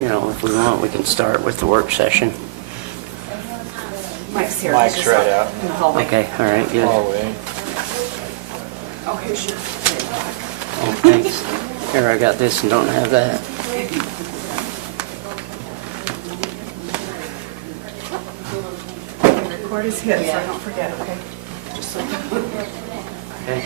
You know, if we want, we can start with the work session. Mike's here. Mike's right out in the hallway. Okay, all right, good. hallway. Okay, sure. Oh, thanks. Here, I got this and don't have that. Record is hit, so don't forget, okay? Just so Okay.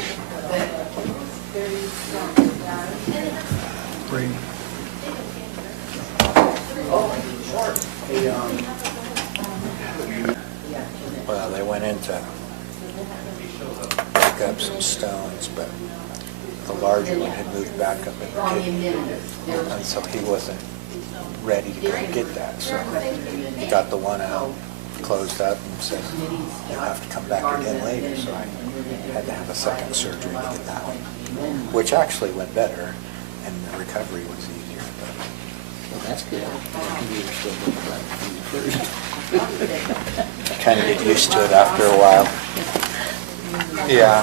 Well, they went in to pick up some stones, but the larger one had moved back up in the kitchen. And so he wasn't ready to go get that. So he got the one out, closed up, and said, you'll have to come back again later. So I had to have a second surgery to get that one, which actually went better, and the recovery was easier. But Well, that's good. kind of get used to it after a while. Yeah,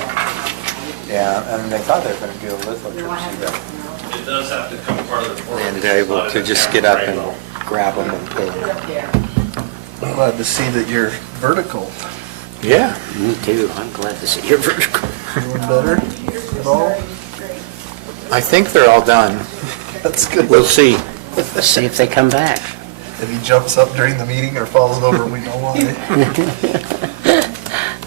and they thought they were going to do a lithotripsy, but It does have to come part of the report. they ended able to just get up and grab them and pull them. I'm glad to see that you're vertical. Yeah. Me too. I'm glad to see your vertical. Doing better at all? I think they're all done. That's good. We'll see. Let's see if they come back. If he jumps up during the meeting or falls over, we know why.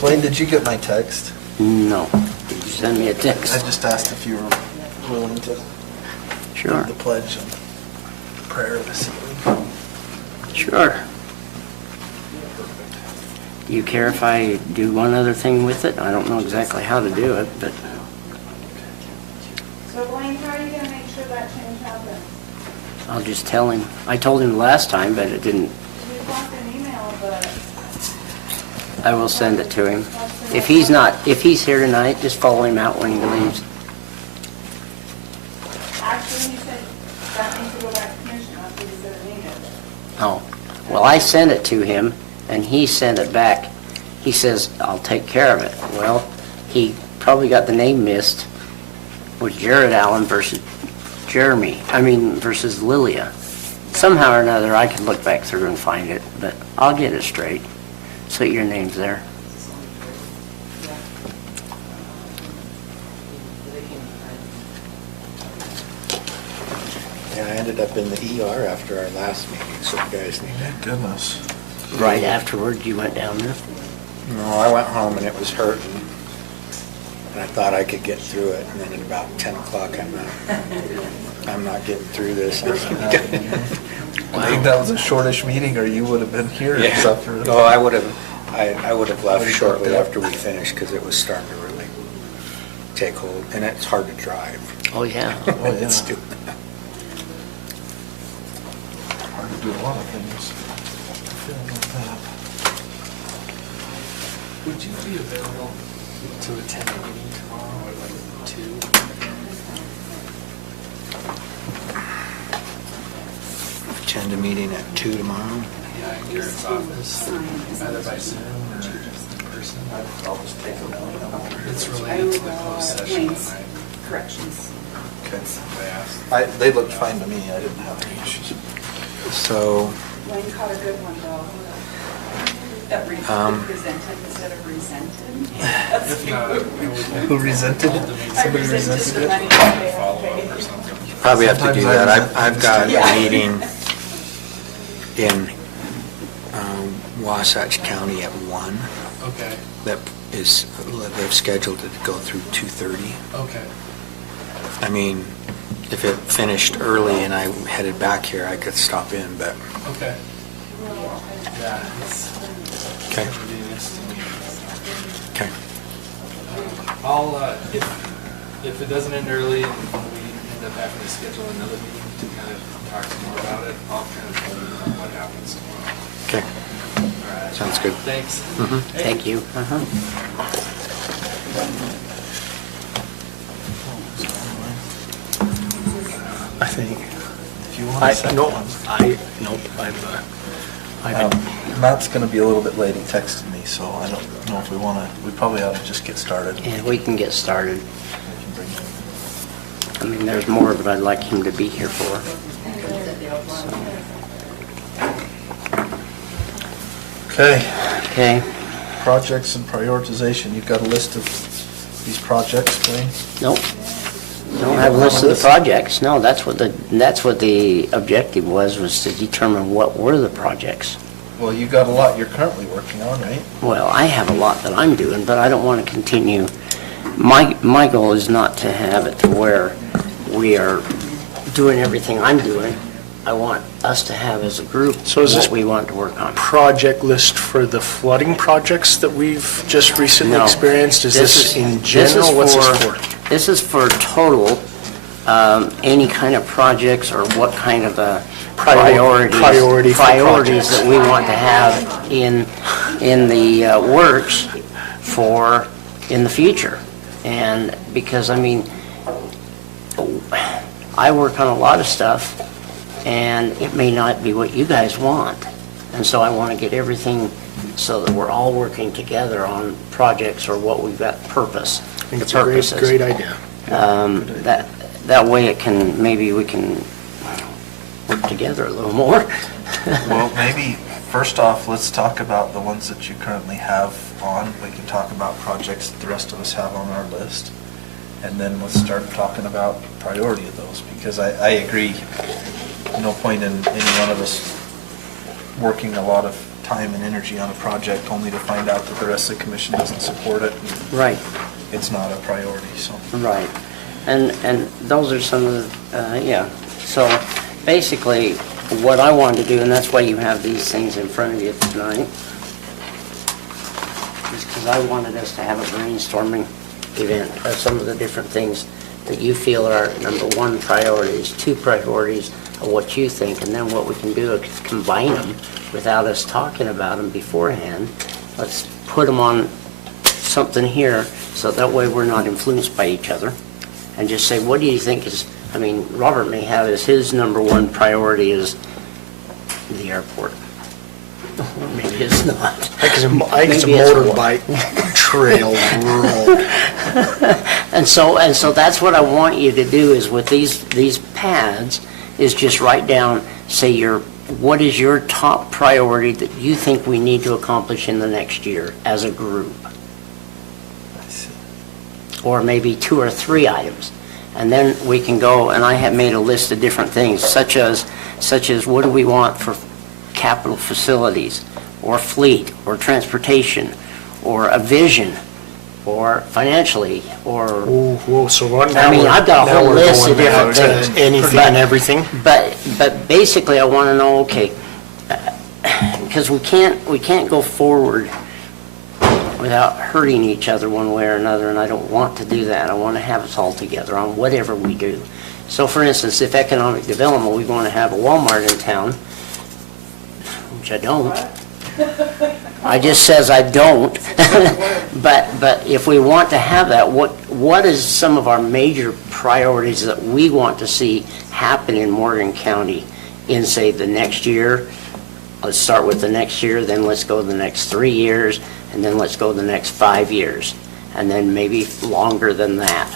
Blaine, did you get my text? No. Did you send me a I text? just asked if you were willing to Sure, lead the pledge and prayer this evening. sure. Do you care if I do one other thing with it? I don't know exactly how to do it, but So Blaine, how are you gonna make sure that change happens? I'll just tell him. I told him last time, but it didn't. We want an email, but I will send it to him. If he's here tonight, just follow him out when he leaves. actually, he said that needs to go back to commission, that's what he said it needed. Oh, well, I sent it to him, and he sent it back. He says, I'll take care of it. Well, he probably got the name missed with Jared Allen versus versus Lilia. Somehow or another, I can look back through and find it, but I'll get it straight, so your name's there. Yeah, I ended up in the ER after our last meeting, so you guys need to... Goodness. Right afterward, you went down there? No, I went home and it was hurting. And I thought I could get through it, and then at about 10 o'clock, I'm not getting through this. I think that was a shortish meeting, or you would have been here Yeah. except for... Oh, I would have left shortly after we finished, because it was starting to really take hold, and it's hard to drive. Oh, yeah. Oh, yeah. It's stupid. Hard to do a lot of things. I feel like that. Would you be available to attend a meeting tomorrow at like 2? Attend a meeting at 2 tomorrow. Yeah, in Garrett's office, either by Zoom or in person. I'll just take a look. It's I related to the will, closed session. Blaine's corrections. Okay. I asked. They looked fine to me. I didn't have any issues. So, Blaine caught a good one, though. That presented instead of resented. That's If not, I would Who resented it? I Somebody resented resented the it? money that they follow have up or paid. something. probably have to do Sometimes I that. resent I've got Yeah. a meeting in Wasatch County at 1 Okay, they've scheduled it to go through 2:30. okay. I mean, if it finished early and I headed back here, I could stop in, but, Okay. Yeah, it's okay, inconvenience to me. okay. I'll, if it doesn't end early and we end up having to schedule another meeting to kind of talk some more about it, I'll kind of tell you what happens tomorrow. Okay, All right. sounds good. Thanks. Mhm. Thank you. Uh-huh. I think. If you want to second one. Matt's going to be a little bit late. He texted me, so I don't know if we want to. We probably ought to just get started. And we can get started. We can bring him. I mean, there's more, but I'd like him to be here for. So. Okay, Okay? projects and prioritization. You've got a list of these projects, Blaine? Nope. Don't have a list of the projects. No, that's what the objective was to determine what were the projects. Well, you got a lot you're currently working on, right? Well, I have a lot that I'm doing, but I don't want to continue. My goal is not to have it to where we are doing everything I'm doing. I want us to have as a group So is this what we want to work on. project list for the flooding projects that we've just recently No. experienced? Is this in this general? is What's this for- for? This is for total, any kind of projects or what kind of priorities. Priority for Priorities projects. that we want to have in the works for, in the future. And because, I mean, I work on a lot of stuff, and it may not be what you guys want. And so I want to get everything so that we're all working together on projects or what we've got purpose. I think it's a great idea. That way it can, maybe we can work together a little more. Well, maybe, first off, let's talk about the ones that you currently have on. We can talk about projects that the rest of us have on our list. And then let's start talking about priority of those, because I agree, no point in any one of us working a lot of time and energy on a project only to find out that the rest of the commission doesn't support it. Right, It's not a priority, so. right. And those are some of the, yeah. So basically, what I wanted to do, and that's why you have these things in front of you tonight, is because I wanted us to have a brainstorming event of some of the different things that you feel are number one priorities, two priorities of what you think, and then what we can do is combine them without us talking about them beforehand. Let's put them on something here, so that way we're not influenced by each other, and just say, what do you think is, I mean, Robert may have as his number one priority is the airport. Maybe it's not. I think it's a Maybe it's more. motorbike trail road. And so that's what I want you to do is with these pads, is just write down, say what is your top priority that you think we need to accomplish in the next year as a group? I see. Or maybe 2 or 3 items. And then we can go, and I have made a list of different things, such as what do we want for capital facilities, or fleet, or transportation, or a vision, or financially, or, Whoa, so what I mean, I've got a whole list of different things. Anything But- and everything? But basically, I want to know, okay, because we can't go forward without hurting each other one way or another, and I don't want to do that. I want to have us all together on whatever we do. So for instance, if economic development, we want to have a Walmart in town, which I don't. I just says I don't. But if we want to have that, what is some of our major priorities that we want to see happen in Morgan County in, say, the next year? Let's start with the next year, then let's go the next 3 years, and then let's go the next 5 years, and then maybe longer than that.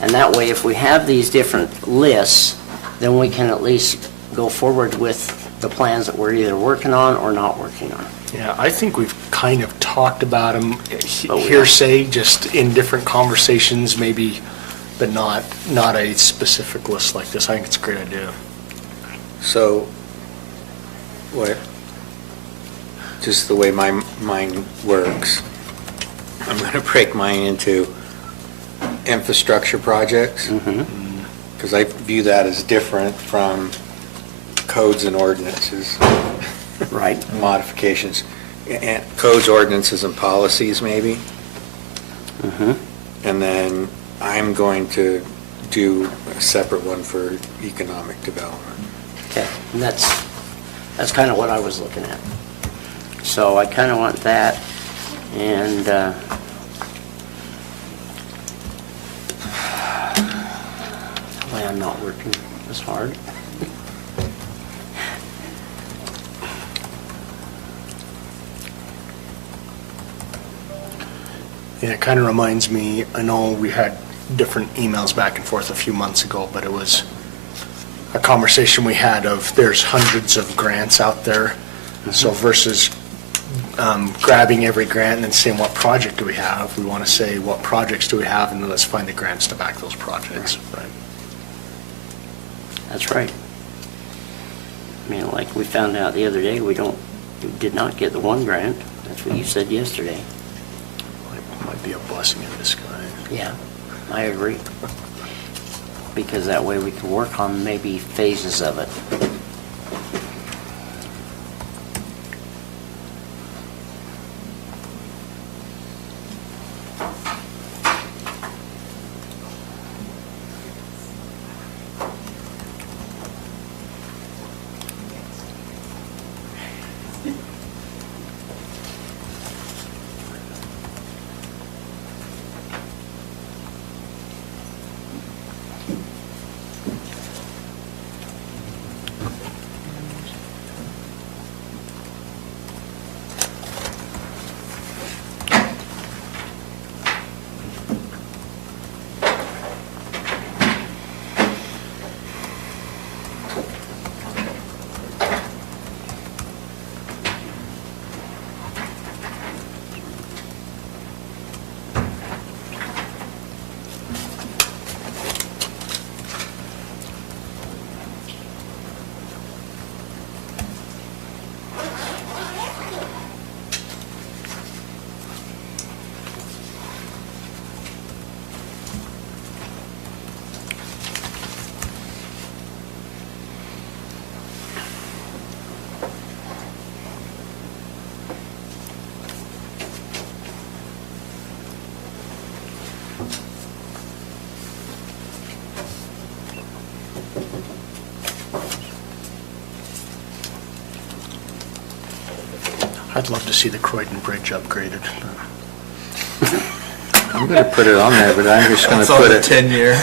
And that way, if we have these different lists, then we can at least go forward with the plans that we're either working on or not working on. Yeah, I think we've kind of talked about them Oh, yeah. hearsay, just in different conversations maybe, but not a specific list like this. I think it's a great idea. So, what, just the way my mind works, I'm going to break mine into infrastructure projects, because I view that as different from codes and ordinances, Right. modifications, and codes, ordinances, and policies maybe. And then I'm going to do a separate one for economic development. Okay, and that's kind of what I was looking at. So I kind of want that, and why I'm not working as hard. Yeah, it kind of reminds me, I know we had different emails back and forth a few months ago, but it was a conversation we had of there's hundreds of grants out there. So versus grabbing every grant and then saying what project do we have. We want to say what projects do we have, and then let's find the grants to back those projects. Right. That's right. I mean, like we found out the other day, we did not get the one grant. That's what you said yesterday. Might be a blessing in disguise. Yeah, I agree. Because that way we can work on maybe phases of it. I'd love to see the Croydon Bridge upgraded. I'm going to put it on there, but I'm just going It's to on put the it, 10-year.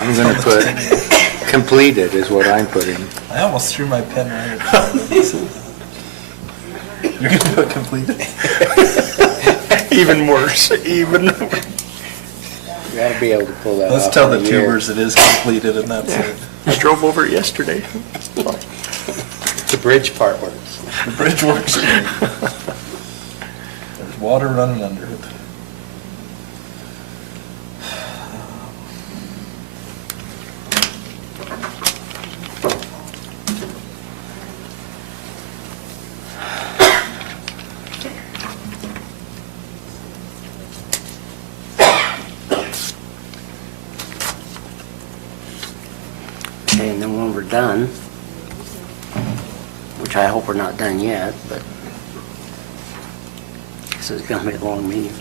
I'm going to put, completed is what I'm putting. I almost threw my pen right at You're going to put completed? Even worse, even worse. You got to be able to pull that off. Let's tell the in a year. tubers it is completed and that's it. I drove over it yesterday. The bridge part works. The bridge works. There's water running under it. Okay, and then when we're done, which I hope we're not done yet, but this is gonna be a long meeting.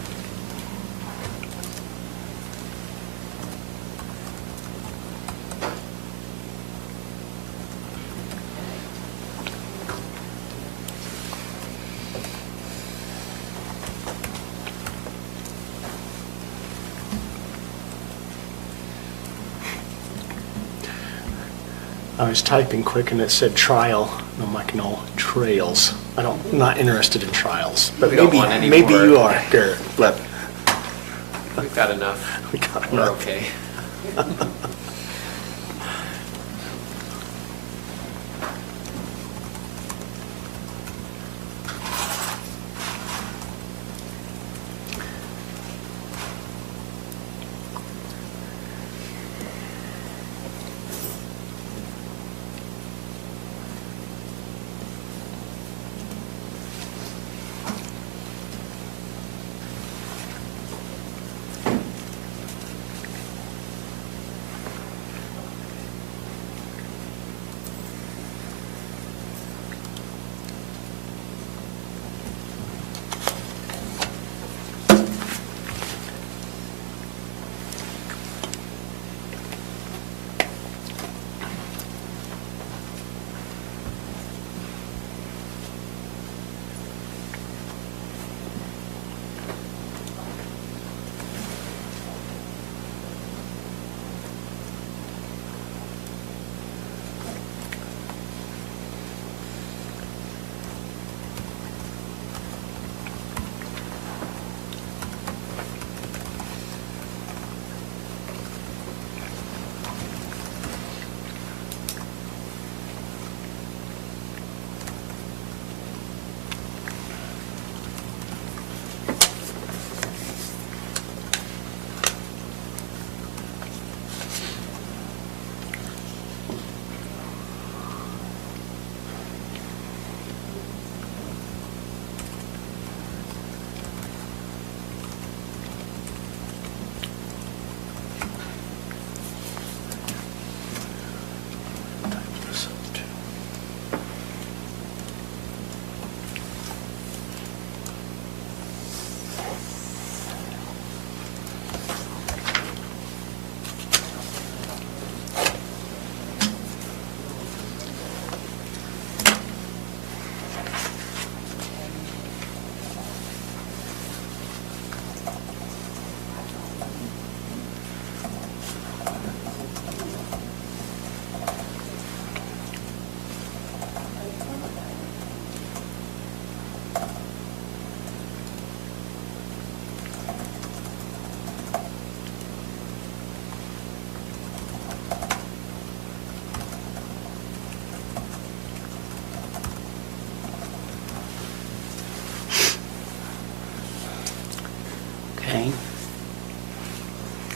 I was typing quick and it said trial. And I'm like, no, trails. I'm not interested in trials. But We don't maybe, want any maybe more. you are, Garrett. But We've got enough. we got We're enough. okay.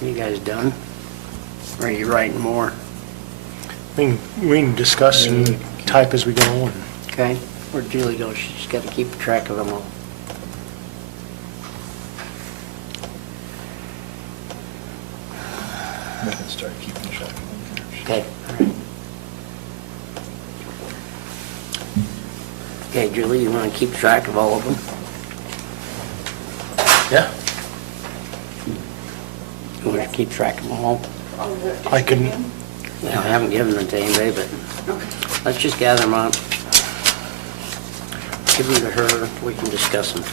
You guys done? Or are you writing more? We can discuss and type as we go on. Okay, where'd Julie go? She's got to keep track of them all. We can start keeping track of them. Okay. Okay, Julie, you want to keep track of all of them? Yeah. You want to keep track of them all? I can, I haven't given them to anybody, but let's just gather them up. Give them to her, we can discuss them.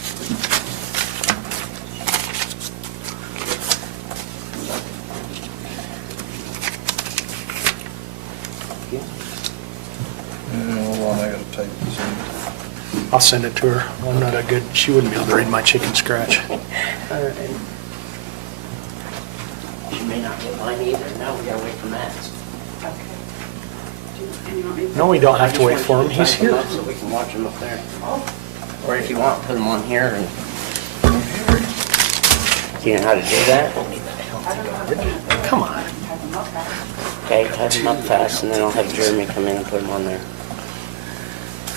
Hold on, I gotta type this in. I'll send it to her. I'm not a good, she wouldn't be able to read my chicken scratch. All right. She may not get mine either. Now we gotta wait for Matt's. No, we don't have to wait for him. He's Type them here. up so we can watch them up there. Or if you want, put them on here and. Do you know how to do that? Come on. Okay, type them up fast and then I'll have Jeremy come in and put them on there.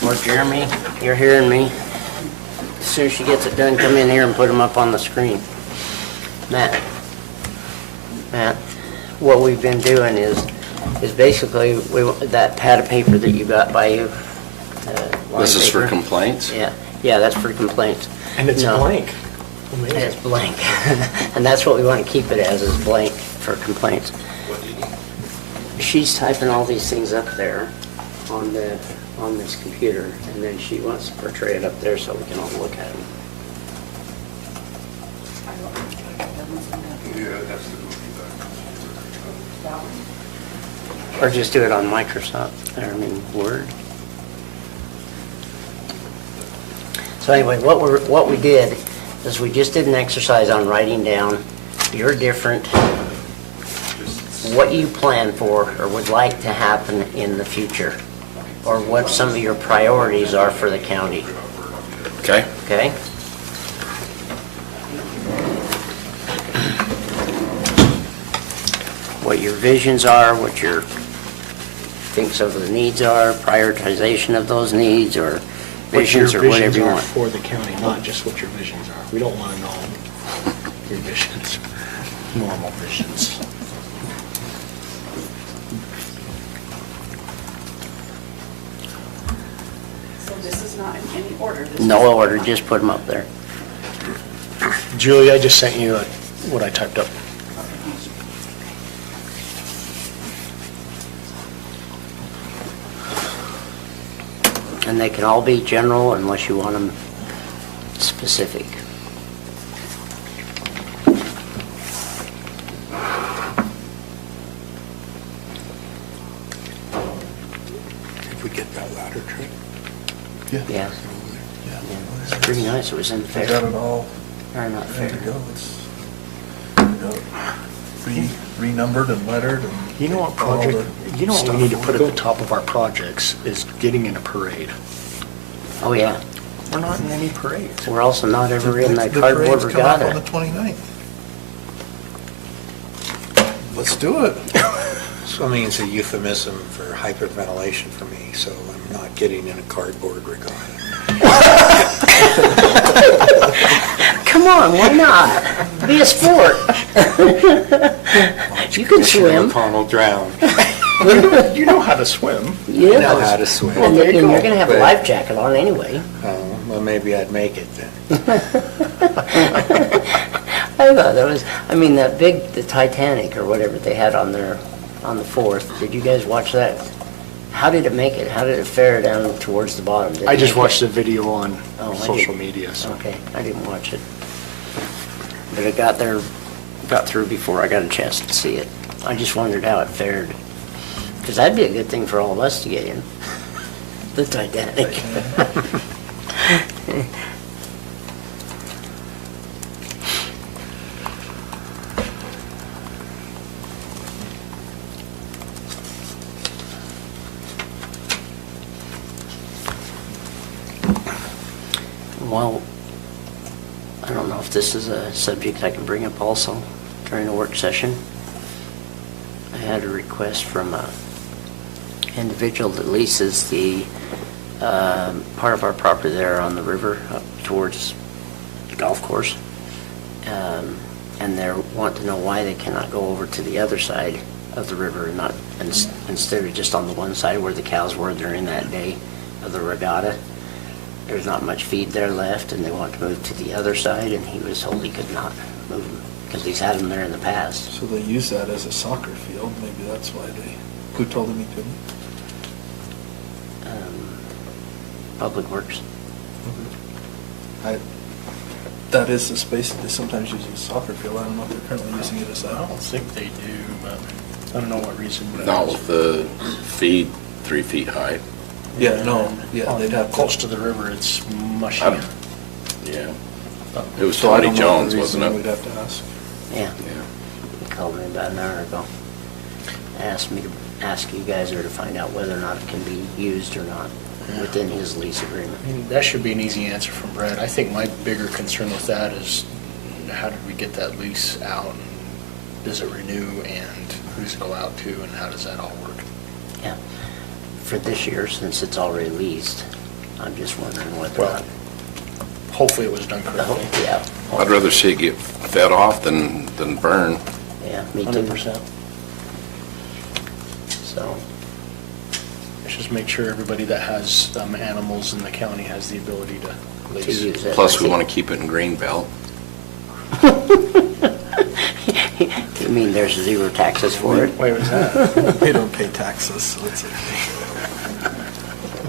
Or Jeremy, you're hearing me. As soon as she gets it done, come in here and put them up on the screen. Matt, what we've been doing is basically, that pad of paper that you got by you. This is for paper. complaints? Yeah, that's for complaints. And it's No. blank. It's Amazing. blank. And that's what we want to keep it as, is blank for complaints. What do you need? She's typing all these things up there on this computer, and then she wants to portray it up there so we can all look at them. Yeah, that's the movie. Or just do it on Microsoft, Word. So anyway, what we did is we just did an exercise on writing down your different, what you plan for or would like to happen in the future, or what some of your priorities are for the county, Okay. okay? What your visions are, what your thinks of the needs are, prioritization of those needs, or What your visions, or whatever visions you are want. for the county, not just what your visions are. We don't want to know your visions, normal visions. So this is not in any order? This No is- order, just put them up there. Julie, I just sent you what I typed up. And they can all be general unless you want them specific. If we get that ladder truck. Yeah. Yeah, it's pretty nice, it was in We fair. got it all Or not fair. ready to go. It's got it renumbered and lettered and. You know what all project, the you know what we stuff. need to put at the top of our projects is getting in a parade. Oh, yeah. We're not in any parades. We're also not ever in that The cardboard parade's come up on the regatta. 29th. Let's do it. Swimming is a euphemism for hyperventilation for me, so I'm not getting in a cardboard regatta. Come on, why not? Be a sport. You can Commissioner swim. McConnell drowned. You know how to swim. You I know how to swim. And there you you're go. gonna have a life jacket on anyway. Well, maybe I'd make it then. I thought that was, the Titanic or whatever they had on there on the 4th. Did you guys watch that? How did it make it? How did it fare down towards the bottom? Did it I just make watched it? the video on Oh, I social didn't. media, so. Okay, I didn't watch it. But it got through before I got a chance to see it. I just wondered how it fared. Because that'd be a good thing for all of us to get in. The Titanic. Well, I don't know if this is a subject I can bring up also, during a work session. I had a request from a individual that leases the part of our property there on the river up towards the golf course. And they want to know why they cannot go over to the other side of the river and not, instead of just on the one side where the cows were during that day of the regatta. There's not much feed there left, and they want to move to the other side, and he was told he could not move them, because he's had them there in the past. So they use that as a soccer field, maybe that's why who told him he couldn't? Public Works. That is the space that they sometimes use as a soccer field. I don't know if they're currently using it as I that. don't think they do, but I don't know what reason. but- Not with the feed 3 feet high. Yeah, no, yeah, they'd have. Close to the river, it's mushy. I don't- Yeah. It was So I Tony don't know what Jones, the wasn't reason it? We'd have to ask. Yeah, Yeah. he called me about an hour ago. Asked me to ask you guys or to find out whether or not it can be used or not within his lease agreement. I mean, that should be an easy answer from Brett. I think my bigger concern with that is, how did we get that lease out? And does it renew, and who does it go out to, and how does that all work? Yeah, for this year, since it's already leased, I'm just wondering whether or Well, not. hopefully it was done correctly. Yeah. I'd rather see it get fed off than burn. Yeah, me too. 100%. So, Let's just make sure everybody that has animals in the county has the ability to to lease. use it. Plus, I we want to think- keep it in Greenbelt. You mean there's zero taxes for it? Wait, what's that? They don't pay taxes, so it's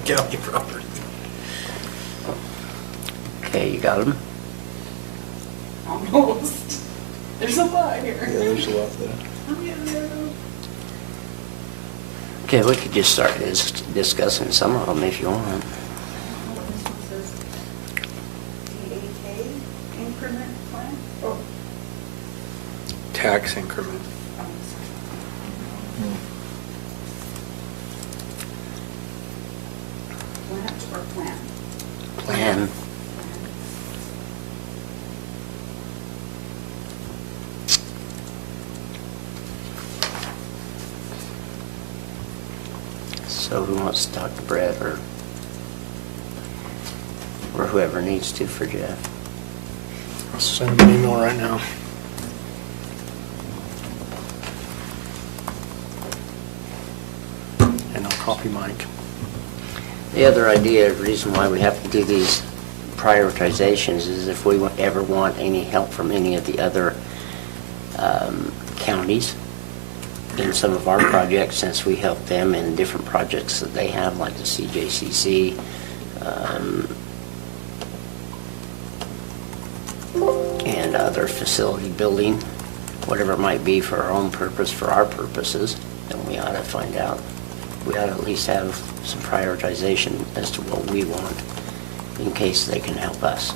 county property. Okay, you got them? Almost. There's a lot here. Yeah, there's a lot there. I'm getting there. Okay, we could just start discussing some of them if you want. This one says DAK increment plan? Oh, Tax increment. I'm sorry. Plant or plan? Plan. So who wants to talk to Brett or whoever needs to for Jeff? I'll send him an email right now. And I'll copy Mike. The other idea, reason why we have to do these prioritizations is if we ever want any help from any of the other counties in some of our projects, since we help them in different projects that they have, like the CJCC, and other facility building, whatever it might be for our own purpose, for our purposes, then we ought to find out. We ought to at least have some prioritization as to what we want in case they can help us.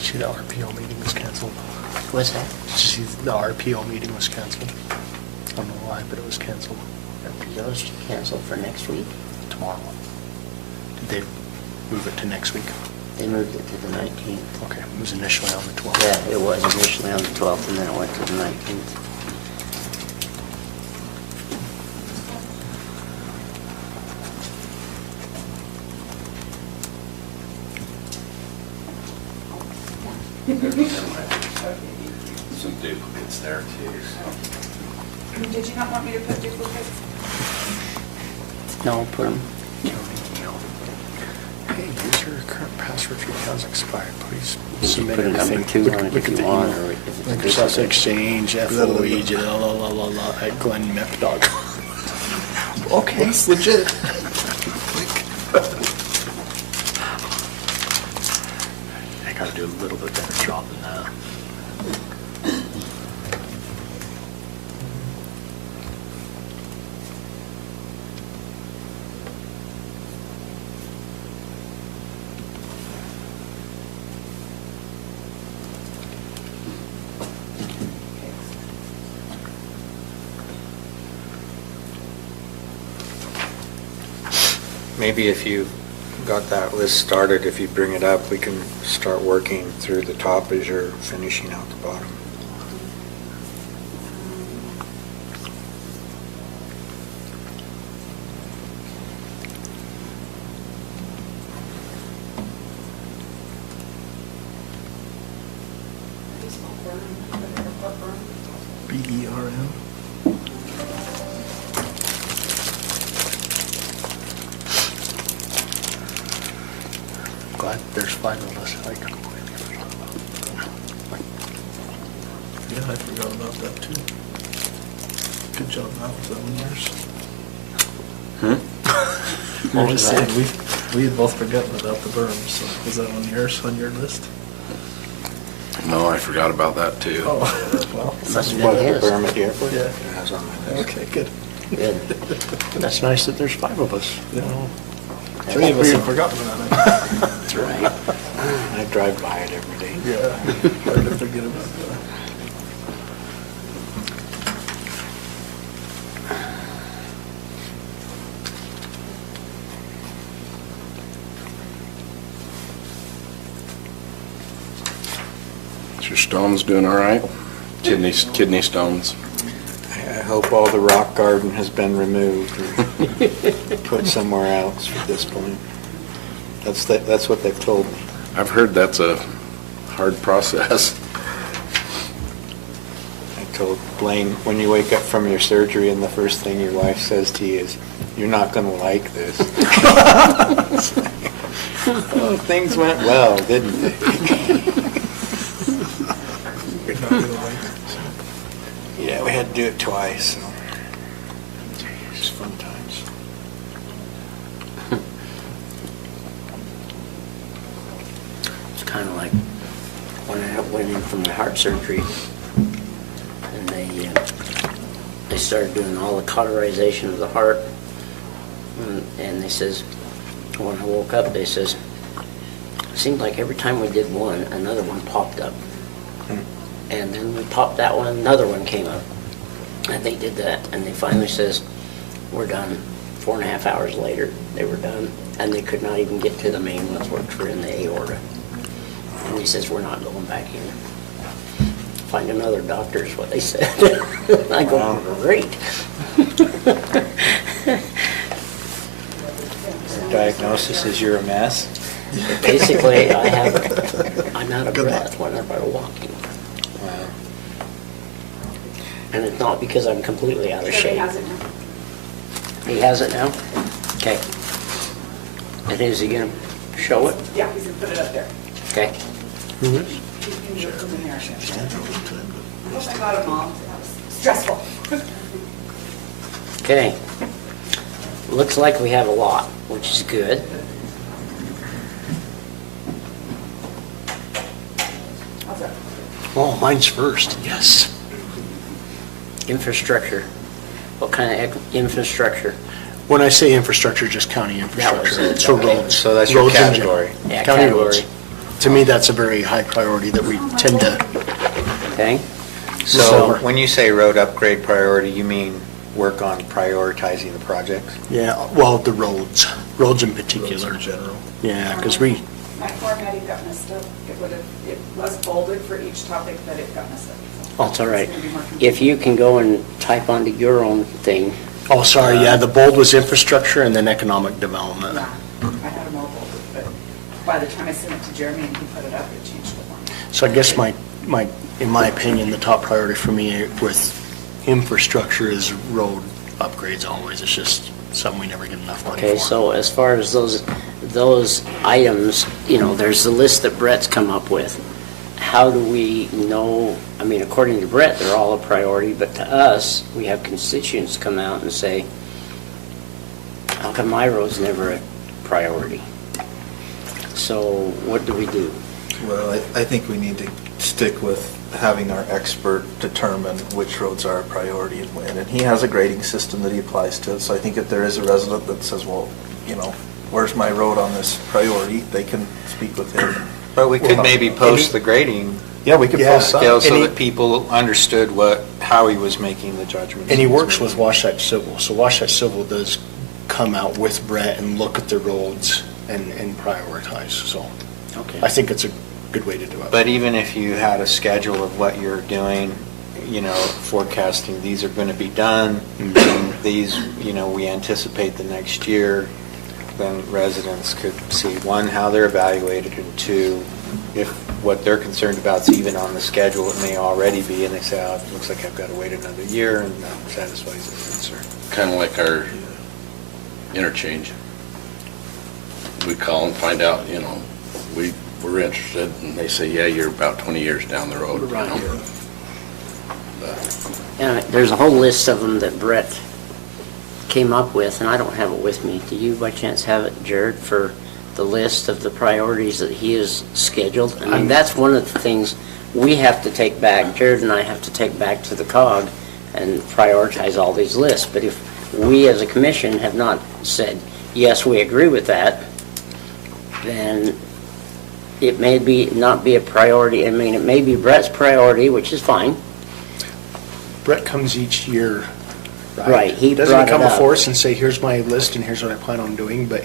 See, the RPO meeting was canceled. What's that? See, the RPO meeting was canceled. I don't know why, but it was canceled Those canceled for next week. tomorrow. Did they move it to next week? They moved it to the 19th. Okay, it was initially on the 12th. Yeah, it was initially on the 12th, and then it went to the 19th. There might be some duplicates there too. Did you not want me to put duplicates? No, put them. Hey, user current password for has expired. Please You submit put a number anything. 2 on it if you the want, email. or if it's a Microsoft duplicate. Exchange, FOE, @glenmep.com. Okay, it's legit. I gotta do a little bit better job than that. Maybe if you got that list started, if you bring it up, we can start working through the top as you're finishing out the bottom. BERM. Glad there's 5 of us. I completely forgot about that. Yeah, I forgot about that too. Good job, Matt, was that one yours? What We're was just that? saying, we had both forgotten about the berm, so was that one yours on your list? No, I forgot about that too. Oh, well. Must have What, been the his. berm at the airport? Yeah. That's on my list. Okay, good. Good. That's nice that there's 5 of us. Yeah. 3 of us have forgotten about it. That's right. I drive by it every day. Yeah, hard to forget about that. Is your stones doing all right? Kidney stones. I hope all the rock garden has been removed or put somewhere else at this point. That's what they've told me. I've heard that's a hard process. I told Blaine, when you wake up from your surgery and the first thing your wife says to you is, "You're not going to like this." It's like, oh, things went well, didn't they? You're not gonna like it. Yeah, we had to do it twice, so. It's fun times. It's kind of like when I went in for my heart surgery, and they started doing all the cauterization of the heart, and they says, when I woke up, they says, it seemed like every time we did one, another one popped up. And then we popped that one, another one came up. And they did that, and they finally says, we're done. 4.5 hours later, they were done, and they could not even get to the main ones, which were in the aorta. And he says, we're not going back in. Find another doctor is what they said. I go, Wow. great. Their diagnosis is you're a mess. Basically, I'm out of breath whenever I'm walking. Wow. And it's not because I'm completely out of Trevor shape. has it now. He has it now? Okay. And is he gonna show it? Yeah, he's gonna put it up there. Okay. Who is? He's gonna do it from the narrative. I got it, Mom. That was stressful. Okay. Looks like we have a lot, which is good. How's that? Oh, mine's first, yes. Infrastructure. What kind of infrastructure? When I say infrastructure, just county That was infrastructure. it, So okay. roads. So that's your roads in general. category. Yeah, County category. roads. To me, that's a very high priority that we tend to, Okay? So So- when you say road upgrade priority, you mean work on prioritizing the projects? yeah, well, the roads in Roads particular. in general. Yeah, because we, My formatting got messed up. It was folded for each topic, but it got messed up. Oh, it's all right. It's gonna be more If you can go and type onto your own thing, oh, sorry, yeah, the bold was infrastructure and then economic development. Yeah, I had them all folded, but by the time I sent it to Jeremy and he put it up, it changed the format. So I guess in my opinion, the top priority for me with infrastructure is road upgrades always. It's just something we never get enough money for. Okay, so as far as those items, there's the list that Brett's come up with. How do we know, I mean, according to Brett, they're all a priority, but to us, we have constituents come out and say, how come my road's never a priority? So what do we do? Well, I think we need to stick with having our expert determine which roads are a priority and when. And he has a grading system that he applies to. So I think if there is a resident that says, well, where's my road on this priority, they can speak with him. But we could maybe post the grading Yeah, we could Yeah. post some. scale so And that people understood how he was making the judgments. And he works with Wasatch Civil, so Wasatch Civil does come out with Brett and look at the roads and prioritize, so Okay. I think it's a good way to do it. But even if you had a schedule of what you're doing, forecasting, these are going to be done, and these, we anticipate the next year, then residents could see, one, how they're evaluated, and two, if what they're concerned about is even on the schedule, it may already be, and they say, oh, it looks like I've got to wait another year, and that satisfies their concern. Kind of like our interchange. We call and find out, we're interested, and they say, yeah, you're about 20 years down the road, Right. But And there's a whole list of them that Brett came up with, and I don't have it with me. Do you by chance have it, Jared, for the list of the priorities that he has scheduled? I mean, that's one of the things we have to take back, Jared and I have to take back to the COG and prioritize all these lists. But if we as a commission have not said, yes, we agree with that, then it may not be a priority. I mean, it may be Brett's priority, which is fine. Brett comes each year, right? Right, he Doesn't brought he come it up. before us and say, here's my list and here's what I plan on doing, but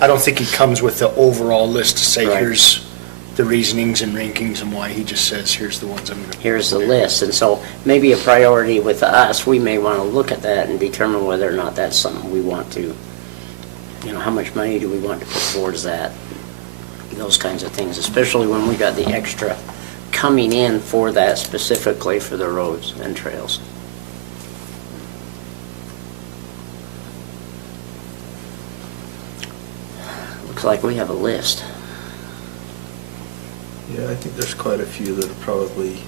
I don't think he comes with the overall list to say, Right. here's the reasonings and rankings and why. He just says, here's the ones I'm going to. Here's the list. And so maybe a priority with us, we may want to look at that and determine whether or not that's something we want to, how much money do we want to put towards that? Those kinds of things, especially when we got the extra coming in for that specifically for the roads and trails. Looks like we have a list. Yeah, I think there's quite a few that are probably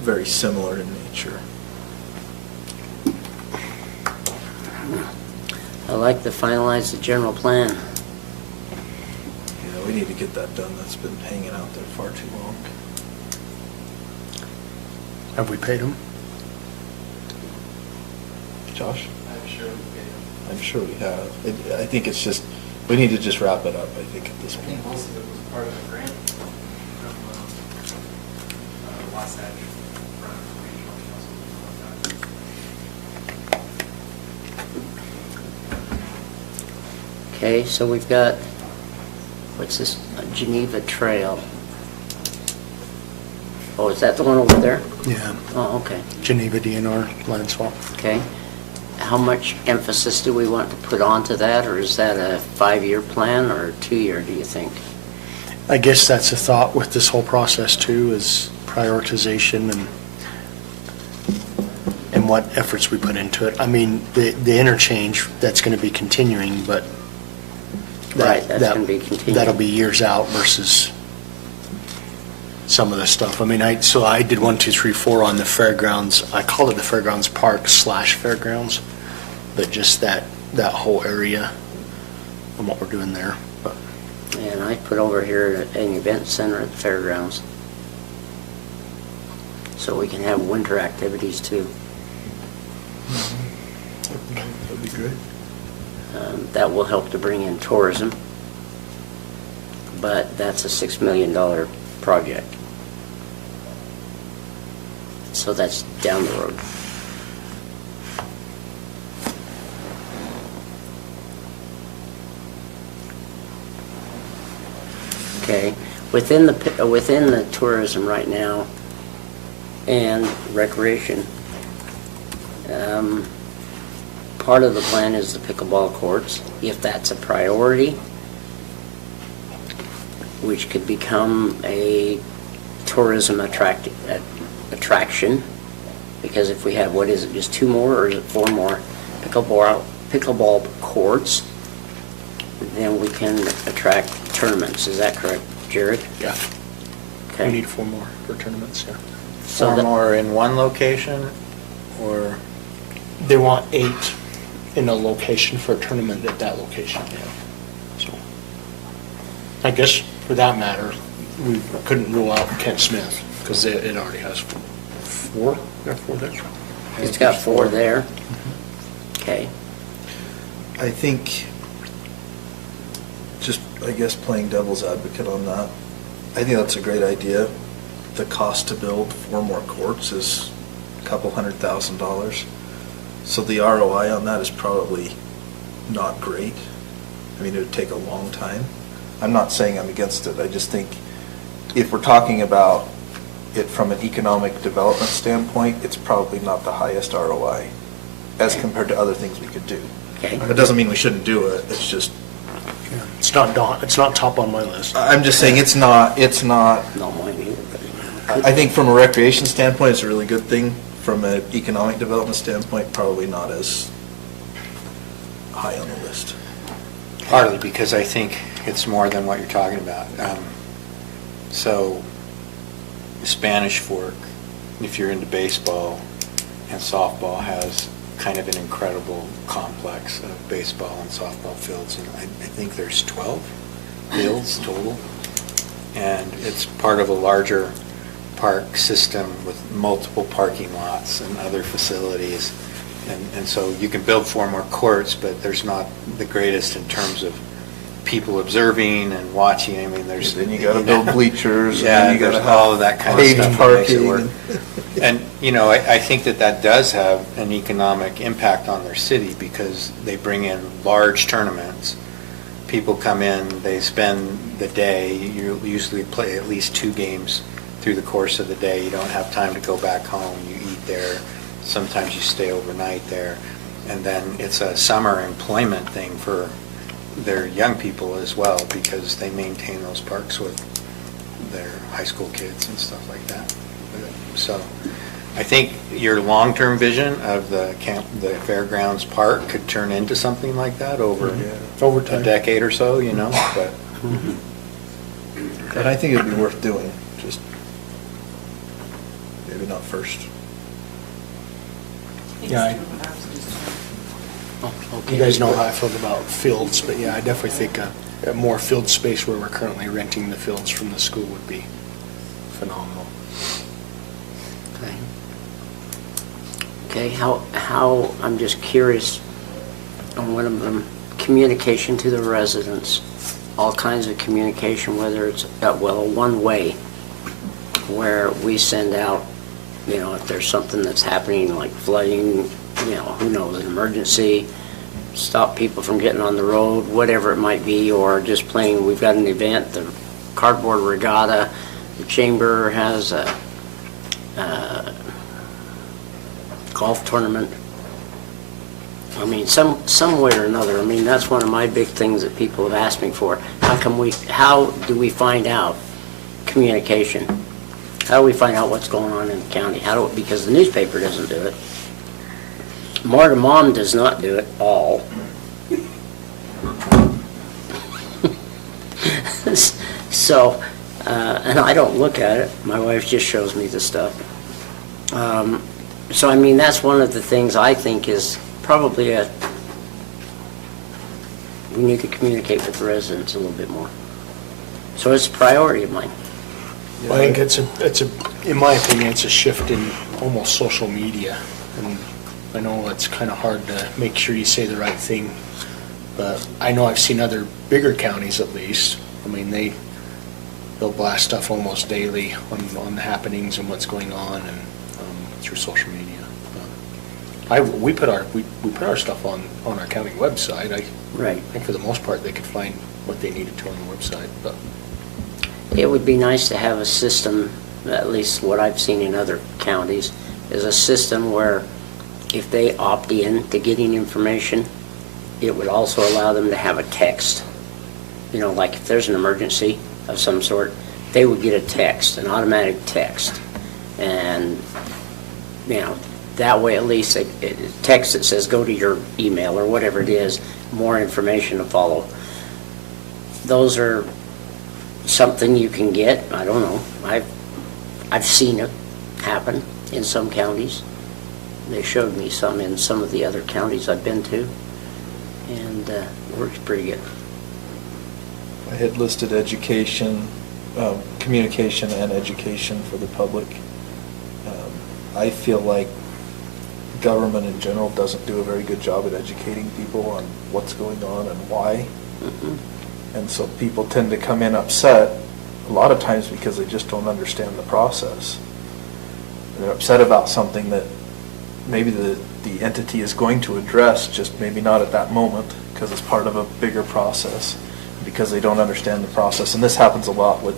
very similar in nature. I like to finalize the general plan. Yeah, we need to get that done. That's been hanging out there far too long. Have we paid him? Josh? I'm sure we paid them. I'm sure we have. I think it's just, we need to just wrap it up, I think, at this I point. think most of it was part of the grant from Wasatch Front Regional Council. Okay, so we've got, what's this, Geneva Trail. Oh, is that the one over there? Yeah. Oh, okay, Geneva DNR land swap. okay. How much emphasis do we want to put onto that, or is that a 5-year plan or a 2-year, do you think? I guess that's a thought with this whole process too, is prioritization and what efforts we put into it. I mean, the interchange, that's going to be continuing, but Right, that's gonna be continuing. That'll be years out versus some of the stuff. I mean, I did 1, 2, 3, 4 on the fairgrounds. I call it the Fairgrounds Park / Fairgrounds, but just that whole area and what we're doing there. But And I put over here an event center at the fairgrounds. So we can have winter activities too. That'd be great. That will help to bring in tourism, but that's a $6 million project. So that's down the road. Okay, within the tourism right now and recreation, part of the plan is the pickleball courts. If that's a priority, which could become a tourism attraction, because if we have, what is it, just 2 more, or is it 4 more pickleball courts, then we can attract tournaments. Is that correct, Jared? Yeah. Okay. We need 4 more for tournaments, yeah. So 4 that- more in one location, or? They want 8 in a location for a tournament at that location, yeah. So, I guess for that matter, we couldn't rule out Kent Smith, because it already has 4, there are 4 there. It's got 4 there. Okay. I think, just, I guess, playing devil's advocate on that, I think that's a great idea. The cost to build 4 more courts is a couple $100,000. So the ROI on that is probably not great. I mean, it would take a long time. I'm not saying I'm against it. I just think if we're talking about it from an economic development standpoint, it's probably not the highest ROI as compared to other things we could do. Okay. It doesn't mean we shouldn't do it. It's just, It's not top on my list. I'm just saying it's not, No, mine either, but. I think from a recreation standpoint, it's a really good thing. From an economic development standpoint, probably not as high on the list. Partly because I think it's more than what you're talking about. So Spanish Fork, if you're into baseball and softball, has kind of an incredible complex of baseball and softball fields. And I think there's 12 fields total. And it's part of a larger park system with multiple parking lots and other facilities. And so you can build 4 more courts, but there's not the greatest in terms of people observing and watching. I mean, there's. Then you gotta build bleachers, and Yeah, then you there's gotta all have of that kind of paved stuff that makes it parking. work. And, you know, I think that does have an economic impact on their city because they bring in large tournaments. People come in, they spend the day, you usually play at least 2 games through the course of the day. You don't have time to go back home, you eat there. Sometimes you stay overnight there. And then it's a summer employment thing for their young people as well because they maintain those parks with their high school kids and stuff like that. So I think your long-term vision of the fairgrounds park could turn into something like that over Over a time. decade or so, you know, but And I think it'd be worth doing, just maybe not first. Yeah, You guys know how I feel about fields, but yeah, I definitely think a more field space where we're currently renting the fields from the school would be phenomenal. Okay, how, I'm just curious on one of them, communication to the residents, all kinds of communication, whether it's, well, one-way, where we send out, you know, if there's something that's happening, like flooding, you know, who knows, an emergency, stop people from getting on the road, whatever it might be, or just plain, we've got an event, the cardboard regatta, the chamber has a golf tournament. I mean, some way or another, I mean, that's one of my big things that people have asked me for. How do we find out communication? How do we find out what's going on in the county? Because the newspaper doesn't do it. Marta Mom does not do it all. So, and I don't look at it. My wife just shows me the stuff. So, I mean, that's one of the things I think is probably we need to communicate with the residents a little bit more. So it's a priority of mine. Well, I think it's a, in my opinion, it's a shift in almost social media. And I know it's kind of hard to make sure you say the right thing, but I know I've seen other bigger counties at least. I mean, they'll blast stuff almost daily on the happenings and what's going on and through social media. We put our stuff on our county website. Right. I think for the most part they could find what they needed to on the website, but. It would be nice to have a system, at least what I've seen in other counties, is a system where if they opt in to getting information, it would also allow them to have a text. You know, like if there's an emergency, of some sort, they would get a text, an automatic text. And, you know, that way at least, a text that says, go to your email or whatever it is, more information to follow. Those are something you can get. I don't know. I've seen it happen in some counties. They showed me some in some of the other counties I've been to, and it works pretty good. I had listed education, communication and education for the public. I feel like government in general doesn't do a very good job at educating people on what's going on and why. And so people tend to come in upset, a lot of times because they just don't understand the process. They're upset about something that maybe the entity is going to address, just maybe not at that moment, because it's part of a bigger process, because they don't understand the process. And this happens a lot with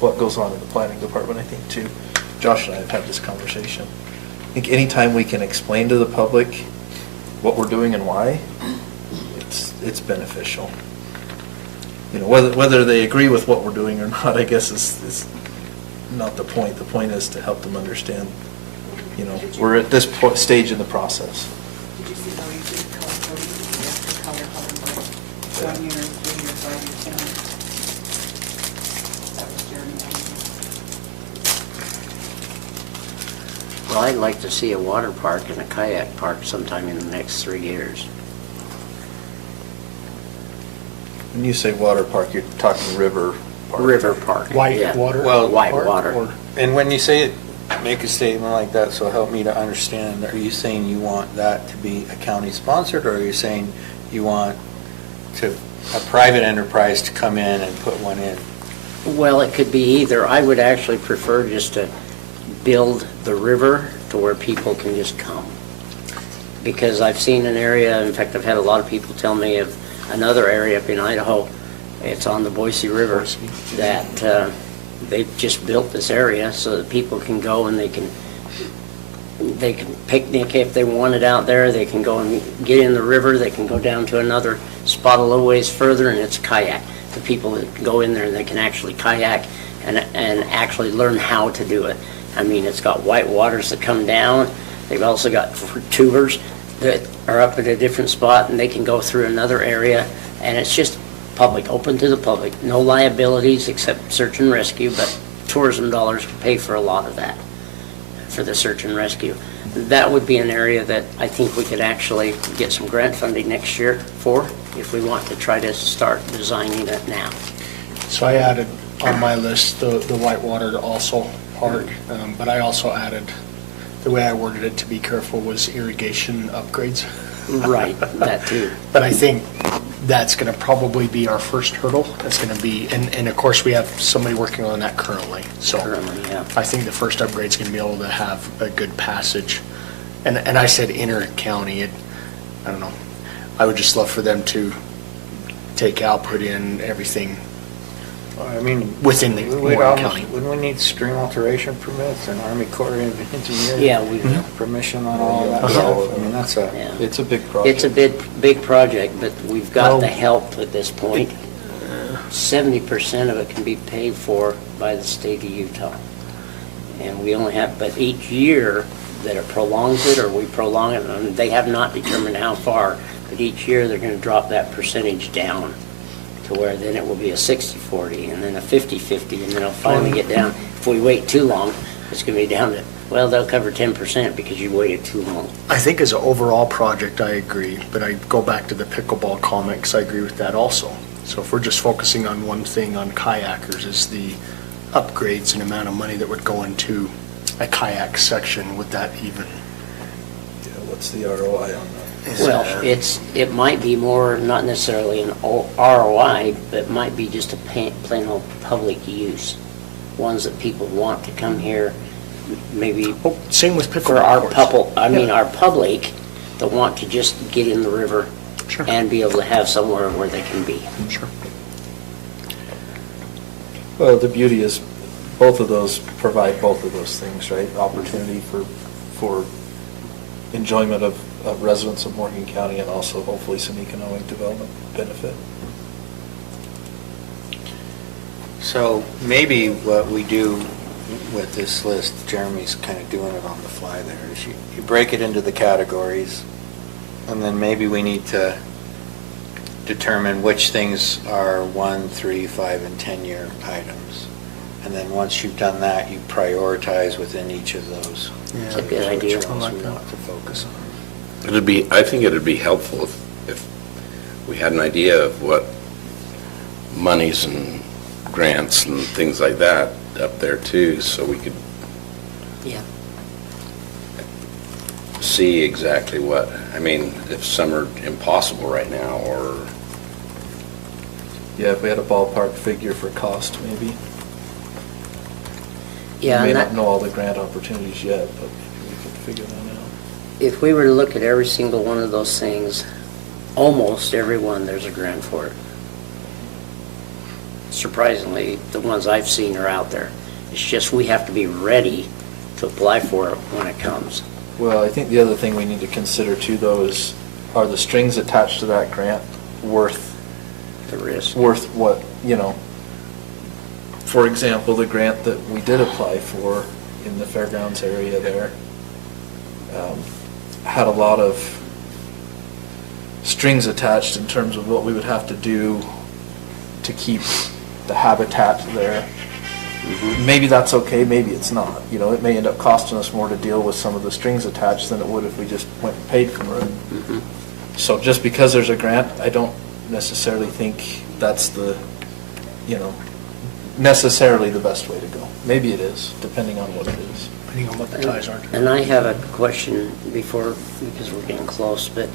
what goes on in the planning department, I think, too. Josh and I have had this conversation. I think anytime we can explain to the public what we're doing and why, it's beneficial. You know, whether they agree with what we're doing or not, I guess is not the point. The point is to help them understand, you know, we're at this stage in the process. Did you see how you did color coding? You have to color like 1 year, 3 year, 5 year, 10 year. That was Jeremy. Well, I'd like to see a water park and a kayak park sometime in the next 3 years. When you say water park, you're talking river park. River park. White yeah. water? Well, White or- water. or- And when you say it, make a statement like that, so help me to understand, are you saying you want that to be a county sponsored, or are you saying you want a private enterprise to come in and put one in? Well, it could be either. I would actually prefer just to build the river to where people can just come. Because I've seen an area, in fact, I've had a lot of people tell me of another area up in Idaho, it's on the Boise River, that they've just built this area so that people can go and they can picnic if they want it out there. They can go and get in the river. They can go down to another spot a little ways further, and it's kayak. The people that can go in there and they can actually kayak and actually learn how to do it. I mean, it's got white waters that come down. They've also got tubers that are up at a different spot, and they can go through another area, and it's just public, open to the public. No liabilities except search and rescue, but tourism dollars will pay for a lot of that, for the search and rescue. That would be an area that I think we could actually get some grant funding next year for, if we want to try to start designing it now. So I added on my list the Whitewater also park, but I also added, the way I worded it to be careful was irrigation upgrades. Right, that too. But I think that's going to probably be our first hurdle. That's going to be, and of course, we have somebody working on that currently. So Currently, yeah. I think the first upgrade's going to be able to have a good passage. And I said inter-county. I don't know. I would just love for them to take out, put in everything I mean, within the we'd Warren almost- County. Wouldn't we need stream alteration permits and Army Corps of Engineers? Yeah, we will. Permission on all that Uh-huh. stuff? I mean, that's Yeah. It's a big project. It's a big project, but we've got Well- the help at this point. 70% of it can be paid for by the state of Utah. And we only have, but each year that it prolongs it, or we prolong it, and they have not determined how far, but each year they're gonna drop that percentage down to where then it will be a 60-40, and then a 50-50, and then it'll finally get down. If we wait too long, it's gonna be down to, well, they'll cover 10% because you waited too long. I think as an overall project, I agree, but I go back to the pickleball comment, because I agree with that also. So if we're just focusing on one thing on kayakers, is the upgrades and amount of money that would go into a kayak section, would that even? Yeah, what's the ROI on that? Well, it might be more, not necessarily an ROI, but it might be just a plain old public use. Ones that people want to come here, maybe Oh, same with pickleball for our courts. our public that want to just get in the river Sure. and be able to have somewhere where they can be. Sure. Well, the beauty is both of those provide both of those things, right? Opportunity for enjoyment of residents of Morgan County, and also hopefully some economic development benefit. So maybe what we do with this list, Jeremy's kind of doing it on the fly there, is you break it into the categories, and then maybe we need to determine which things are 1, 3, 5, and 10-year items. And then once you've done that, you prioritize within each of those. That's a good idea. Which ones we want to focus on. I think it'd be helpful if we had an idea of what monies and grants and things like that up there too, so we could Yeah. see exactly what, I mean, if some are impossible right now, or, Yeah, if we had a ballpark figure for cost, maybe. Yeah, We may and not that, know all the grant opportunities yet, but maybe we could figure that out. if we were to look at every single one of those things, almost every one, there's a grant for it. Surprisingly, the ones I've seen are out there. It's just we have to be ready to apply for it when it comes. Well, I think the other thing we need to consider too, though, is are the strings attached to that grant worth The risk. what, for example, the grant that we did apply for in the fairgrounds area there had a lot of strings attached in terms of what we would have to do to keep the habitat there. Maybe that's okay, maybe it's not. It may end up costing us more to deal with some of the strings attached than it would if we just went and paid for it. So just because there's a grant, I don't necessarily think that's necessarily the best way to go. Maybe it is, depending on what it is. Depending on what the ties are. And I have a question before, because we're getting close, but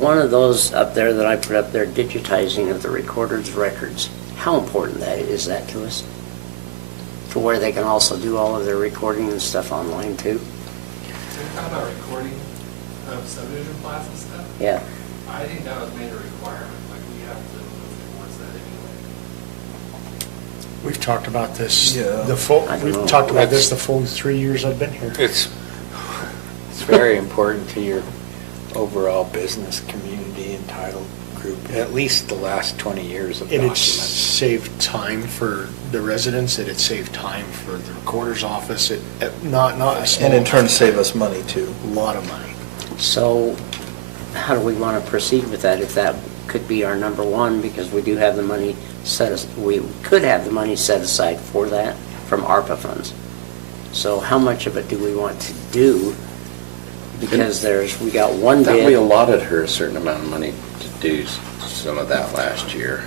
one of those up there that I put up there, digitizing of the recorder's records, how important is that to us? To where they can also do all of their recording and stuff online too? So you're talking about recording of subdivision plats and stuff? Yeah. I think that was made a requirement, like we have to move towards that anyway. We've talked about this, Yeah. I don't know. we've talked about this the full 3 years I've been here. It's very important to your overall business community and title group, at least the last 20 years of It'd documents. saved time for the residents, it'd saved time for the recorder's office, not a small. And in turn, save us money too. A lot of money. So how do we want to proceed with that if that could be our number one? Because we do have the money we could have the money set aside for that from ARPA funds. So how much of it do we want to do? Because we got one that we bid. allotted her a certain amount of money to do some of that last year.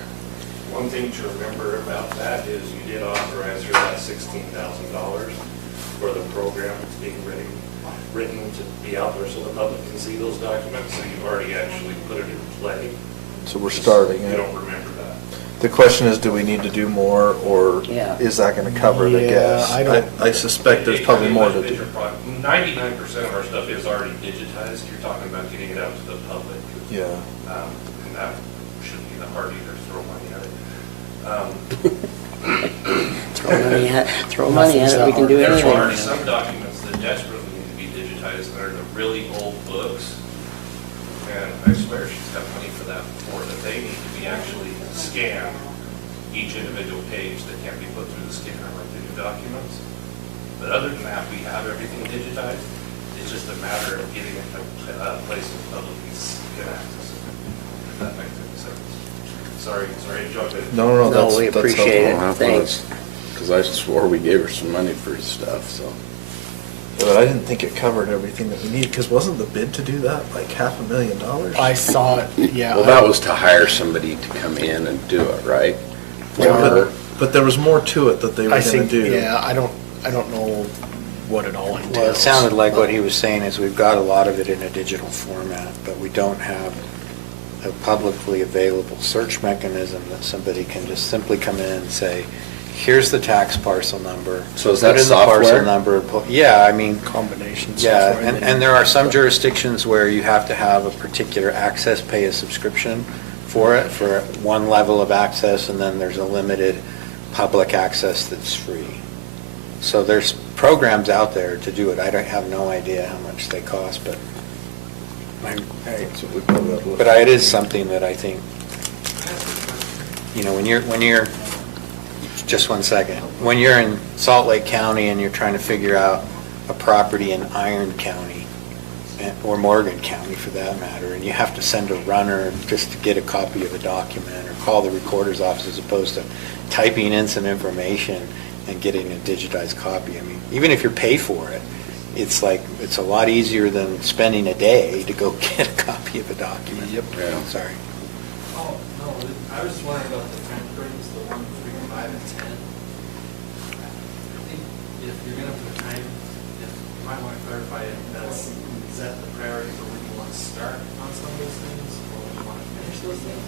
One thing to remember about that is you did authorize her that $16,000 for the program that's being written to be out there so the public can see those documents, so you've already actually put it in play. So we're starting You it. don't remember that. The question is, do we need to do more, or Yeah. is that going to cover it, I Yeah, guess? I don't- I suspect there's probably more to do. 99% of our stuff is already digitized. You're talking about getting it out to the public. Yeah. And that shouldn't be that hard either, to throw money at it. Throw money at it, we can do There's already anything. some documents that desperately need to be digitized, that are the really old books. And I swear she's got money for that before, that they need to be actually scanned, each individual page that can't be put through the scanner like the new documents. But other than that, we have everything digitized. It's just a matter of getting it to a place that public can access it, if that makes any sense. Sorry to jump in. No, No, we that's appreciate it. helpful. Thanks. Because I swore we gave her some money for stuff, so. But I didn't think it covered everything that we need, because wasn't the bid to do that like $500,000? I thought, yeah. Well, that was to hire somebody to come in and do it, right? But there was more to it that they were I going to think, do. yeah, I don't know what it all entails. Well, it sounded like what he was saying is we've got a lot of it in a digital format, but we don't have a publicly available search mechanism that somebody can just simply come in and say, here's the tax parcel number. So is that put in the software? parcel number. Yeah, I mean, Combination yeah, software. and there are some jurisdictions where you have to have a particular access, pay a subscription for it, for one level of access, and then there's a limited public access that's free. So there's programs out there to do it. I don't have no idea how much they cost, but it is something that I think, when you're just one second. When you're in Salt Lake County and you're trying to figure out a property in Iron County, or Morgan County for that matter, and you have to send a runner just to get a copy of a document or call the recorder's office as opposed to typing in some information and getting a digitized copy. I mean, even if you pay for it, it's like, it's a lot easier than spending a day to go get a copy of a document. Yep. Yeah. Sorry. Oh, no, I was just wondering about the time frames, the 1, 3, 5, and 10. I think if you're gonna put a time, you might want to clarify it, is that the priority for when you want to start on some of those things, or when you want to finish those things?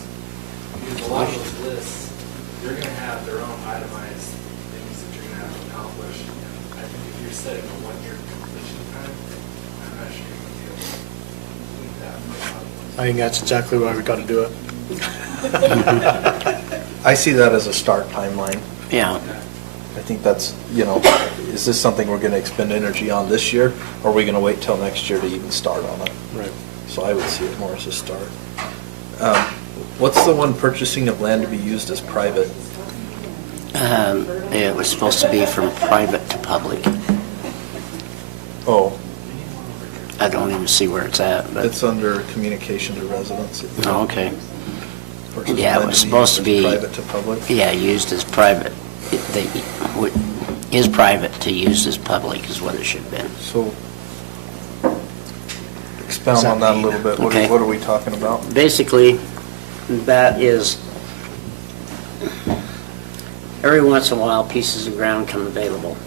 Because a lot of those lists, they're gonna have their own itemized things that you're gonna have to accomplish. And I think if you're setting a 1-year completion time, I'm not sure you're gonna be able to complete that. I think that's exactly why we got to do it. I see that as a start timeline. Yeah. I think that's, is this something we're going to expend energy on this year, or are we going to wait till next year to even start on it? Right. So I would see it more as a start. What's the one purchasing of land to be used as private? It was supposed to be from private to public. Oh, I don't even see where it's at, but, it's under communication to residents. oh, okay. Purchase Yeah, it land was to be supposed used to as be- private to public. Yeah, used as private. Is private to used as public is what it should have been. So expound on that a little bit. Okay. What are we talking about? Basically, that is, every once in a while, pieces of ground come available,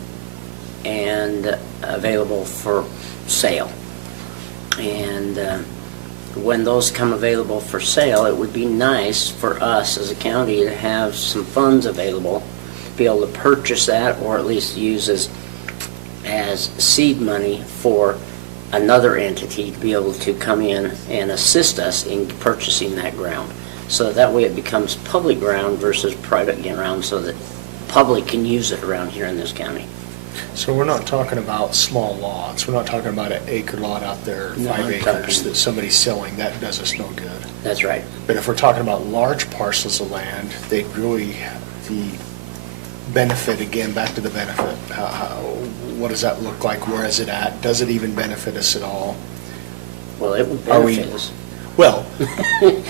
and available for sale. And when those come available for sale, it would be nice for us as a county to have some funds available to be able to purchase that, or at least use as seed money for another entity to be able to come in and assist us in purchasing that ground. So that way it becomes public ground versus private ground, so that public can use it around here in this county. So we're not talking about small lots. We're not talking about an acre lot out there, No, 5 I'm acres talking- that somebody's selling. That does us no good. That's right. But if we're talking about large parcels of land, they'd really, the benefit, again, back to the benefit, what does that look like? Where is it at? Does it even benefit us at all? Well, it would Are we- benefit us. Well, maybe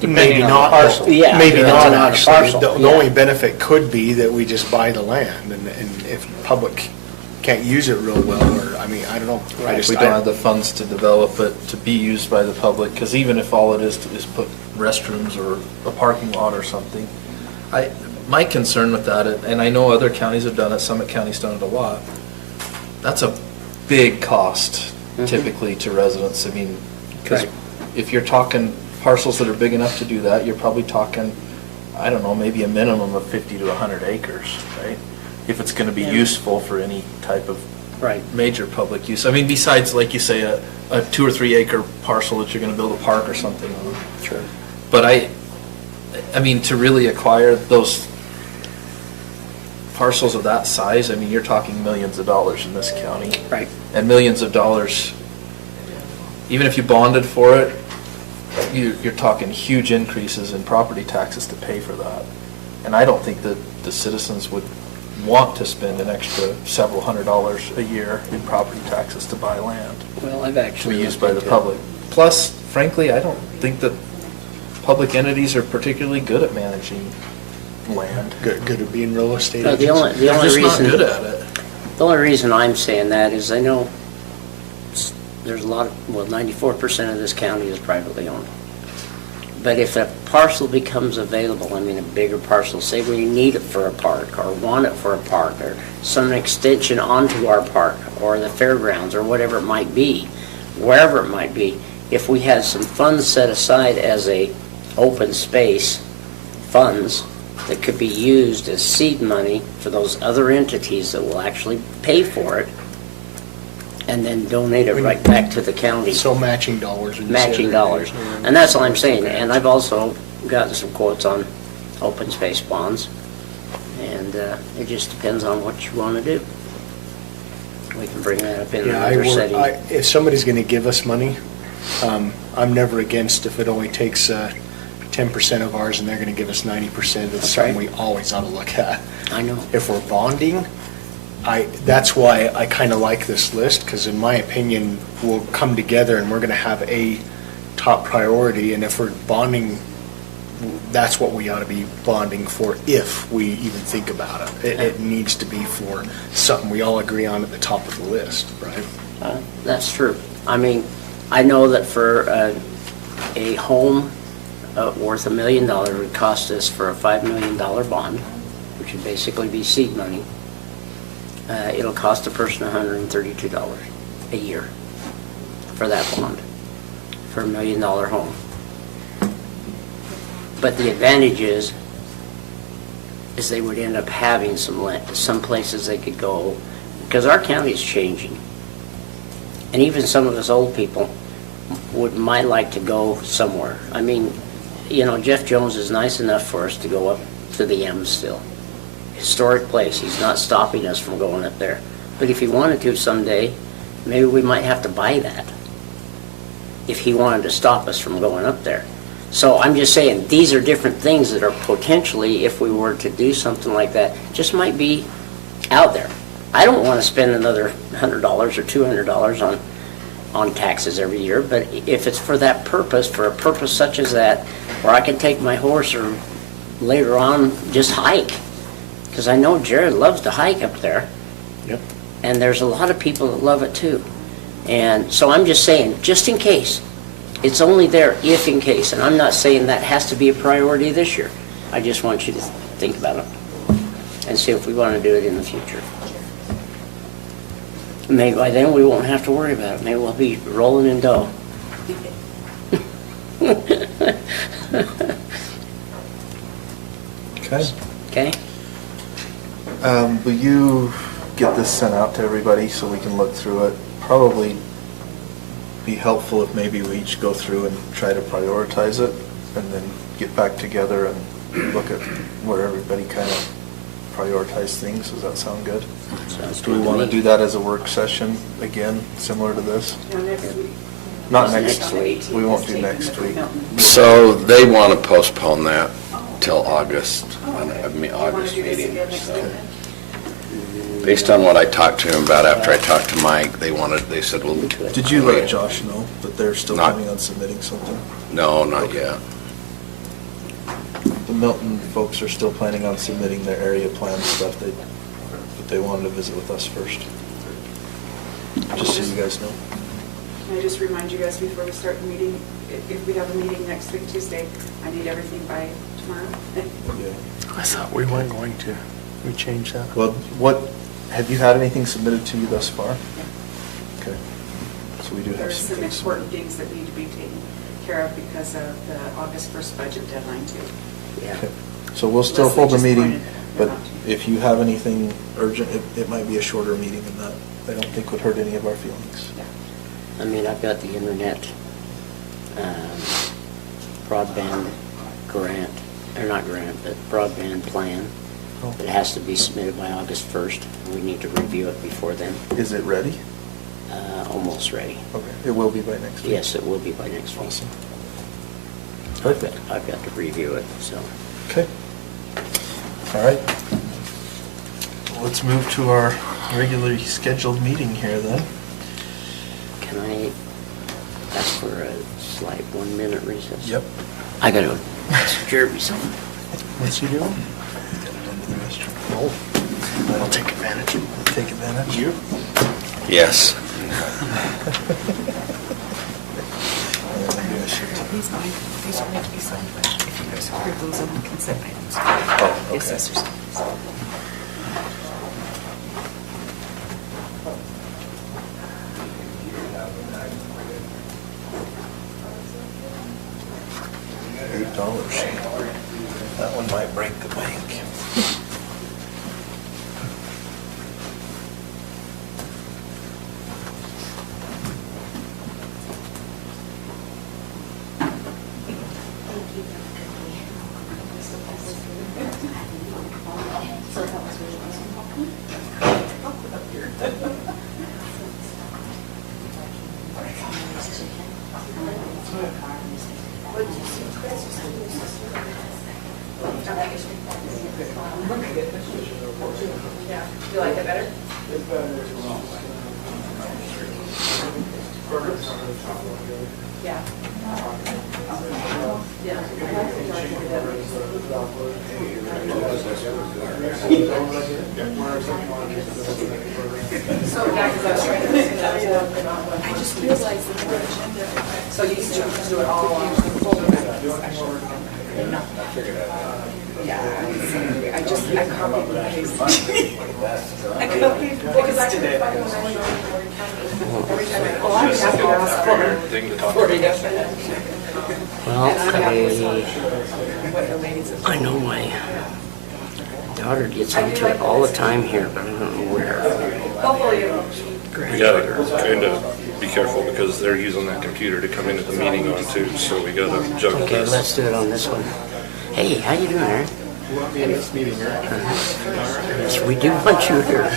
Depending on the not. parcel. Yeah, Maybe depends not, on the actually. parcel, The yeah. only benefit could be that we just buy the land, and if public can't use it real well, or, I mean, I don't know. We don't have the funds to develop it to be used by the public, because even if all it is put restrooms or a parking lot or something, my concern with that, and I know other counties have done it, Summit County's done it a lot, that's a big cost typically to residents. I mean, because Right. if you're talking parcels that are big enough to do that, you're probably talking, I don't know, maybe a minimum of 50 to 100 acres, right? If it's going to be Yeah. useful for any type of Right. major public use. I mean, besides, like you say, a 2 or 3 acre parcel that you're going to build a park or something on. Sure. But I mean, to really acquire those parcels of that size, I mean, you're talking millions of dollars in this county. Right. And millions of dollars, even if you bonded for it, you're talking huge increases in property taxes to pay for that. And I don't think that the citizens would want to spend an extra several $100s a year in property taxes to buy land Well, I've to actually. be used by the looked into it. public. Plus, frankly, I don't think that public entities are particularly good at managing land. Good at being real estate No, the agents. only They're just not reason. good at it. The only reason I'm saying that is I know there's a lot of, well, 94% of this county is privately owned. But if a parcel becomes available, I mean a bigger parcel, say we need it for a park or want it for a park or some extension onto our park or the fairgrounds or whatever it might be, wherever it might be, if we had some funds set aside as a open space funds that could be used as seed money for those other entities that will actually pay for it, and then donate it right back to the county. So matching dollars. when you say Matching that. dollars. And that's all I'm saying. And I've also gotten some quotes on open space bonds. And it just depends on what you want to do. We can bring that up in Yeah, another setting. if somebody's going to give us money, I'm never against if it only takes 10 10% of ours and they're gonna give us 90%. It's That's something right. we always ought to look at. I know. If we're bonding, that's why I kind of like this list, because in my opinion, we'll come together and we're going to have a top priority, and if we're bonding, that's what we ought to be bonding for, if we even think about it. It needs to be for something we all agree on at the top of the list, right? That's true. I mean, I know that for a home worth $1 million would cost us for a $5 million bond, which would basically be seed money. It'll cost a person $132 a year for that bond, for $1 million home. But the advantage is they would end up having some places they could go, because our county's changing. And even some of us old people might like to go somewhere. I mean, you know, Jeff Jones is nice enough for us to go up to the M still. Historic place, he's not stopping us from going up there. But if he wanted to someday, maybe we might have to buy that, if he wanted to stop us from going up there. So I'm just saying, these are different things that are potentially, if we were to do something like that, just might be out there. I don't want to spend another $100 or $200 on taxes every year, but if it's for that purpose, for a purpose such as that, where I can take my horse or later on just hike, because I know Jared loves to hike up there. Yep. And there's a lot of people that love it too. And so I'm just saying, just in case, it's only there if in case, and I'm not saying that has to be a priority this year. I just want you to think about it and see if we want to do it in the future. Maybe by then we won't have to worry about it. Maybe we'll be rolling in dough. Okay. Okay? Will you get this sent out to everybody so we can look through it? Probably be helpful if maybe we each go through and try to prioritize it and then get back together and look at where everybody kind of prioritize things. Does that sound good? Sounds Do we good to want to me. do that as a work session again, similar to this? No, next week. Not Next next week. week. We won't do next week. So they want to postpone that till August, You want August to do this meeting. again next So, week? based on what I talked to him about after I talked to Mike, they said, well, Did you let Josh know that they're still Not- planning on submitting something? no, not yet. The Milton folks are still planning on submitting their area plan stuff, but they wanted to visit with us first. Just so you guys know. Can I just remind you guys before we start the meeting, if we have a meeting next week, Tuesday, I need everything by tomorrow. Yeah. I thought we weren't going to. We changed that. Well, have you had anything submitted to you thus far? Okay. So we do There are have some some things. important things that need to be taken care of because of the August 1st budget deadline too. Yeah. Okay. So we'll still Leslie hold the just meeting, pointed but them out to you. if you have anything urgent, it might be a shorter meeting than that. I don't think would hurt any of our feelings. I mean, I've got the internet broadband grant, or not grant, but broadband plan. Oh. It has to be submitted by August 1st. We need to review it before then. Is it ready? Almost ready. Okay. It will be by next week? Yes, it will be by next week. Awesome. I've got to review it, so. Okay. All right. Let's move to our regularly scheduled meeting here then. Can I ask for a slight 1-minute recess? Yep. I gotta ask Jeremy something. What's he doing? Into the restroom. Oh, I'll take advantage. Take advantage. You? Yes. These are need to be signed, but if you guys approve those on the consent items. Oh, The okay. assessors. $8. That one might break the bank. Yeah, you like it better? Yeah. So, yeah, because I was trying to figure that out. I just realized that the agenda, so you used to do it all on the folder. Yeah, I copied and pasted. I copied and pasted it. Every time I, oh, I'm happy to ask for Thing to talk for about. it. Well, And I'm happy to ask what the ladies have. I know my daughter gets into it all the time here, but I don't know where. Hopefully, We gotta kind of be careful because they're using that computer to come into the meeting on too, so we gotta juggle Okay, this. let's do it on this one. Hey, how you doing, Aaron? Yes, we do want you here.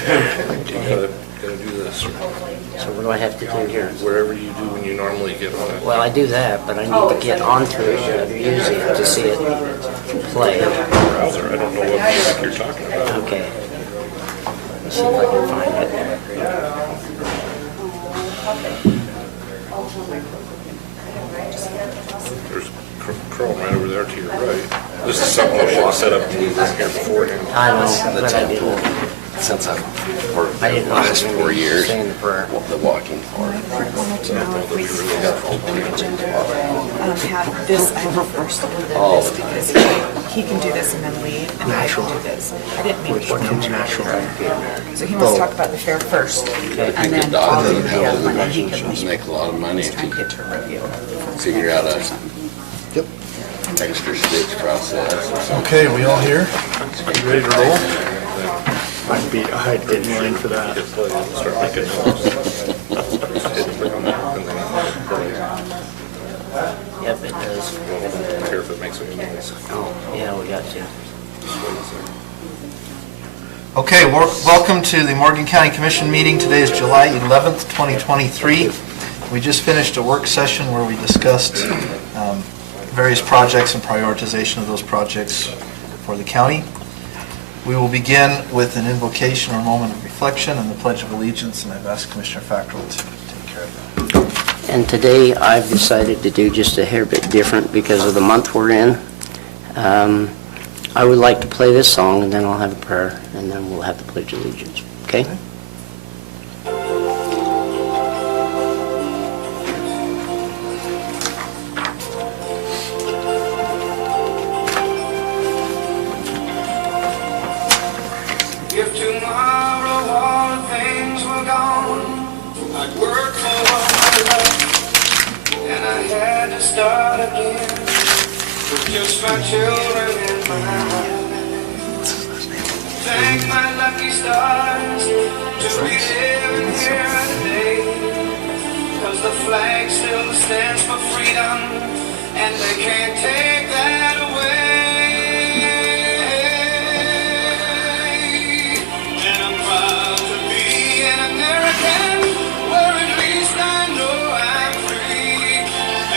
Gotta do this, So what do I have to do here? wherever you do when you normally get on it. Well, I do that, but I need to get onto it using it to see it play. Browser, I don't know what music you're talking about. Okay. Let's see if I can find it. There's Chrome right over there to your right. This is something we should have set up here beforehand. I know, but I didn't. Since I've worked I the didn't know last I was 4 years, saying the prayer. the walking part. Have this, I prefer first of this because he can do this and then leave, and I can do this. I didn't make it natural. So he wants to talk about the fair first, If and you then could I'll dodge do it, the how other one, and he can would leave. make a lot of money He's if trying you to get to a review. figure out a extra stitch process or something. Okay, we all here? You ready to roll? I'd get in line for that. Hit play and start making notes. Hit click on that and then play. Yep, it does. I don't care if it makes any noise. Oh, yeah, we got to. Okay, welcome to the Morgan County Commission meeting. Today is July 11th, 2023. We just finished a work session where we discussed various projects and prioritization of those projects for the county. We will begin with an invocation or moment of reflection and the Pledge of Allegiance, and I've asked Commissioner Fackrell to take care of that. And today I've decided to do just a hair bit different because of the month we're in. I would like to play this song and then I'll have a prayer and then we'll have the Pledge of Allegiance. Okay? If tomorrow all things were gone, I'd work for what I love, and I had to start again with just my children in my eyes. Thank my lucky stars to be living here today, 'cause the flag still stands for freedom, and they can't take that away. And I'm proud to be an American, where at least I know I'm free.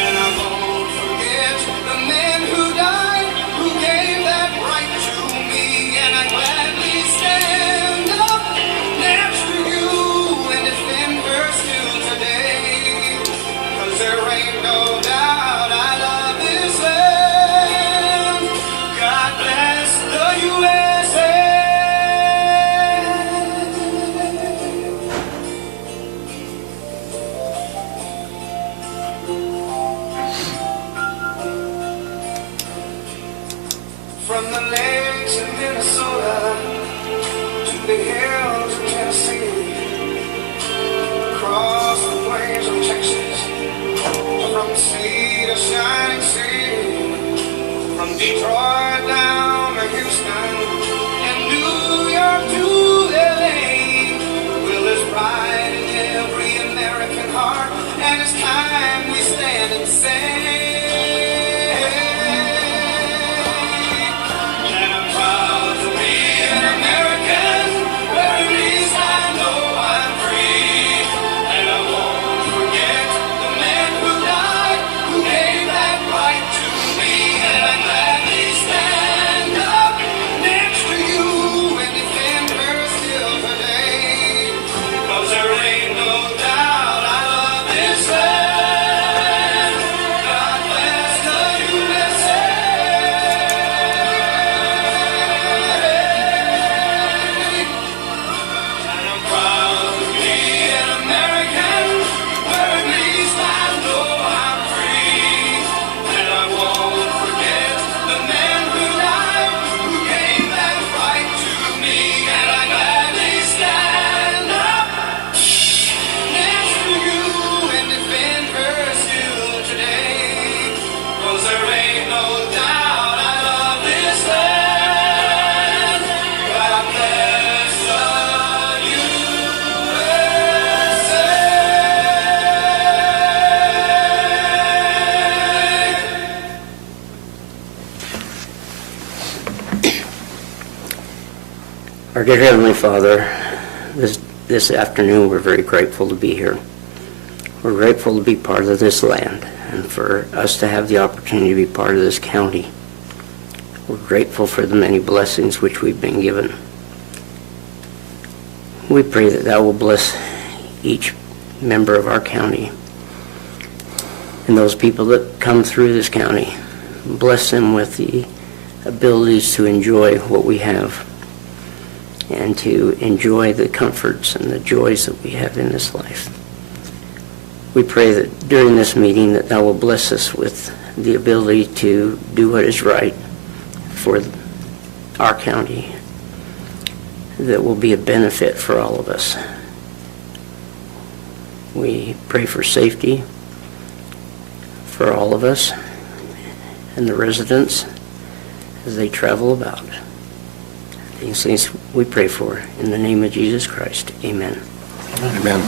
And I won't forget the men who died, who gave that right to me. And I gladly stand up next to you and defend her still today. 'Cause there ain't no doubt I love this land. Our dear Heavenly Father, this afternoon, we're very grateful to be here. We're grateful to be part of this land and for us to have the opportunity to be part of this county. We're grateful for the many blessings which we've been given. We pray that Thou will bless each member of our county and those people that come through this county. Bless them with the abilities to enjoy what we have and to enjoy the comforts and the joys that we have in this life. We pray that during this meeting that Thou will bless us with the ability to do what is right for our county that will be a benefit for all of us. We pray for safety for all of us and the residents as they travel about. These things we pray for in the name of Jesus Christ. Amen. Amen.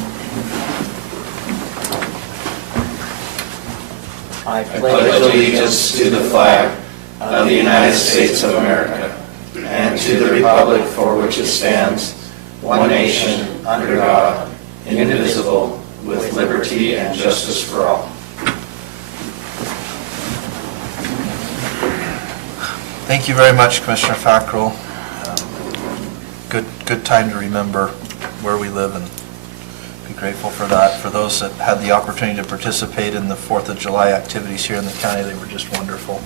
I pledge allegiance to the flag of the United States of America and to the republic for which it stands, one nation, under God, indivisible, with liberty and justice for all. Thank you very much, Commissioner Fackrell. Good time to remember where we live and be grateful for that. For those that had the opportunity to participate in the 4th of July activities here in the county, they were just wonderful.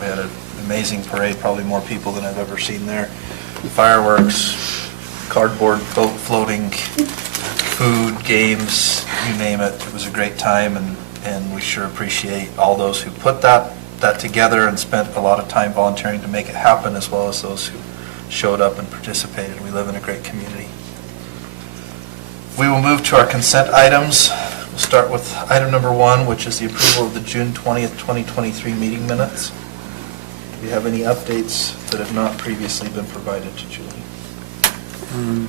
We had an amazing parade, probably more people than I've ever seen there. Fireworks, cardboard boat floating, food, games, you name it. It was a great time, and we sure appreciate all those who put that together and spent a lot of time volunteering to make it happen, as well as those who showed up and participated. We live in a great community. We will move to our consent items. We'll start with item number 1, which is the approval of the June 20th, 2023 meeting minutes. Do we have any updates that have not previously been provided to Julie?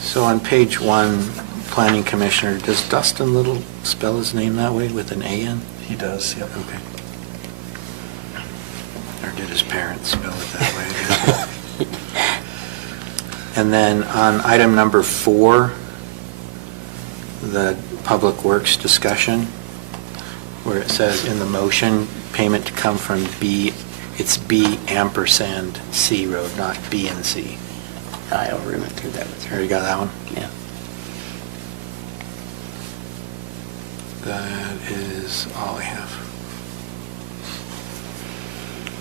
So on page 1, Planning Commissioner, does Dustin Little spell his name that way with an A-N? He does, yep. Okay. Or did his parents spell it that way? And then on item number 4, the Public Works discussion, where it says in the motion, payment to come from B, it's B ampersand C Road, not B and C. I already went through that with her. Already got that one? Yeah. That is all I have.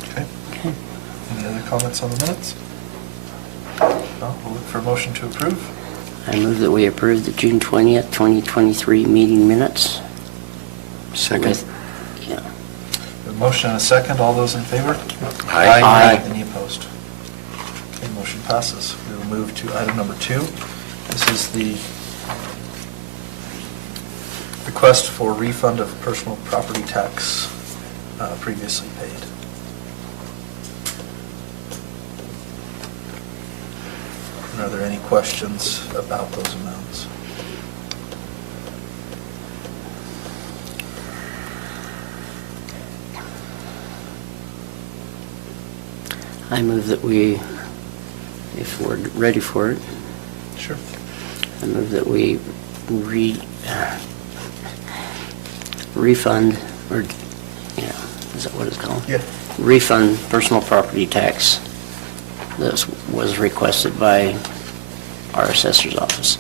Okay. Any other comments on the minutes? No, we'll look for a motion to approve. I move that we approve the June 20th, 2023 meeting minutes. Second. Yeah. A motion and a second. All those in favor? Aye. Aye. Any opposed? Okay, motion passes. We will move to item number 2. This is the request for refund of personal property tax previously paid. And are there any questions about those amounts? I move that we, if we're ready for it, Sure. I move that we refund, or, yeah, is that what it's called? Yeah. Refund personal property tax that was requested by our assessor's office.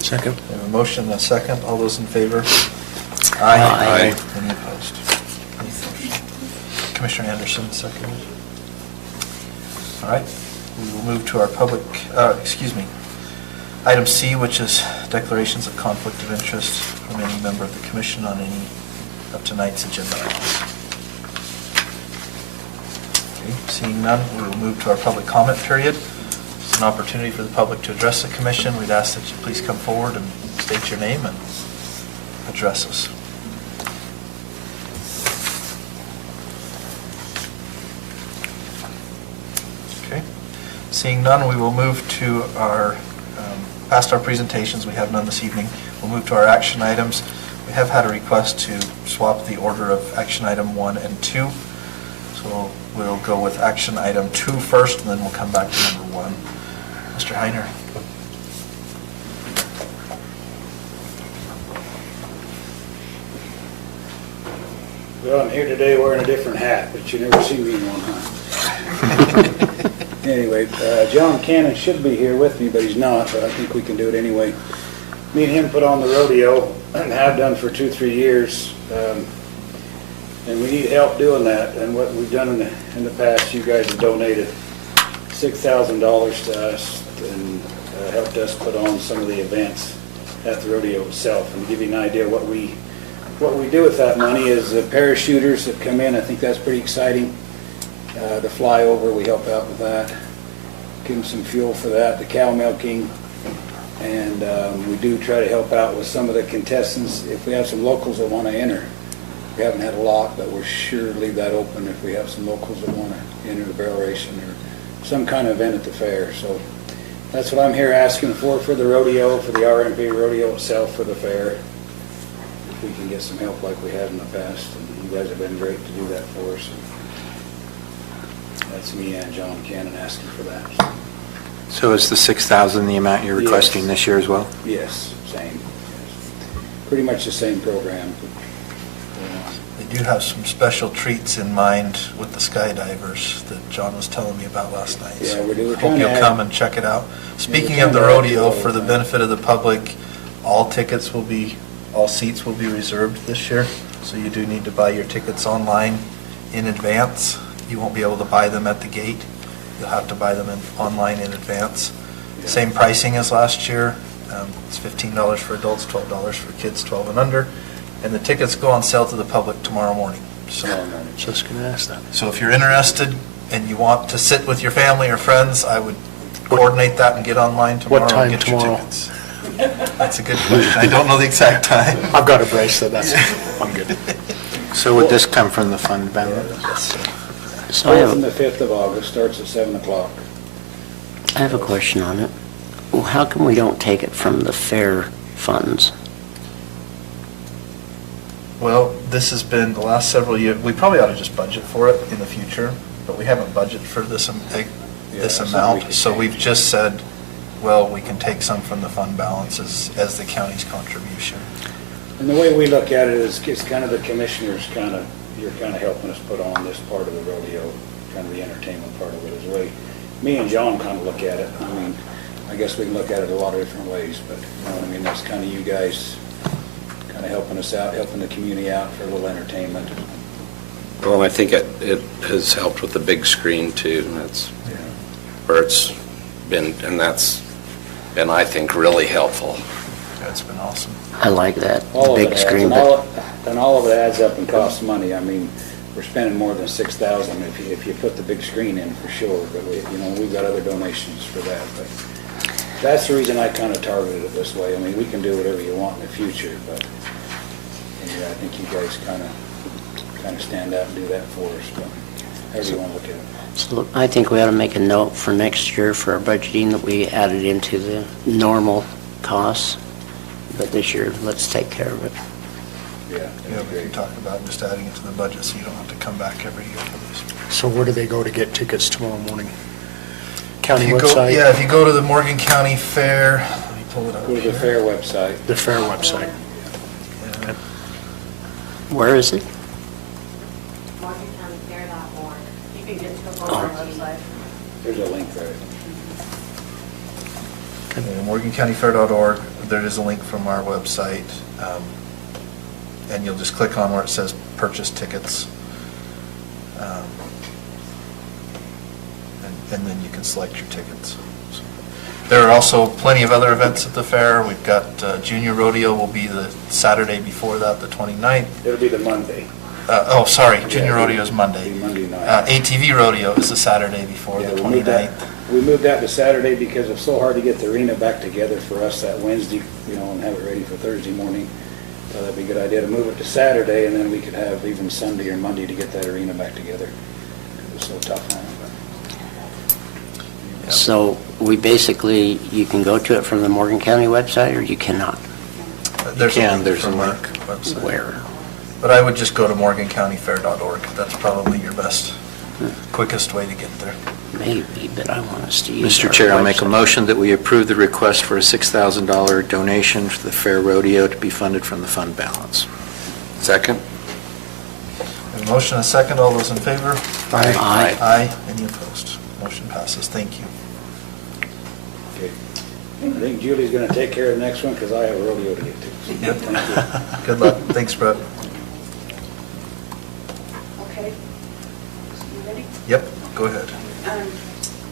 Second. We have a motion and a second. All those in favor? Aye. Any opposed? Any opposed? Commissioner Anderson, second. All right, we will move to our item C, which is declarations of conflict of interest from any member of the commission on any of tonight's agenda items. Okay, seeing none, we will move to our public comment period. It's an opportunity for the public to address the commission. We'd ask that you please come forward and state your name and address us. Okay. Seeing none, we will move to our, past our presentations, we have none this evening. We'll move to our action items. We have had a request to swap the order of action item 1 and 2. So we'll we'll go with action item 2 first, and then we'll come back to number 1. Mr. Heiner. Well, I'm here today wearing a different hat, but you never see me in one, huh? Anyway, John Cannon should be here with me, but he's not, but I think we can do it anyway. Me and him put on the rodeo, and have done for 2-3 years, and we need help doing that. And what we've done in the past, you guys have donated $6,000 to us and helped us put on some of the events at the rodeo itself. And to give you an idea, what we do with that money is the parachuters that come in. I think that's pretty exciting. The flyover, we help out with that. Give them some fuel for that. The cow milking. And we do try to help out with some of the contestants. If we have some locals that want to enter, we haven't had a lot, but we're sure to leave that open if we have some locals that want to enter the barrel racing or some kind of event at the fair. So that's what I'm here asking for the rodeo, for the RMP rodeo itself, for the fair. If we can get some help like we had in the past, and you guys have been great to do that for us. That's me and John Cannon asking for that. So is the 6,000 the amount you're requesting Yes. this year as well? Yes, same. Yes. Pretty much the same program. They do have some special treats in mind with the skydivers that John was telling me about last night. Yeah, So we do. We're hope trying to you'll add- come and check it out. Speaking we're of the trying to add to rodeo, all for the that. benefit of the public, all seats will be reserved this year. So you do need to buy your tickets online in advance. You won't be able to buy them at the gate. You'll have to buy them online in advance. Yeah. Same pricing as last year. It's $15 for adults, $12 for kids 12 and under. And the tickets go on sale to the public tomorrow morning. Just going to ask that. So if you're interested and you want to sit with your family or friends, I would coordinate that and get online tomorrow. What time and get tomorrow? Your tickets. That's a good question. I don't know the exact time. I've got a bracelet, I'm good. So would this come from the fund balance? So I Fourth and have, the 5th of August, starts at 7 o'clock. I have a question on it. Well, how come we don't take it from the fair funds? Well, this has been the last several years. We probably ought to just budget for it in the future, but we haven't budgeted for this that's something we amount. could So change. we've just said, well, we can take some from the fund balances as the county's contribution. And the way we look at it is, it's kind of the commissioners you're kind of helping us put on this part of the rodeo, kind of the entertainment part of it is the way me and John kind of look at it. I mean, I guess we can look at it a lot of different ways, but, you know what I mean, that's kind of you guys kind of helping us out, helping the community out for a little entertainment. Well, I think it has helped with the big screen too. That's Yeah. where it's been, and that's been, I think, really helpful. That's been awesome. I like that, All of it big adds, screen, and but all of it adds up and costs money. I mean, we're spending more than 6,000 if you put the big screen in for sure, but we've got other donations for that, but that's the reason I kind of targeted it this way. I mean, we can do whatever you want in the future, but I think you guys kind of stand out and do that for us, but however you want to look at it. so I think we ought to make a note for next year for our budgeting that we added into the normal costs. But this year, let's take care of it. Yeah, Yeah, that'd be we can great. talk about just adding it to the budget so you don't have to come back every year for this. So where do they go to get tickets tomorrow morning? County If you go- website? Yeah, if you go to the Morgan County Fair, let me pull it up Go to the here. fair website. The fair website. Yeah. Where is it? MorganCountyFair.org. You can get to it on our website. There's a link there. MorganCountyFair.org, there is a link from our website, and you'll just click on where it says purchase tickets. And then you can select your tickets. So, there are also plenty of other events at the fair. We've got Junior Rodeo will be the Saturday before that, the 29th. It'll be the Monday. Junior Rodeo is Monday. It'll be Monday night. ATV Rodeo is the Saturday before, Yeah, the we moved that- 29th. We moved that to Saturday because it's so hard to get the arena back together for us that Wednesday, and have it ready for Thursday morning. So that'd be a good idea to move it to Saturday, and then we could have even Sunday or Monday to get that arena back together. It's so tough on it. Yeah. So we basically, you can go to it from the Morgan County website, or you cannot? There's a can, link there's a from our link. website. Where? But I would just go to MorganCountyFair.org. That's probably your best quickest way to get there. Maybe, but I want us to use Mr. our Chair, I'll make a website. motion that we approve the request for a $6,000 donation for the Fair Rodeo to be funded from the fund balance. Second? We have a motion and a second. All those in favor? Aye. Aye. Any opposed? Motion passes. Thank you. Okay. I think Julie's gonna take care of the next one, because I have a rodeo to get to. Yep. Thank you. Good luck. Thanks, Brett. Okay. You ready? Yep, go ahead.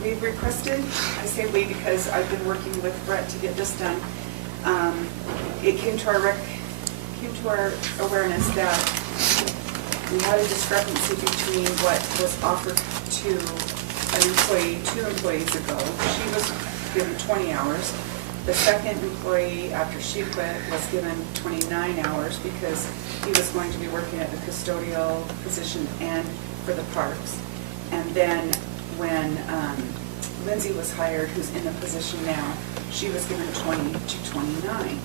We've requested, I say we because I've been working with Brett to get this done. It came to our awareness that we had a discrepancy between what was offered to an employee 2 employees ago. She was given 20 hours. The second employee, after she quit, was given 29 hours because he was going to be working at the custodial position and for the parks. And then when Lindsay was hired, who's in the position now, she was given 20 to 29.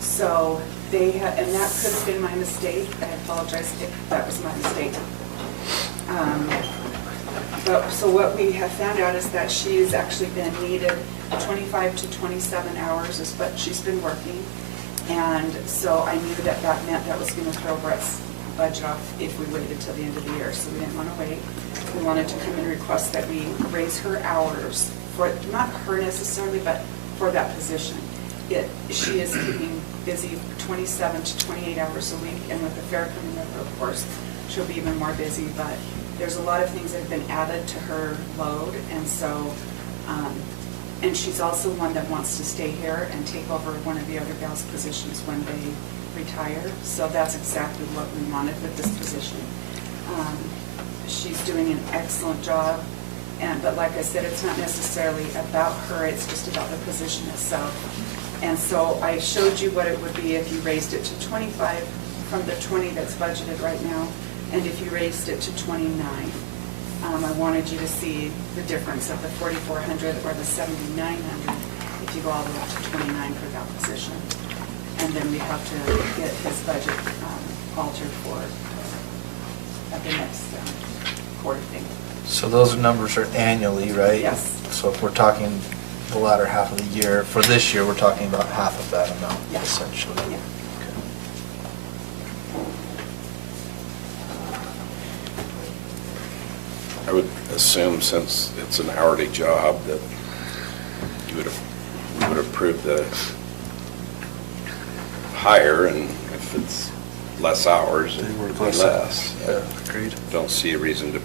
So they had, and that could have been my mistake. I apologize if that was my mistake. So what we have found out is that she's actually been needed 25 to 27 hours is what she's been working. And so I knew that that meant that was going to throw Brett's budget off if we waited till the end of the year. So we didn't want to wait. We wanted to come and request that we raise her hours for, not her necessarily, but for that position. She is keeping busy 27 to 28 hours a week, and with the fair coming up, of course, she'll be even more busy, but there's a lot of things that have been added to her load, and so, and she's also one that wants to stay here and take over one of the other gals' positions when they retire, so that's exactly what we wanted with this position. She's doing an excellent job, but like I said, it's not necessarily about her, it's just about the position itself. And so I showed you what it would be if you raised it to 25 from the 20 that's budgeted right now, and if you raised it to 29. I wanted you to see the difference of the 4,400 or the 7,900 if you go all the way up to 29 for that position. And then we have to get his budget altered for at the next quarter thing. So those numbers are annually, right? Yes. So if we're talking the latter half of the year, for this year, we're talking about half of that amount, Yeah. essentially. Yeah. I would assume, since it's an hourly job, that you would approve the higher, and if it's less hours, it would be less. Yeah, agreed. Don't see a reason to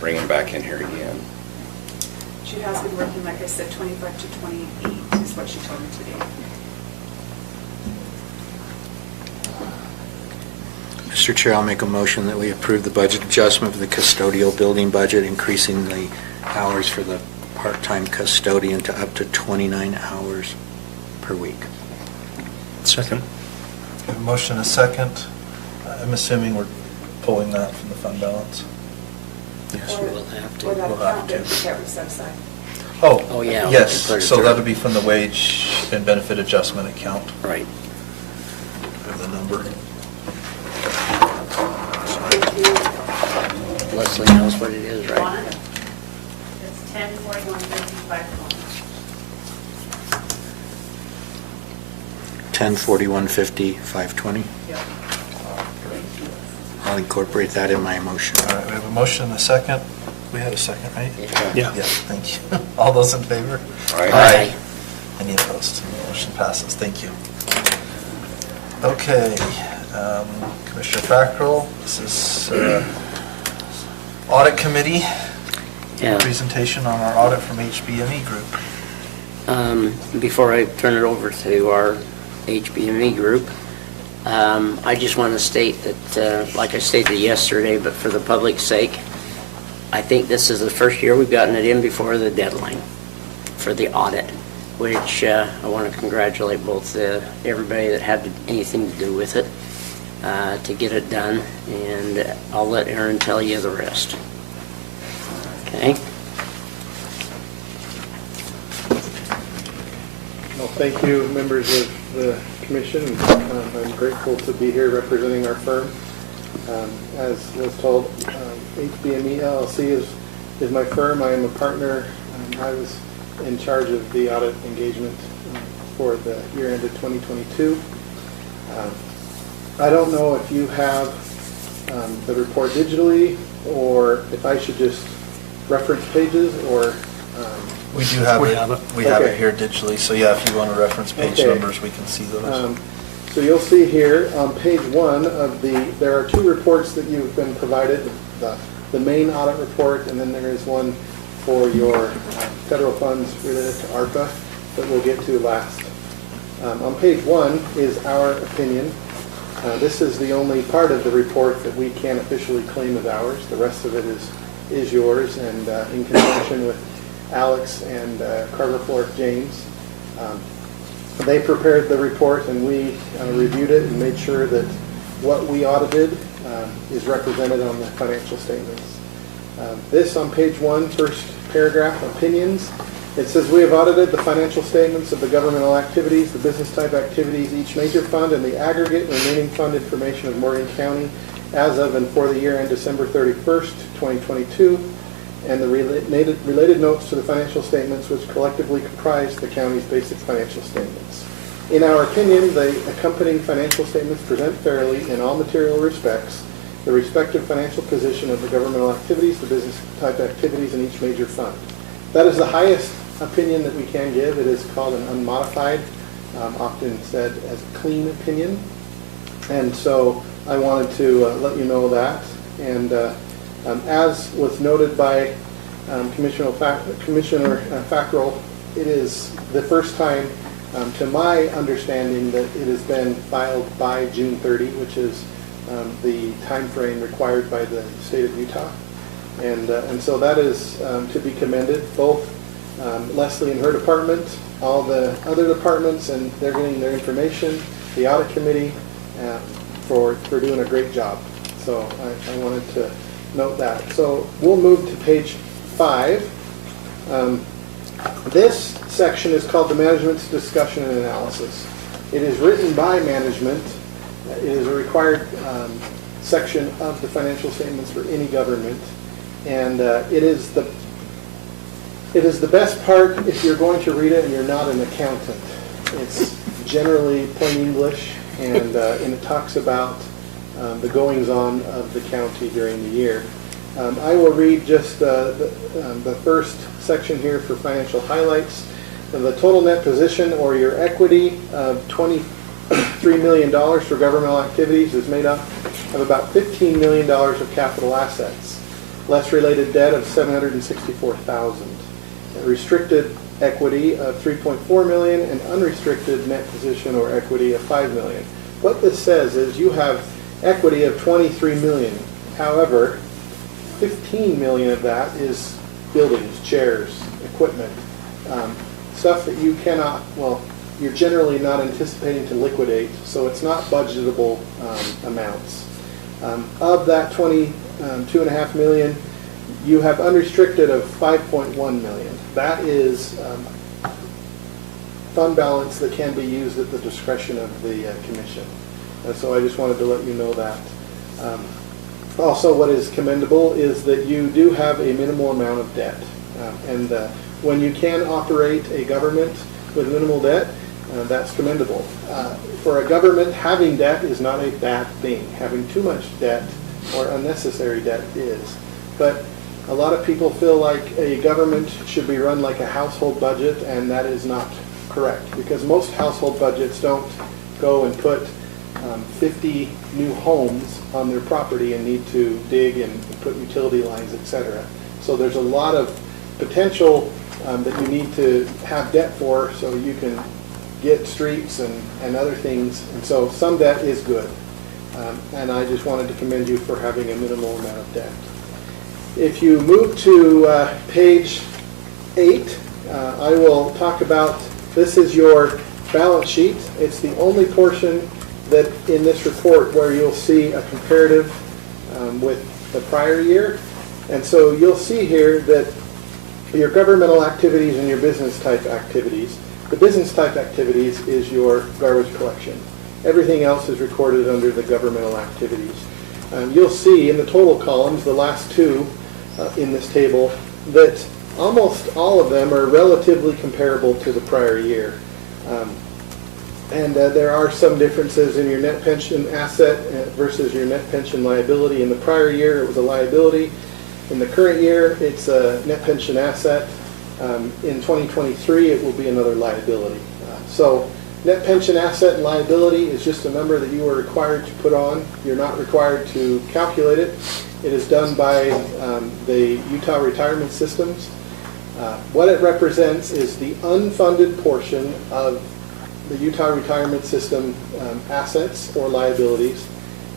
bring him back in here again. She has been working, like I said, 25 to 28 is what she told me today. Mr. Chair, I'll make a motion that we approve the budget adjustment for the custodial building budget, increasing the hours for the part-time custodian to up to 29 hours per week. Second. We have a motion and a second. I'm assuming we're pulling that from the fund balance. Yes, we will have to. Or that We'll have account to. that we set aside. Oh, yeah, we yes, can put it so there. that'll be from the wage and benefit adjustment account. Right. Of the number. Leslie knows what it is, right? It's 10/41/55. 10/41/50, 520. Yep. I'll incorporate that in my motion. All right, we have a motion and a second. We had a second, right? Yeah. Yeah, thank you. All those in favor? Aye. Any opposed? Motion passes. Thank you. Okay, Commissioner Fackrell, this is Audit Committee. Yeah. Presentation on our audit from HBME Group. Before I turn it over to our HBME group, I just want to state that, like I stated yesterday, but for the public's sake, I think this is the first year we've gotten it in before the deadline for the audit, which I want to congratulate both everybody that had anything to do with it to get it done, and I'll let Aaron tell you the rest. Okay? Well, thank you, members of the commission. I'm grateful to be here representing our firm. As was told, HBME LLC is my firm. I am a partner. I was in charge of the audit engagement for the year ended 2022. I don't know if you have the report digitally, or if I should just reference pages, or... We do have We it. have it. We have it Okay. here digitally, so yeah, if you want to reference page Okay. numbers, we can see those. So you'll see here on page 1 of there are 2 reports that you've been provided, the main audit report, and then there is one for your federal funds related to ARPA that we'll get to last. On page 1 is our opinion. This is the only part of the report that we can officially claim as ours. The rest of it is yours, and in conjunction with Alex and Carla Flork James. They prepared the report, and we reviewed it and made sure that what we audited is represented on the financial statements. This on page 1, first paragraph, opinions. It says, we have audited the financial statements of the governmental activities, the business type activities, each major fund, and the aggregate remaining fund information of Morgan County as of and for the year end December 31st, 2022, and the related notes to the financial statements which collectively comprise the county's basic financial statements. In our opinion, the accompanying financial statements present fairly in all material respects the respective financial position of the governmental activities, the business type activities, and each major fund. That is the highest opinion that we can give. It is called an unmodified, often said as a clean opinion. And so I wanted to let you know that. And as was noted by Commissioner Fackrell, it is the first time, to my understanding, that it has been filed by June 30, which is the time frame required by the state of Utah. And so that is to be commended, both Leslie and her department, all the other departments, and they're getting their information, the audit committee, for doing a great job. So I wanted to note that. So we'll move to page 5. This section is called the Management's Discussion and Analysis. It is written by management. It is a required section of the financial statements for any government. And it is the best part if you're going to read it and you're not an accountant. It's generally plain English, and it talks about the goings-on of the county during the year. I will read just the first section here for financial highlights. The total net position, or your equity, of $23 million for governmental activities is made up of about $15 million of capital assets, less related debt of $764,000, restricted equity of $3.4 million, and unrestricted net position or equity of $5 million. What this says is you have equity of $23 million. However, $15 million of that is buildings, chairs, equipment, stuff that you cannot, well, you're generally not anticipating to liquidate, so it's not budgetable amounts. Of that $22.5 million, you have unrestricted of $5.1 million. That is fund balance that can be used at the discretion of the commission. So I just wanted to let you know that. Also, what is commendable is that you do have a minimal amount of debt. And when you can operate a government with minimal debt, that's commendable. For a government, having debt is not a bad thing. Having too much debt or unnecessary debt is. But a lot of people feel like a government should be run like a household budget, and that is not correct, because most household budgets don't go and put 50 new homes on their property and need to dig and put utility lines, etc. So there's a lot of potential that you need to have debt for, so you can get streets and other things. And so some debt is good. And I just wanted to commend you for having a minimal amount of debt. If you move to page 8, I will talk about, this is your balance sheet. It's the only portion that in this report where you'll see a comparative with the prior year. And so you'll see here that your governmental activities and your business type activities, the business type activities is your garbage collection. Everything else is recorded under the governmental activities. you'll see in the total columns, the last two in this table, that almost all of them are relatively comparable to the prior year. And there are some differences in your net pension asset versus your net pension liability. In the prior year, it was a liability. In the current year, it's a net pension asset. In 2023, it will be another liability. So net pension asset and liability is just a number that you are required to put on. You're not required to calculate it. It is done by the Utah Retirement Systems. What it represents is the unfunded portion of the Utah Retirement System assets or liabilities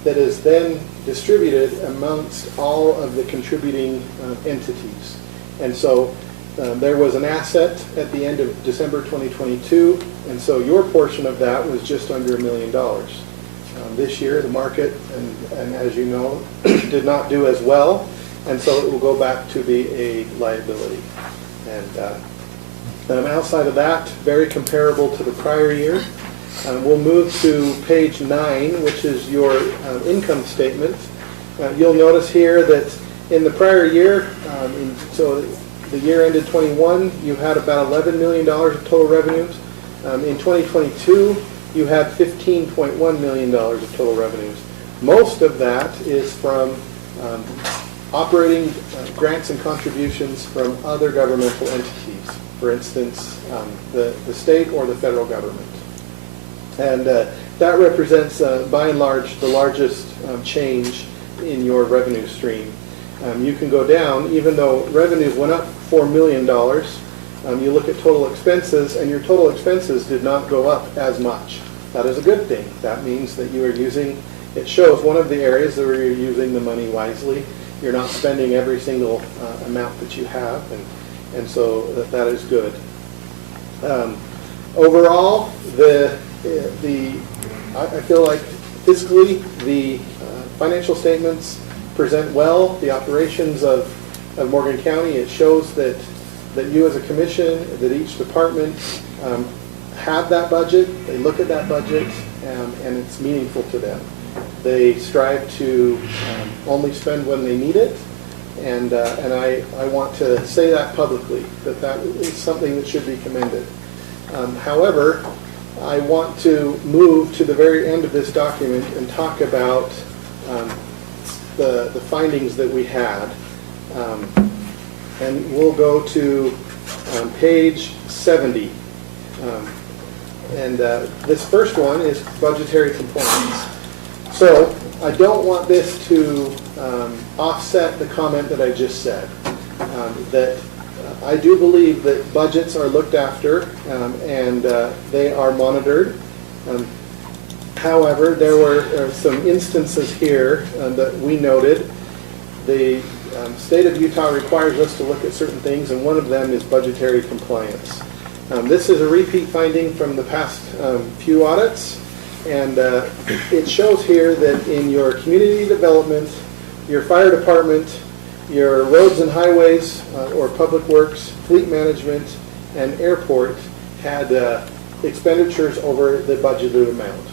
that is then distributed amongst all of the contributing entities. And so there was an asset at the end of December 2022, and so your portion of that was just under $1 million. This year, the market, and as you know, did not do as well, and so it will go back to be a liability. And outside of that, very comparable to the prior year. We'll move to page 9, which is your income statement. You'll notice here that in the prior year, so the year ended 21, you had about $11 million of total revenues. In 2022, you had $15.1 million of total revenues. Most of that is from operating grants and contributions from other governmental entities, for instance, the state or the federal government. And that represents, by and large, the largest change in your revenue stream. You can go down, even though revenues went up $4 million, you look at total expenses, and your total expenses did not go up as much. That is a good thing. That means that you are using, it shows one of the areas where you're using the money wisely. You're not spending every single amount that you have, and so that is good. Overall, I feel like fiscally the financial statements present well the operations of Morgan County. It shows that you as a commission, that each department have that budget, they look at that budget, and it's meaningful to them. They strive to only spend when they need it, and I want to say that publicly, that is something that should be commended. However, I want to move to the very end of this document and talk about the findings that we had. And we'll go to page 70. This first one is budgetary compliance. So I don't want this to offset the comment that I just said, that I do believe that budgets are looked after and they are monitored. However, there were some instances here that we noted. The state of Utah requires us to look at certain things, and one of them is budgetary compliance. This is a repeat finding from the past few audits, and it shows here that in your community development, your fire department, your roads and highways or public works, fleet management, and airport had expenditures over the budgeted amount.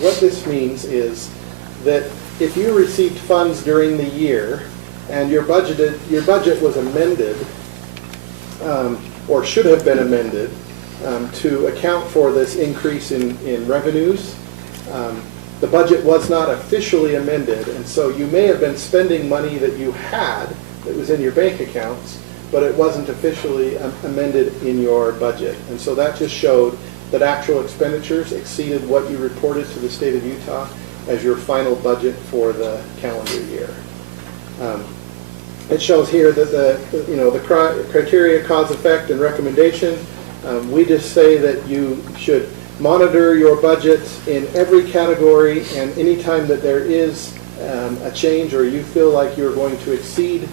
What this means is that if you received funds during the year and your budget was amended or should have been amended to account for this increase in revenues, the budget was not officially amended, and so you may have been spending money that you had that was in your bank accounts, but it wasn't officially amended in your budget. And so that just showed that actual expenditures exceeded what you reported to the state of Utah as your final budget for the calendar year. It shows here that the criteria, cause, effect, and recommendation. We just say that you should monitor your budget in every category, and anytime that there is a change or you feel like you're going to exceed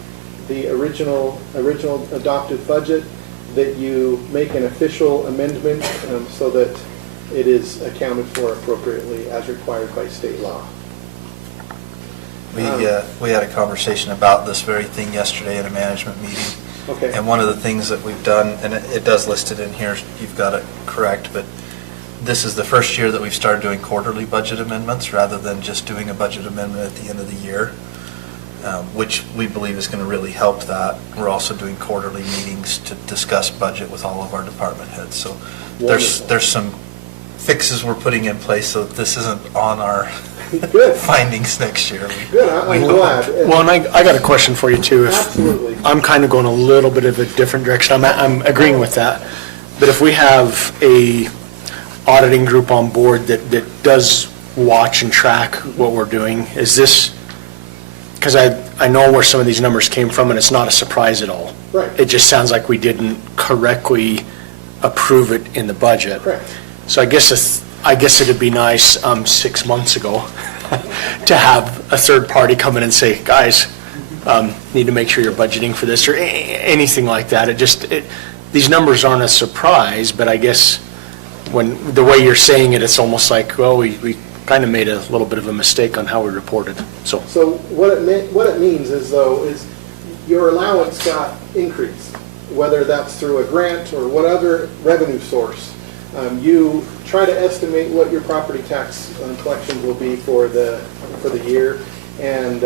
the original adopted budget, that you make an official amendment so that it is accounted for appropriately as required by state law. We had a conversation about this very thing yesterday at a management meeting. Okay. And one of the things that we've done, and it does list it in here, you've got it correct, but this is the first year that we've started doing quarterly budget amendments rather than just doing a budget amendment at the end of the year, which we believe is going to really help that. We're also doing quarterly meetings to discuss budget with all of our department heads. So there's some fixes we're putting in place so that this isn't on our findings next year. Good, I'm glad. Well, and I got a question for you too. Absolutely. I'm kind of going a little bit of a different direction. I'm agreeing with that. But if we have a auditing group on board that does watch and track what we're doing, is this, because I know where some of these numbers came from and it's not a surprise at all. Right. It just sounds like we didn't correctly approve it in the budget. Correct. So I guess it'd be nice 6 months ago to have a third party come in and say, guys, need to make sure you're budgeting for this or anything like that. These numbers aren't a surprise, but I guess when the way you're saying it, it's almost like, well, we kind of made a little bit of a mistake on how we reported. So what it means is your allowance got increased, whether that's through a grant or what other revenue source. You try to estimate what your property tax collections will be for the year, and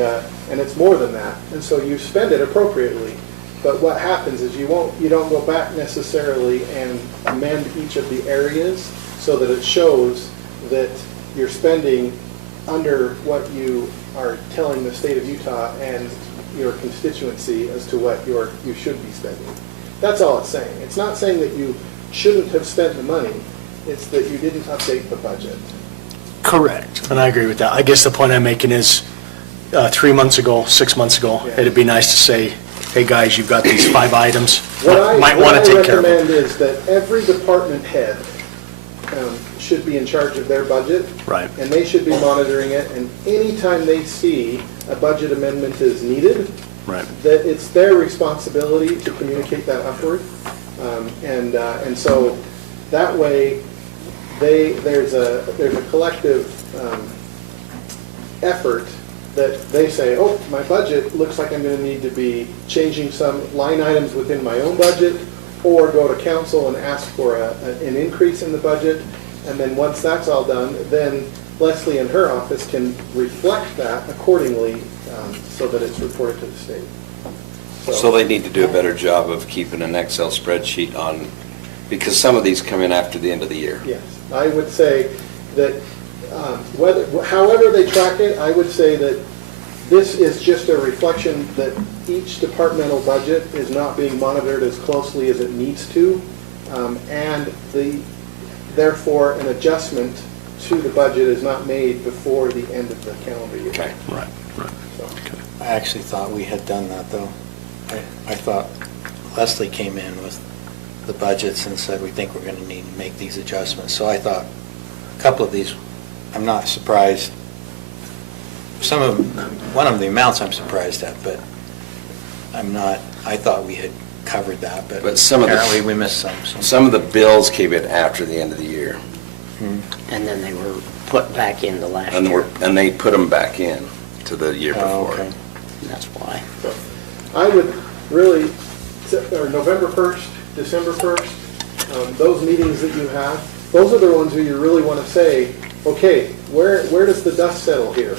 it's more than that, and so you spend it appropriately. But what happens is you don't go back necessarily and amend each of the areas so that it shows that you're spending under what you are telling the state of Utah and your constituency as to what you should be spending. That's all it's saying. It's not saying that you shouldn't have spent the money. It's that you didn't update the budget. correct, and I agree with that. I guess the point I'm making is 3 months ago, 6 months ago, it'd be nice to say, hey, guys, you've got these 5 items. Might want to take care of them. What I recommend is that every department head should be in charge of their budget. Right. And they should be monitoring it, and anytime they see a budget amendment is needed, right, that it's their responsibility to communicate that upward. And so that way, there's a collective effort that they say, oh, my budget looks like I'm going to need to be changing some line items within my own budget, or go to council and ask for an increase in the budget. And then once that's all done, then Leslie and her office can reflect that accordingly so that it's reported to the state. So they need to do a better job of keeping an Excel spreadsheet on, because some of these come in after the end of the year. Yes, I would say that however they track it, I would say that this is just a reflection that each departmental budget is not being monitored as closely as it needs to, and therefore an adjustment to the budget is not made before the end of the calendar year. Okay. Right. So, I actually thought we had done that, though. I thought Leslie came in with the budgets and said, we think we're going to need to make these adjustments. So I thought a couple of these, I'm not surprised. One of the amounts I'm surprised at, but I thought we had covered that, but apparently we missed some. Some of the bills came in after the end of the year. And then they were put back in the last And year. they put them back in to the year before. Okay. That's why. I would really, or November 1st, December 1st, those meetings that you have, those are the ones where you really want to say, okay, where does the dust settle here?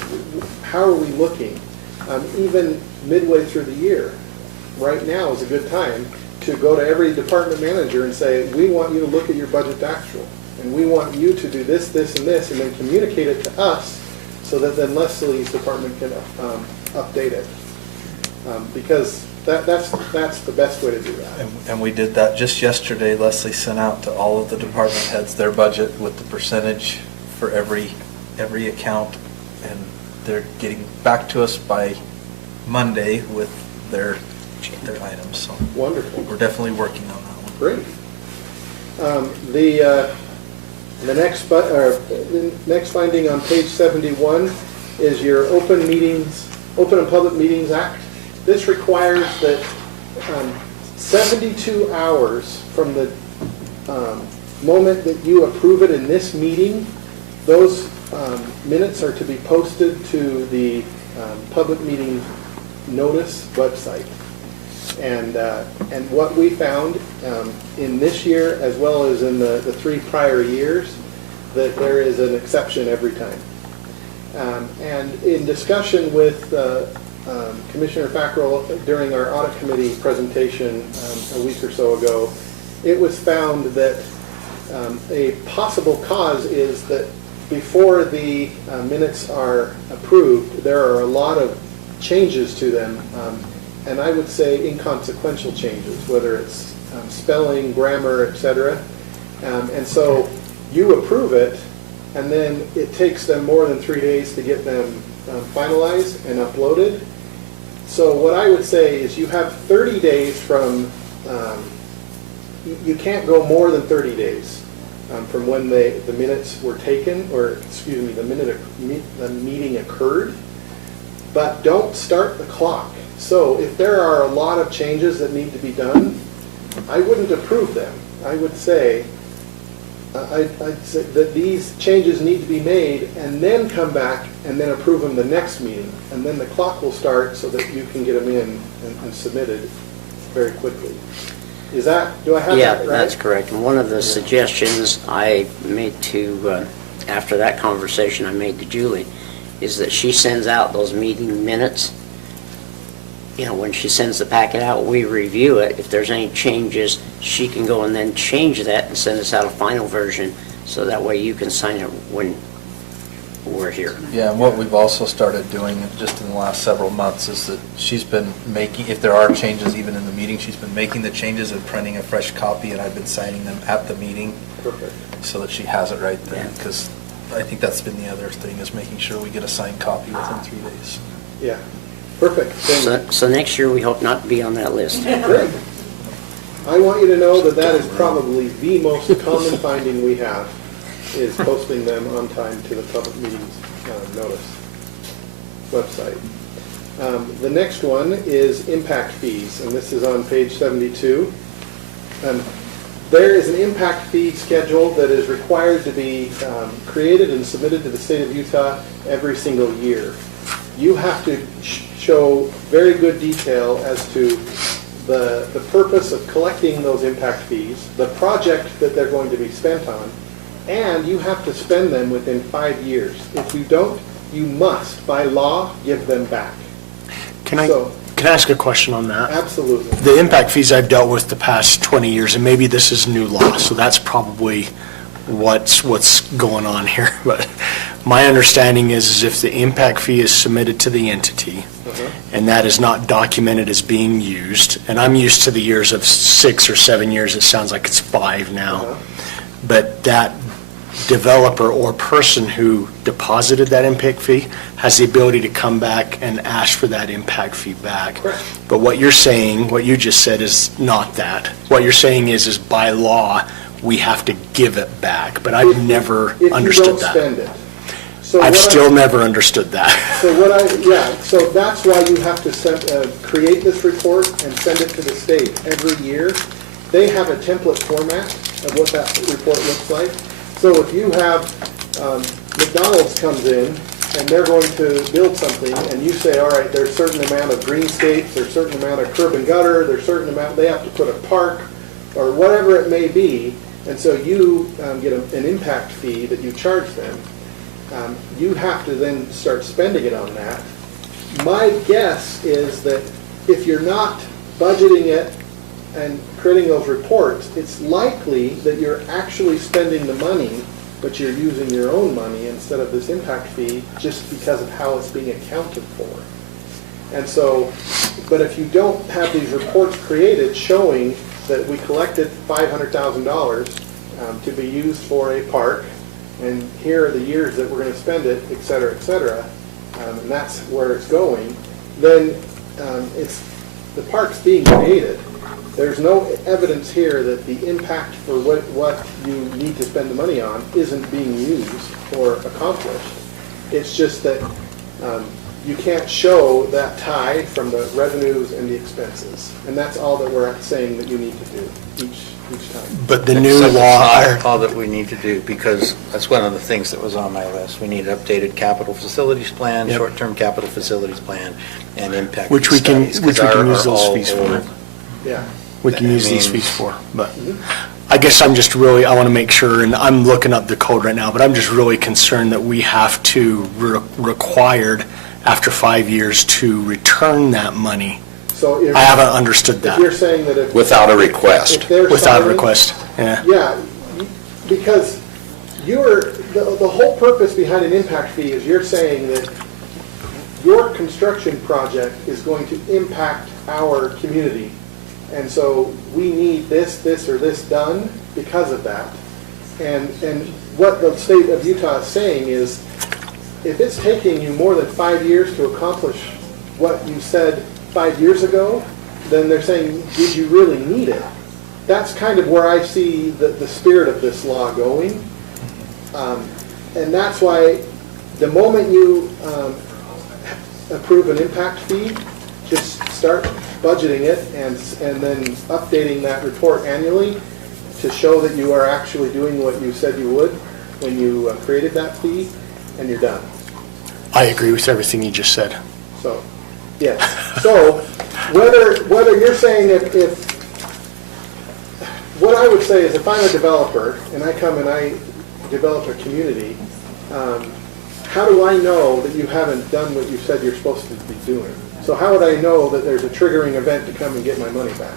How are we looking? Even midway through the year, right now is a good time to go to every department manager and say, we want you to look at your budget to actual, and we want you to do this, this, and this, and then communicate it to us so that then Leslie's department can update it. Because that's the best way to do that. And we did that just yesterday. Leslie sent out to all of the department heads their budget with the percentage for every account, and they're getting back to us by Monday with their items. So wonderful. We're definitely working on that one. Great. The next finding on page 71 is your Open and Public Meetings Act. This requires that 72 hours from the moment that you approve it in this meeting, those minutes are to be posted to the public meeting notice website. And what we found in this year, as well as in the 3 prior years, that there is an exception every time. And in discussion with Commissioner Fackrell during our audit committee presentation a week or so ago, it was found that a possible cause is that before the minutes are approved, there are a lot of changes to them, and I would say inconsequential changes, whether it's spelling, grammar, etc. And so you approve it, and then it takes them more than 3 days to get them finalized and uploaded. So what I would say is you have 30 days from, you can't go more than 30 days from when the minutes were taken, or excuse me, the meeting occurred, but don't start the clock. So if there are a lot of changes that need to be done, I wouldn't approve them. I would say, I'd say that these changes need to be made and then come back and then approve them the next meeting. And then the clock will start so that you can get them in and submitted very quickly. Is that, do I have that right? Yeah, that's correct. And one of the suggestions I made to, after that conversation I made to Julie, is that she sends out those meeting minutes. You know, when she sends the packet out, we review it. If there's any changes, she can go and then change that and send us out a final version, so that way you can sign it when we're here. Yeah, and what we've also started doing just in the last several months is that she's been making, if there are changes even in the meeting, she's been making the changes and printing a fresh copy, and I've been signing them at the meeting. Perfect. So that she has it right then, because I think that's been the other thing, is making sure we get a signed copy within 3 days. Yeah, perfect. So next year, we hope not to be on that list. Great. I want you to know that that is probably the most common finding we have, is posting them on time to the public meetings notice website. The next one is impact fees, and this is on page 72. There is an impact fee schedule that is required to be created and submitted to the state of Utah every single year. You have to show very good detail as to the purpose of collecting those impact fees, the project that they're going to be spent on, and you have to spend them within 5 years. If you don't, you must, by law, give them back. Can I ask a question on that? Absolutely. The impact fees I've dealt with the past 20 years, and maybe this is new law, so that's probably what's going on here. But my understanding is if the impact fee is submitted to the entity, and that is not documented as being used, and I'm used to the years of 6 or 7 years, it sounds like it's 5 now, but that developer or person who deposited that impact fee has the ability to come back and ask for that impact fee back. Correct. But what you're saying, what you just said, is not that. What you're saying is by law, we have to give it back, but I've never understood that. If you don't spend it. So I've still never understood that. So that's why you have to create this report and send it to the state every year. They have a template format of what that report looks like. So if you have, McDonald's comes in and they're going to build something, and you say, all right, there's a certain amount of greenscapes, there's a certain amount of curb and gutter, there's a certain amount, they have to put a park, or whatever it may be, and so you get an impact fee that you charge them. You have to then start spending it on that. My guess is that if you're not budgeting it and creating those reports, it's likely that you're actually spending the money, but you're using your own money instead of this impact fee just because of how it's being accounted for. And so, but if you don't have these reports created showing that we collected $500,000 to be used for a park, and here are the years that we're going to spend it, et cetera, and that's where it's going, then the park's being created. There's no evidence here that the impact for what you need to spend the money on isn't being used or accomplished. It's just that you can't show that tie from the revenues and the expenses. And that's all that we're saying that you need to do each time. But the new law... That's all that we need to do, because that's one of the things that was on my list. We need updated capital facilities plan, short-term capital facilities plan, and impact Which we can studies, use those fees for. Yeah. We can use these fees for, but I guess I'm just really, I want to make sure, and I'm looking up the code right now, but I'm just really concerned that we have to, required after 5 years to return that money. So if. I haven't understood If that. you're saying that if. Without a request. If they're Without a signing- request, yeah. Yeah, because the whole purpose behind an impact fee is you're saying that your construction project is going to impact our community. And so we need this, or this done because of that. And what the state of Utah is saying is, if it's taking you more than 5 years to accomplish what you said 5 years ago, then they're saying, did you really need it? That's kind of where I see the spirit of this law going. And that's why the moment you approve an impact fee, just start budgeting it and then updating that report annually to show that you are actually doing what you said you would when you created that fee, and you're done. I agree with everything you just said. So, yes. So, whether you're saying if what I would say is if I'm a developer and I come and I develop a community, how do I know that you haven't done what you said you're supposed to be doing? So how would I know that there's a triggering event to come and get my money back?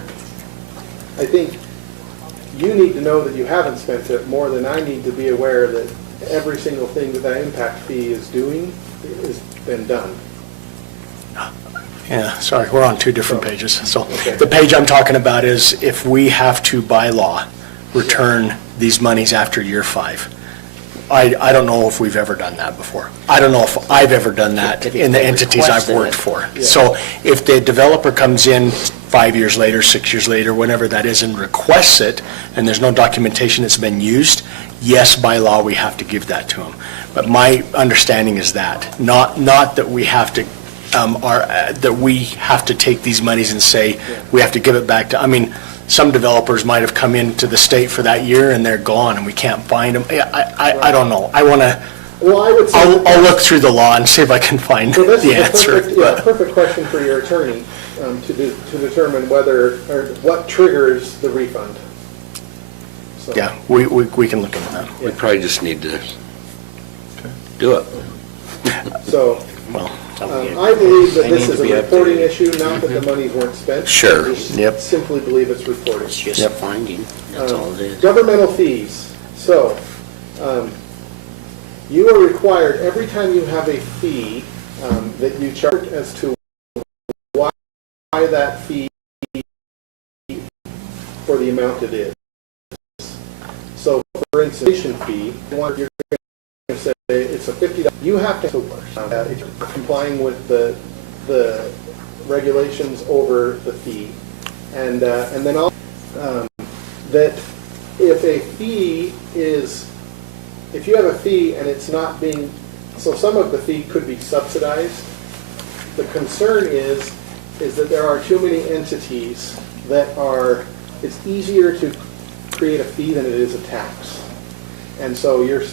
I think you need to know that you haven't spent it more than I need to be aware that every single thing that that impact fee is doing has been done. Yeah, sorry, we're on two different pages. So Okay. the page I'm talking about is if we have to, by law, return these monies after year 5. I don't know if we've ever done that before. I don't know if I've ever done that in the entities I've worked for. So if the developer comes in 5 years later, 6 years later, whenever that is, and requests it, and there's no documentation it's been used, yes, by law, we have to give that to them. But my understanding is that, not that we have to, that we have to take these monies and say, we have to give it back to, I mean, some developers might have come into the state for that year and they're gone and we can't find them. I don't know. I want to, Well, I would say. I'll look through the law and see if I can find So this the is a answer. perfect, yeah, perfect question for your attorney to determine whether, or what triggers the refund. So, Yeah, we can look into that. We probably just need to do it. So, Well, I believe that They this need is to a be reporting updated. issue, not that the monies weren't spent. Sure. I just Yep. simply believe it's reporting. It's just finding, that's all it is. Governmental fees. So, you are required, every time you have a fee, that you charge as to why that fee for the amount it is. So, for instance, fee, you're going to say it's a $50, you have to, if you're complying with the regulations over the fee. And then also, that if a fee is, if you have a fee and it's not being, so some of the fee could be subsidized. The concern is that there are too many entities that are, it's easier to create a fee than it is a tax. And so the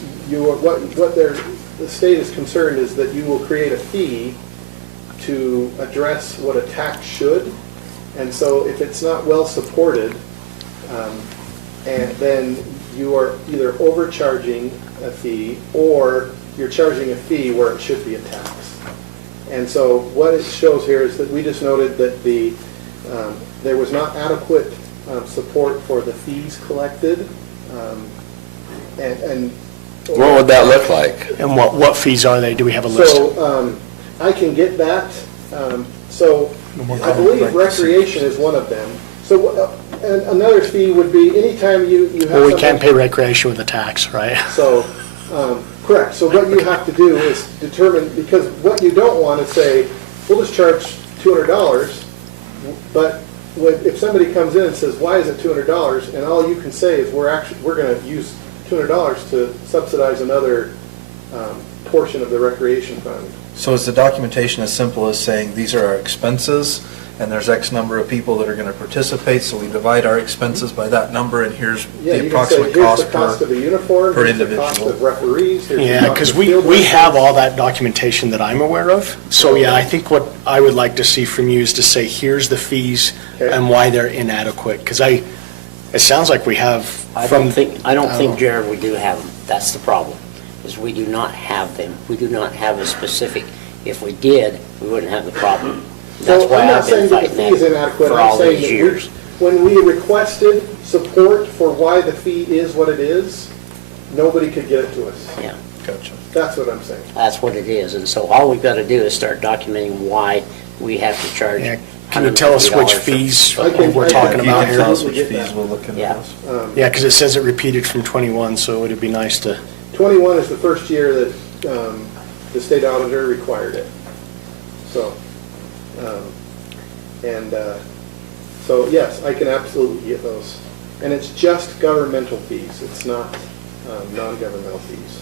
state is concerned is that you will create a fee to address what a tax should. And so if it's not well supported, and then you are either overcharging a fee or you're charging a fee where it should be a tax. And so what it shows here is that we just noted that there was not adequate support for the fees collected. And What would that look like? and what fees are they? Do we have a list? So I can get that. So I believe recreation is one of them. So and another fee would be anytime you have. Well, we can't somebody- pay recreation with a tax, right? So, correct. So what you have to do is determine, because what you don't want to say, we'll just charge $200, but if somebody comes in and says, why is it $200? And all you can say is, we're going to use $200 to subsidize another portion of the recreation fund. So is the documentation as simple as saying, these are our expenses, and there's X number of people that are going to participate, so we divide our expenses by that number, and here's Yeah, the you can say, approximate here's cost the cost of a uniform, per here's the cost individual. of referees. here's the Yeah, cost because of we field have referees. all that documentation that I'm aware of. So yeah, I think what I would like to see from you is to say, here's the fees Okay. and why they're inadequate. Because it sounds like we have I don't think, Jared, we do have them. That's the problem, is we do not have them. We do not have a specific, if we did, we wouldn't have the problem. That's So why I'm not I've been saying that the fighting fee is that inadequate. for I'm all saying these that years. when we requested support for why the fee is what it is, nobody could get it to us. Yeah, Gotcha. That's what I'm saying. that's what it is. And so all we've got to do is start documenting why we have to charge Yeah. Can you tell us which $150 for- fees I can- we're I can- talking You about can tell here? us which fees we'll look into Yeah. those. Yeah, because it says it repeated from 21, so it'd be nice to, 21 is the first year that the state auditor required it. So, so yes, I can absolutely get those. And it's just governmental fees, it's not non-governmental fees.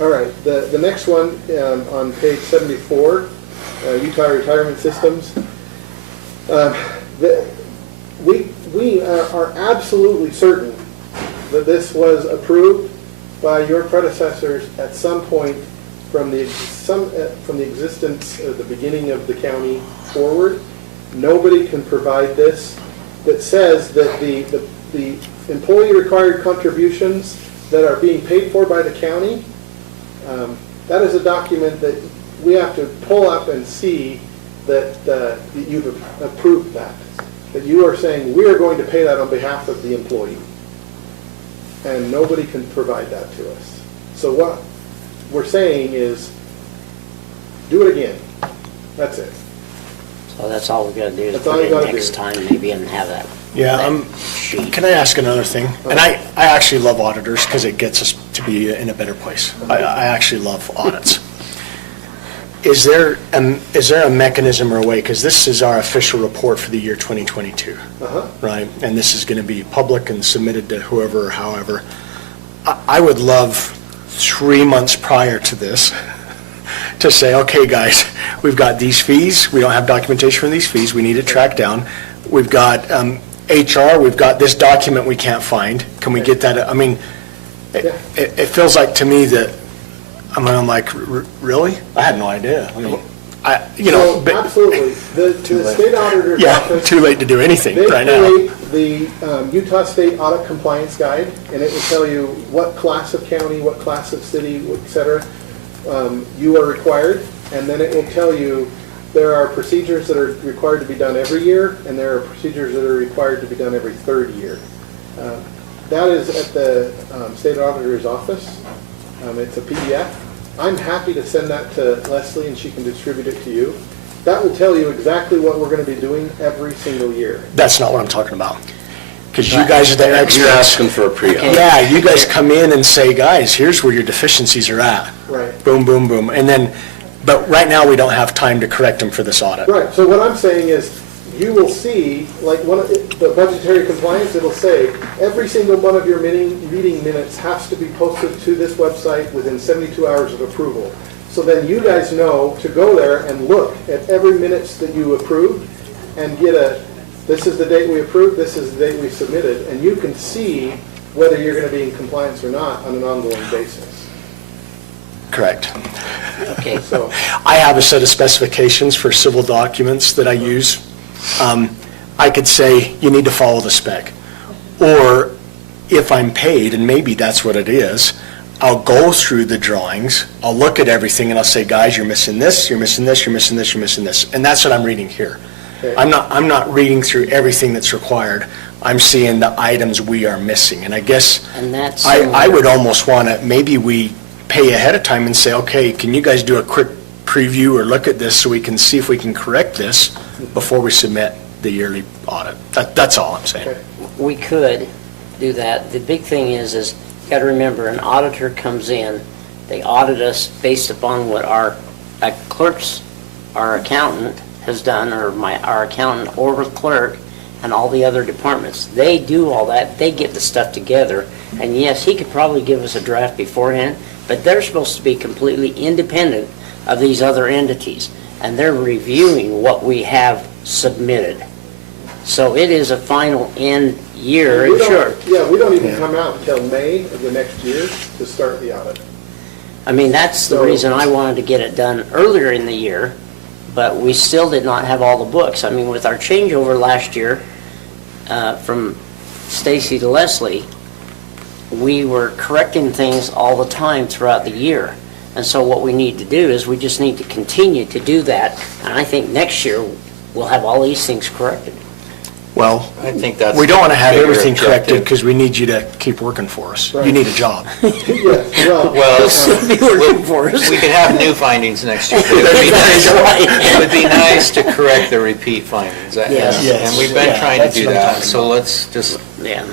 All right, the next one on page 74, Utah Retirement Systems. We are absolutely certain that this was approved by your predecessors at some point from the existence of the beginning of the county forward. Nobody can provide this that says that the employee required contributions that are being paid for by the county, that is a document that we have to pull up and see that you've approved that. That you are saying, we are going to pay that on behalf of the employee. And nobody can provide that to us. So what we're saying is, do it again. That's it. So that's all we've got to do is That's all put you it gotta next do. time maybe and have that. yeah, that sheet. can I ask another thing? And I actually love auditors because it gets us to be in a better place. I actually love audits. Is there a mechanism or a way, because this is our official report for the year 2022, right? And this is going to be public and submitted to whoever or however. I would love 3 months prior to this to say, okay, guys, we've got these fees, we don't have documentation for these fees, we need to track down. We've got HR, we've got this document we can't find, can we get that? I mean, it feels like to me that, I'm like, really? I had no idea. So, absolutely. The state auditor's Yeah, office, too late to do anything they right now. create the Utah State Audit Compliance Guide, and it will tell you what class of county, what class of city, et cetera, you are required, and then it will tell you there are procedures that are required to be done every year, and there are procedures that are required to be done every third year. That is at the state auditor's office. It's a PDF. I'm happy to send that to Leslie and she can distribute it to you. That will tell you exactly what we're going to be doing every single year. That's not what I'm talking about. Because you guys are the experts. You're asking for a pre-op. Yeah, you guys come in and say, guys, here's where your deficiencies are at. Right. Boom, boom, boom. And then, but right now, we don't have time to correct them for this audit. Right, so what I'm saying is, you will see, like the budgetary compliance, it'll say, every single one of your meeting minutes has to be posted to this website within 72 hours of approval. So then you guys know to go there and look at every minutes that you approved and get this is the date we approved, this is the date we submitted, and you can see whether you're going to be in compliance or not on an ongoing basis. Correct. Okay. So, I have a set of specifications for civil documents that I use. I could say, you need to follow the spec. Or if I'm paid, and maybe that's what it is, I'll go through the drawings, I'll look at everything, and I'll say, guys, you're missing this, you're missing this, you're missing this, you're missing this. And that's what I'm reading here. Okay. I'm not reading through everything that's required. I'm seeing the items we are missing. And I guess And that's I would almost want to, maybe we pay ahead of time and say, okay, can you guys do a quick preview or look at this so we can see if we can correct this before we submit the yearly audit? That's all I'm saying. okay. We could do that. The big thing is you got to remember, an auditor comes in, they audit us based upon what our clerks, our accountant has done, or our accountant or clerk, and all the other departments. They do all that, they get the stuff together, and yes, he could probably give us a draft beforehand, but they're supposed to be completely independent of these other entities, and they're reviewing what we have submitted. So it is a final end year, We and don't- sure. Yeah, we don't even come out until May of the next year to start the audit. I mean, that's the So- reason I wanted to get it done earlier in the year, but we still did not have all the books. I mean, with our changeover last year, from Stacy to Leslie, we were correcting things all the time throughout the year. And so what we need to do is we just need to continue to do that. And I think next year, we'll have all these things corrected. Well, I think that's. we don't want to have bigger everything corrected objective. because we need you to keep working for us. You Right. need a job. Yes, Well, Be working for us. we could have new findings next year. But it would be nice, it would be nice to correct the repeat findings. Yes. Yes. And we've been Yeah, trying to that's do what I'm that, talking so about. let's just, Yeah.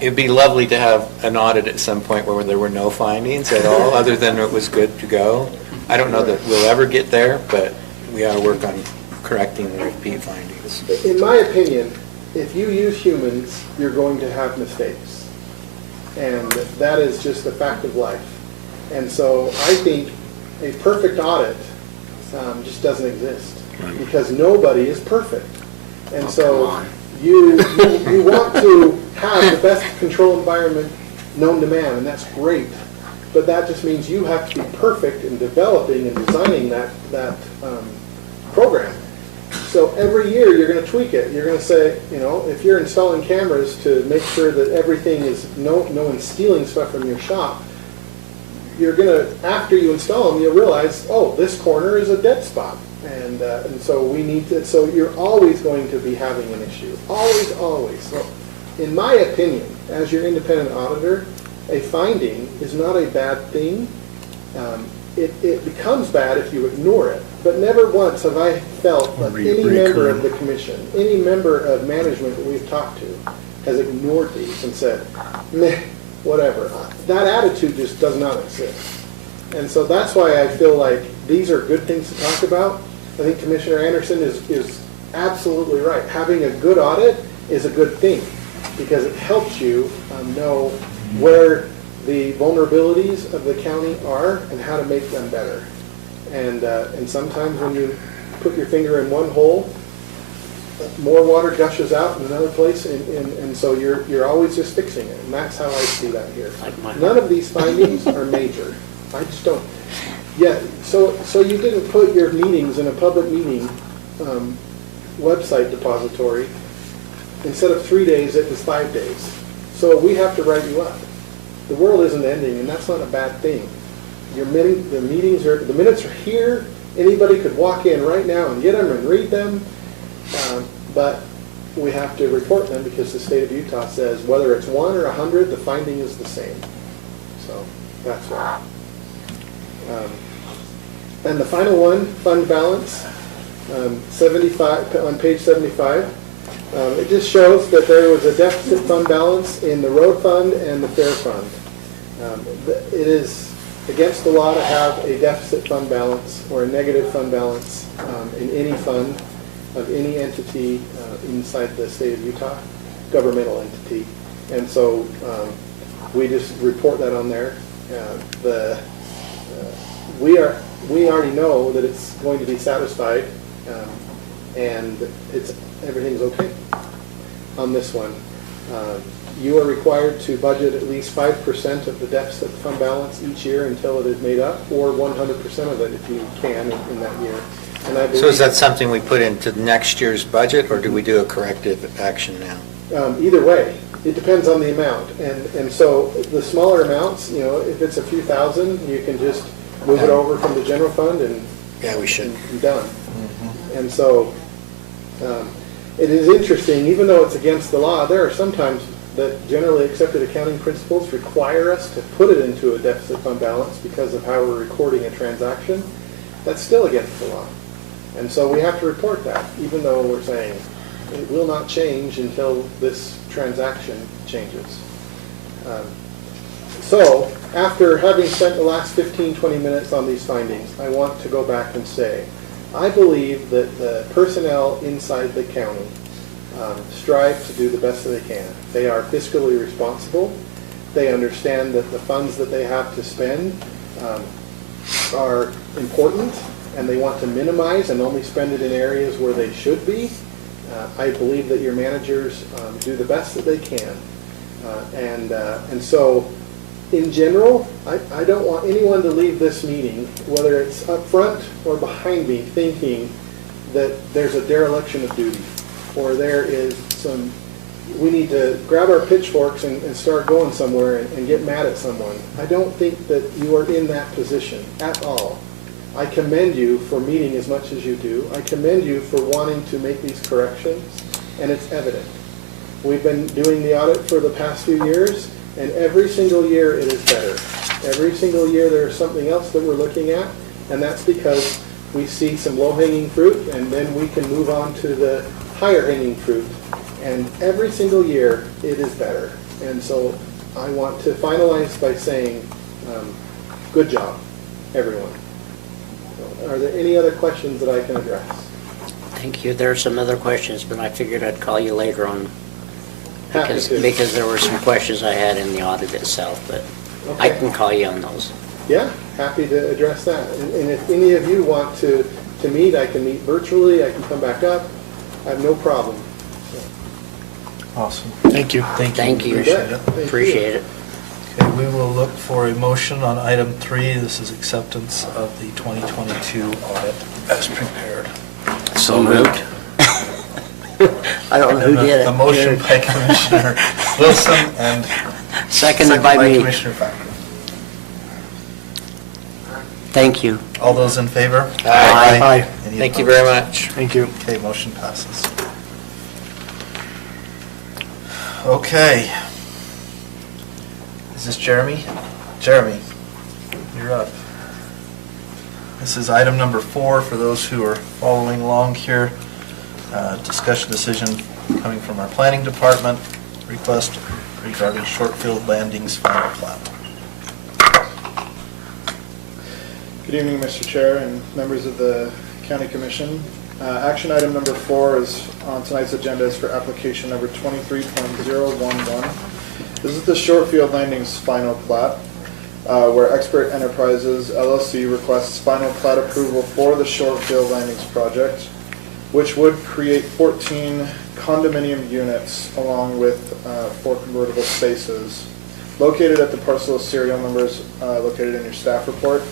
it'd be lovely to have an audit at some point where there were no findings at all, other than it was good to go. I don't know that we'll ever get there, but we ought to work on correcting the repeat findings. In my opinion, if you use humans, you're going to have mistakes. And that is just a fact of life. And so I think a perfect audit just doesn't exist because nobody is perfect. And so you want to have the best control environment known to man, and that's great. But that just means you have to be perfect in developing and designing that program. So every year, you're going to tweak it. You're going to say, if you're installing cameras to make sure that everything is, no one's stealing stuff from your shop, you're going to, after you install them, you'll realize, oh, this corner is a dead spot. And so we need to, so you're always going to be having an issue. Always, always. So in my opinion, as your independent auditor, a finding is not a bad thing. It becomes bad if you ignore it. But never once have I felt that any member of the commission, any member of management that we've talked to has ignored these and said, meh, whatever. That attitude just does not exist. And so that's why I feel like these are good things to talk about. I think Commissioner Anderson is absolutely right. Having a good audit is a good thing because it helps you know where the vulnerabilities of the county are and how to make them better. And sometimes when you put your finger in one hole, more water gushes out in another place, and so you're always just fixing it. And that's how I see that here. None of these findings are major. I just don't. Yeah. So you didn't put your meetings in a public meeting website depository. Instead of 3 days, it was 5 days. So we have to write you up. The world isn't ending, and that's not a bad thing. The minutes are here. Anybody could walk in right now and get them and read them, but we have to report them because the state of Utah says whether it's 1 or 100, the finding is the same. So that's why. And the final one, fund balance, 75 on page 75. It just shows that there was a deficit fund balance in the road fund and the fair fund. It is against the law to have a deficit fund balance or a negative fund balance in any fund of any entity inside the state of Utah, governmental entity. And so we just report that on there. We already know that it's going to be satisfied and everything's okay on this one. You are required to budget at least 5% of the deficit fund balance each year until it is made up, or 100% of it if you can in that year. And I believe, So is that something we put into next year's budget, or do we do a corrective action now? either way, it depends on the amount. And so the smaller amounts, if it's a few thousand, you can just move it over from the general fund and Yeah, we should. and done. And so it is interesting, even though it's against the law, there are sometimes that generally accepted accounting principles require us to put it into a deficit fund balance because of how we're recording a transaction. That's still against the law. And so we have to report that, even though we're saying it will not change until this transaction changes. So after having spent the last 15, 20 minutes on these findings, I want to go back and say, I believe that the personnel inside the county strive to do the best that they can. They are fiscally responsible. They understand that the funds that they have to spend are important, and they want to minimize and only spend it in areas where they should be. I believe that your managers do the best that they can. And so, in general, I don't want anyone to leave this meeting, whether it's up front or behind me, thinking that there's a dereliction of duty, or there is some we need to grab our pitchforks and start going somewhere and get mad at someone. I don't think that you are in that position at all. I commend you for meeting as much as you do. I commend you for wanting to make these corrections, and it's evident. We've been doing the audit for the past few years, and every single year it is better. Every single year there's something else that we're looking at, and that's because we see some low-hanging fruit, and then we can move on to the higher-hanging fruit. And every single year it is better. And so I want to finalize by saying, good job, everyone. Are there any other questions that I can address? Thank you. There are some other questions, but I figured I'd call you later on Happy to. because there were some questions I had in the audit itself, but I Okay. can call you on those. Yeah, happy to address that. And if any of you want to meet, I can meet virtually, I can come back up. I have no problem. Awesome. Thank you. Thank you. Appreciate it. Thank you. Appreciate it. Okay, we will look for a motion on item 3. This is acceptance of the 2022 audit as prepared. So moved. I don't know who did it. A motion by Commissioner Wilson and Seconded by me. Commissioner Fackrell. Thank you. All those in favor? Aye. Any Thank you opposed? very much. Thank you. Okay, motion passes. Okay. Is this Jeremy? Jeremy, you're up. This is item number 4 for those who are following along here. Discussion decision coming from our planning department, request regarding Shortfield Landings final plat. Good evening, Mr. Chair and members of the County Commission. Action item number 4 is on tonight's agenda is for application number 23.011. This is the Shortfield Landings final plat, where Expert Enterprises LLC requests final plat approval for the Shortfield Landings project, which would create 14 condominium units along with 4 convertible spaces located at the parcel of serial numbers located in your staff report,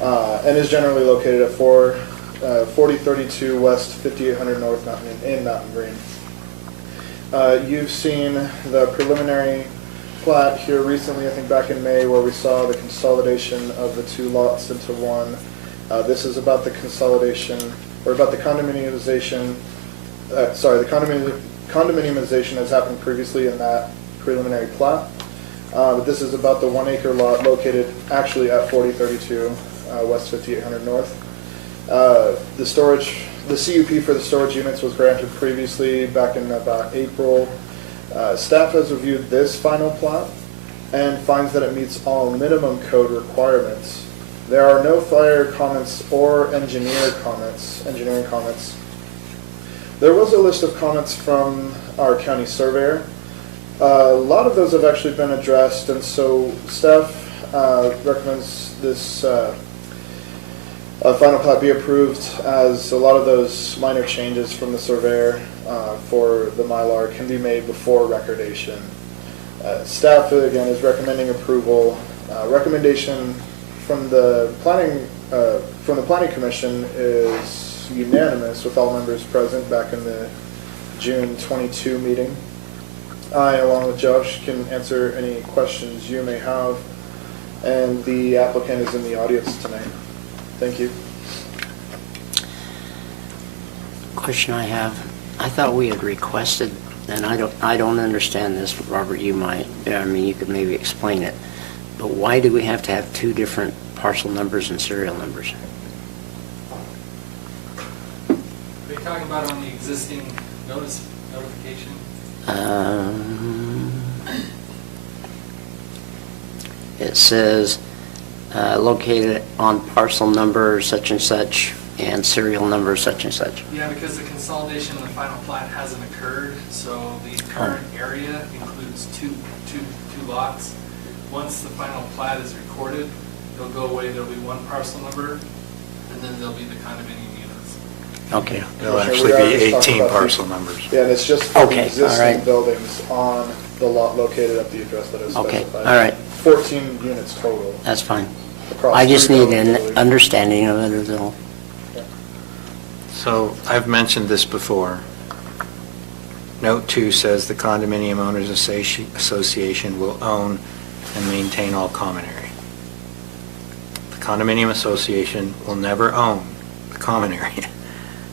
and is generally located at 4032 West 5800 North in Mountain Green. You've seen the preliminary plat here recently, I think back in May, where we saw the consolidation of the 2 lots into one. This is about the consolidation, or about the condominiumization, the condominiumization has happened previously in that preliminary plat. But this is about the 1 acre lot located actually at 4032 West 5800 North. The CUP for the storage units was granted previously back in about April. Staff has reviewed this final plat and finds that it meets all minimum code requirements. There are no fire comments or engineering comments. There was a list of comments from our county surveyor. A lot of those have actually been addressed, and so staff recommends this final plat be approved, as a lot of those minor changes from the surveyor for the Mylar can be made before recordation. Staff, again, is recommending approval. Recommendation from the planning commission is unanimous with all members present back in the June 22 meeting. I, along with Josh, can answer any questions you may have, and the applicant is in the audience tonight. Thank you. Question I have, I thought we had requested, and I don't understand this, Robert, you might, I mean, you could maybe explain it, but why do we have to have 2 different parcel numbers and serial numbers? Are you talking about on the existing notification? It says located on parcel number such and such and serial number such and such. Yeah, because the consolidation of the final plat hasn't occurred, so the current area includes two lots. Once the final plat is recorded, they'll go away, there'll be 1 parcel number, and then there'll be the condominium units. Okay. There'll actually be 18 parcel numbers. Yeah, and it's just for the Okay, all existing right. buildings on the lot located at the address that is Okay, specified. all right. 14 units total. That's fine. Across I just 3 need buildings, I an believe. understanding of it, is all. So I've mentioned this before. Note 2 says the condominium owners association will own and maintain all common area. The condominium association will never own the common area.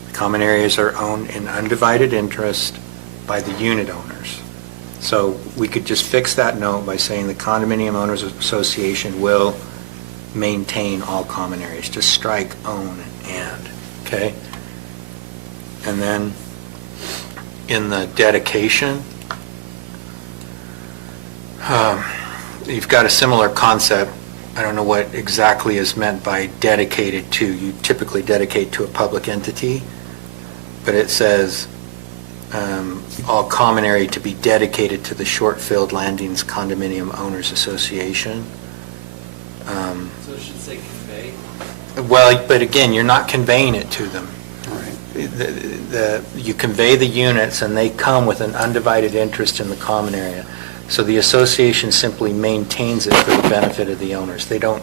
The common areas are owned in undivided interest by the unit owners. So we could just fix that note by saying the condominium owners association will maintain all common areas. Just strike own and, okay? And then in the dedication, you've got a similar concept. I don't know what exactly is meant by dedicated to. You typically dedicate to a public entity, but it says all common area to be dedicated to the Shortfield Landings Condominium Owners Association. So it should say convey. Well, but again, you're not conveying it to them. Right. You convey the units and they come with an undivided interest in the common area. So the association simply maintains it for the benefit of the owners. They don't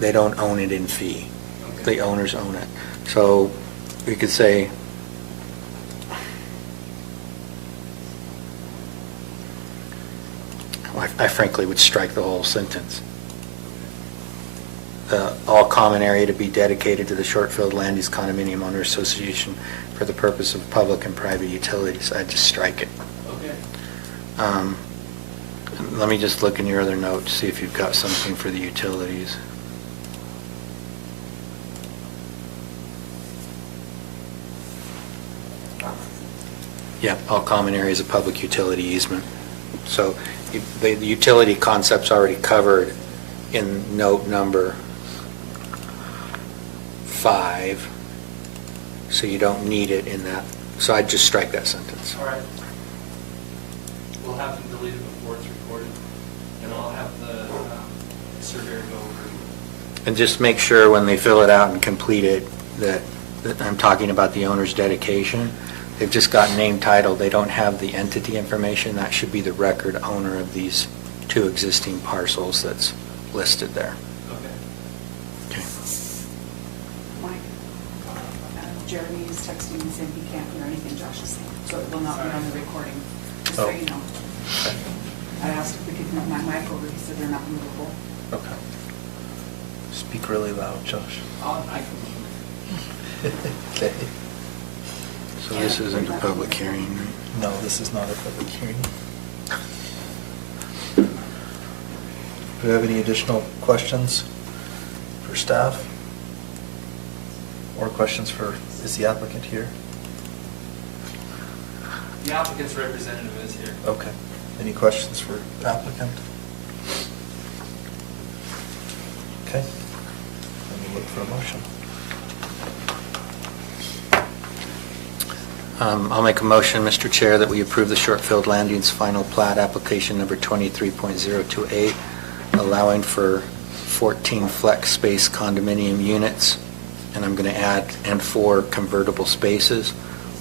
own it in fee. The owners own it. So we could say, I frankly would strike the whole sentence. All common area to be dedicated to the Shortfield Landings Condominium Owners Association for the purpose of public and private utilities. I'd just strike it. Okay. Let me just look in your other note to see if you've got something for the utilities. Yep, all common areas of public utility easement. So the utility concept's already covered in note number 5, so you don't need it in that. So I'd just strike that sentence. All right. We'll have them delete it before it's recorded, and I'll have the surveyor go over it. And just make sure when they fill it out and complete it that I'm talking about the owner's dedication. They've just got name, title, they don't have the entity information. That should be the record owner of these 2 existing parcels that's listed there. Okay. Okay. Mike, Jeremy is texting and saying he can't hear anything Josh is saying, so it will not be on the recording, just so Oh. you know. I asked if we could move my mic over, he said they're not movable. Okay. Speak really loud, Josh. I can. Okay. So this isn't a public hearing, right? No, this is not a public hearing. Do we have any additional questions for staff? Or questions for, is the applicant here? The applicant's representative is here. Okay. Any questions for the applicant? Okay. Let me look for a motion. I'll make a motion, Mr. Chair, that we approve the Shortfield Landings final plat application number 23.028, allowing for 14 flex space condominium units, and I'm going to add, and 4 convertible spaces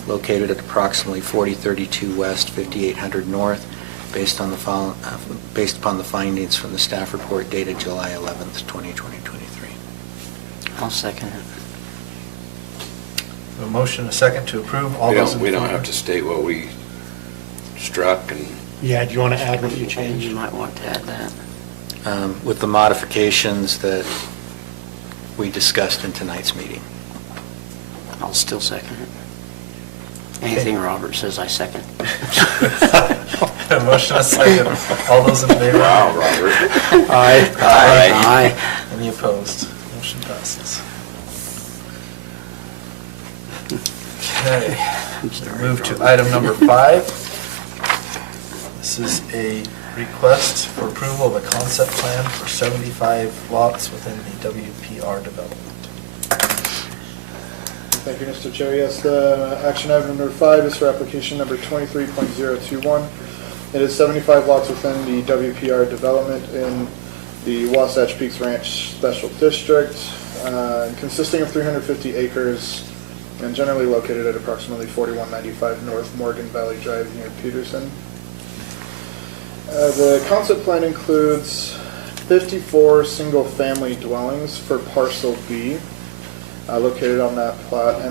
located at approximately 4032 West, 5800 North, based upon the findings from the staff report dated July 11th, 2023. I'll second it. A motion, a second to approve. All those in We don't favor? have to state what we struck and. Yeah, do you want to add what you And changed? you might want to add that. With the modifications that we discussed in tonight's meeting. I'll still second it. Anything Robert says, I second. A motion, a second. All those in favor? Wow, Robert. Aye. Aye. Any opposed? Motion passes. Okay, move to item number 5. This is a request for approval of a concept plan for 75 lots within the WPR development. Thank you, Mr. Chair. Yes, the action item number 5 is for application number 23.021. It is 75 lots within the WPR development in the Wasatch Peaks Ranch Special District, consisting of 350 acres and generally located at approximately 4195 North Morgan Valley Drive near Peterson. The concept plan includes 54 single-family dwellings for parcel B, located on that plot,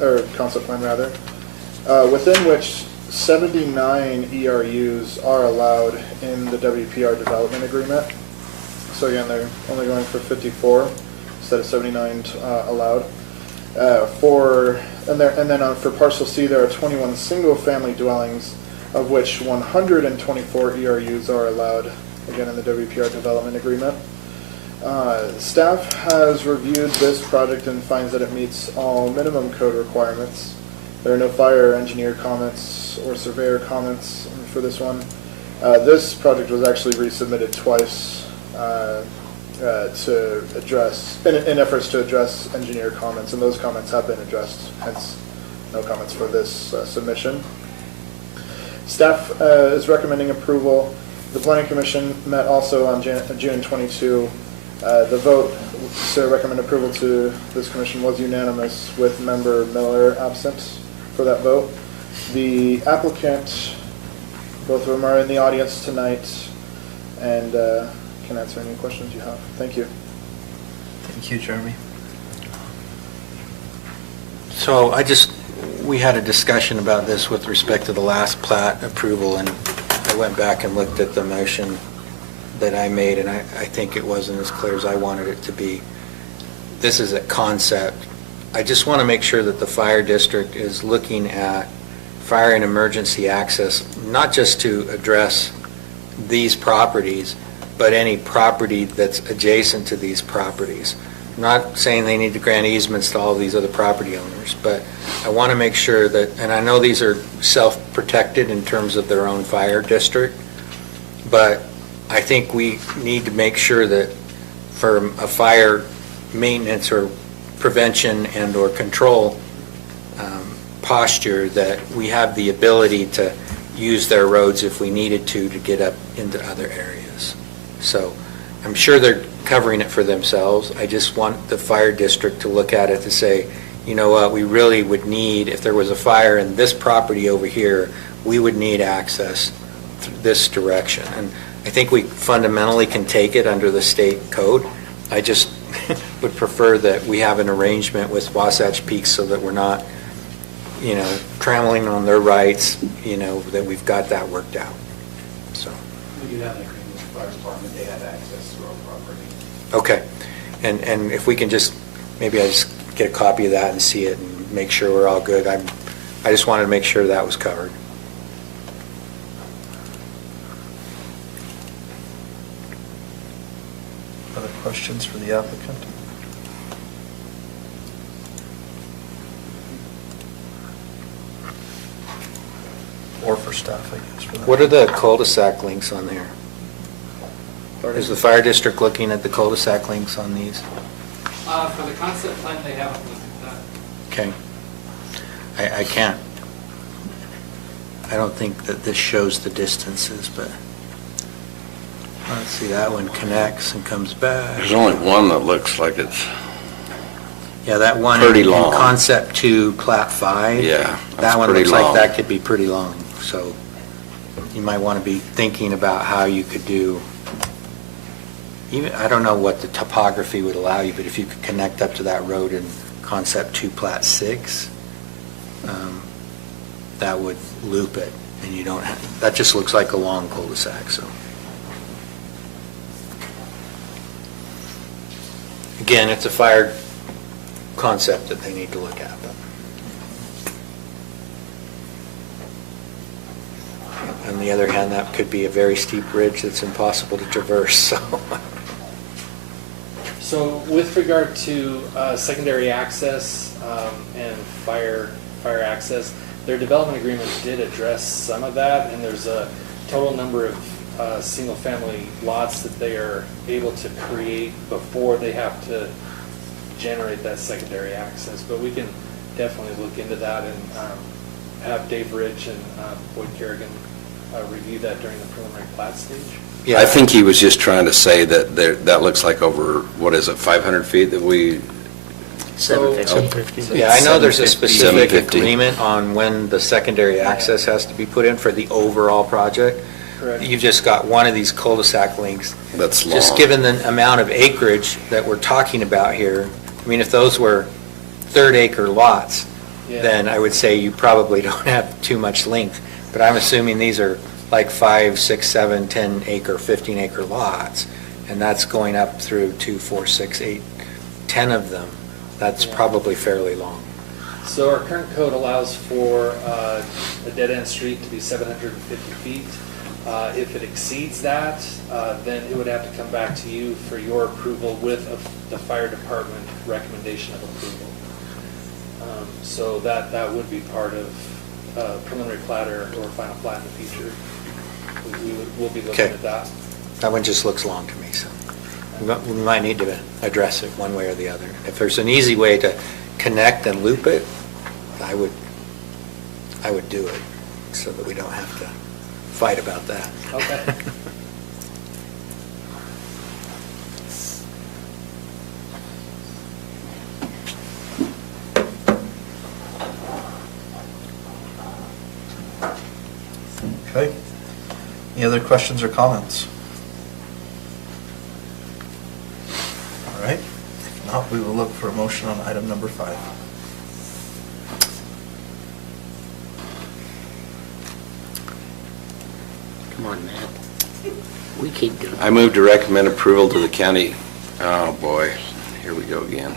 or concept plan rather, within which 79 ERUs are allowed in the WPR development agreement. So again, they're only going for 54 instead of 79 allowed. For parcel C, there are 21 single-family dwellings, of which 124 ERUs are allowed, again in the WPR development agreement. Staff has reviewed this project and finds that it meets all minimum code requirements. There are no fire engineer comments or surveyor comments for this one. This project was actually resubmitted twice to address, in efforts to address engineer comments, and those comments have been addressed, hence no comments for this submission. Staff is recommending approval. The Planning Commission met also on June 22. The vote to recommend approval to this commission was unanimous, with member Miller absent for that vote. The applicant, both of them are in the audience tonight, and can answer any questions you have. Thank you. Thank you, Jeremy. So we had a discussion about this with respect to the last plat approval, and I went back and looked at the motion that I made, and I think it wasn't as clear as I wanted it to be. This is a concept. I just want to make sure that the fire district is looking at fire and emergency access, not just to address these properties, but any property that's adjacent to these properties. I'm not saying they need to grant easements to all these other property owners, but I want to make sure that, and I know these are self-protected in terms of their own fire district, but I think we need to make sure that for a fire maintenance or prevention and or control posture, that we have the ability to use their roads if we needed to get up into other areas. So I'm sure they're covering it for themselves. I just want the fire district to look at it to say, you know what, we really would need, if there was a fire in this property over here, we would need access this direction. And I think we fundamentally can take it under the state code. I just would prefer that we have an arrangement with Wasatch Peaks so that we're not, trampling on their rights, that we've got that worked out. So. We do have an agreement with the fire department, they have access to our property. Okay. And if we can maybe I just get a copy of that and see it and make sure we're all good. I just wanted to make sure that was covered. Other questions for the applicant? Or for staff, I guess. For that. What are the cul-de-sac links on there? Is the fire district looking at the cul-de-sac links on these? For the concept plan, they haven't looked at that. Okay. I can't. I don't think that this shows the distances, but let's see, that one connects and comes back. There's only one that looks like it's Yeah, that one pretty in long. Concept 2, Plat 5. Yeah, That that's one pretty looks like long. that could be pretty long, so you might want to be thinking about how you could do, even, I don't know what the topography would allow you, but if you could connect up to that road in Concept 2, Plat 6, that would loop it, and you don't have, that just looks like a long cul-de-sac, so. Again, it's a fire concept that they need to look at. On the other hand, that could be a very steep ridge that's impossible to traverse, so. So with regard to secondary access and fire access, their development agreement did address some of that, and there's a total number of single-family lots that they are able to create before they have to generate that secondary access. But we can definitely look into that and have Dave Rich and Boyd Kerrigan review that during the preliminary plat stage. I think he was just trying to say that that looks like over, 500 feet that we... 750. Yeah, I know there's a specific 750. agreement on when the secondary access has to be put in for the overall project. Correct. You've just got one of these cul-de-sac links. That's long. Just given the amount of acreage that we're talking about here, I mean, if those were third acre lots, Yeah. then I would say you probably don't have too much length. But I'm assuming these are like 5, 6, 7, 10 acre, 15 acre lots, and that's going up through 2, 4, 6, 8, 10 of them. That's probably fairly long. So our current code allows for a dead-end street to be 750 feet. If it exceeds that, then it would have to come back to you for your approval with the fire department recommendation of approval. So that would be part of preliminary plat or final plat in the future. We'll be looking Okay. at that. That one just looks long to me, so we might need to address it one way or the other. If there's an easy way to connect and loop it, I would do it, so that we don't have to fight about that. Okay. Okay. Any other questions or comments? All right. If not, we will look for a motion on item number 5. Come on, Matt. We keep doing. I move to recommend approval to the county, oh boy, here we go again.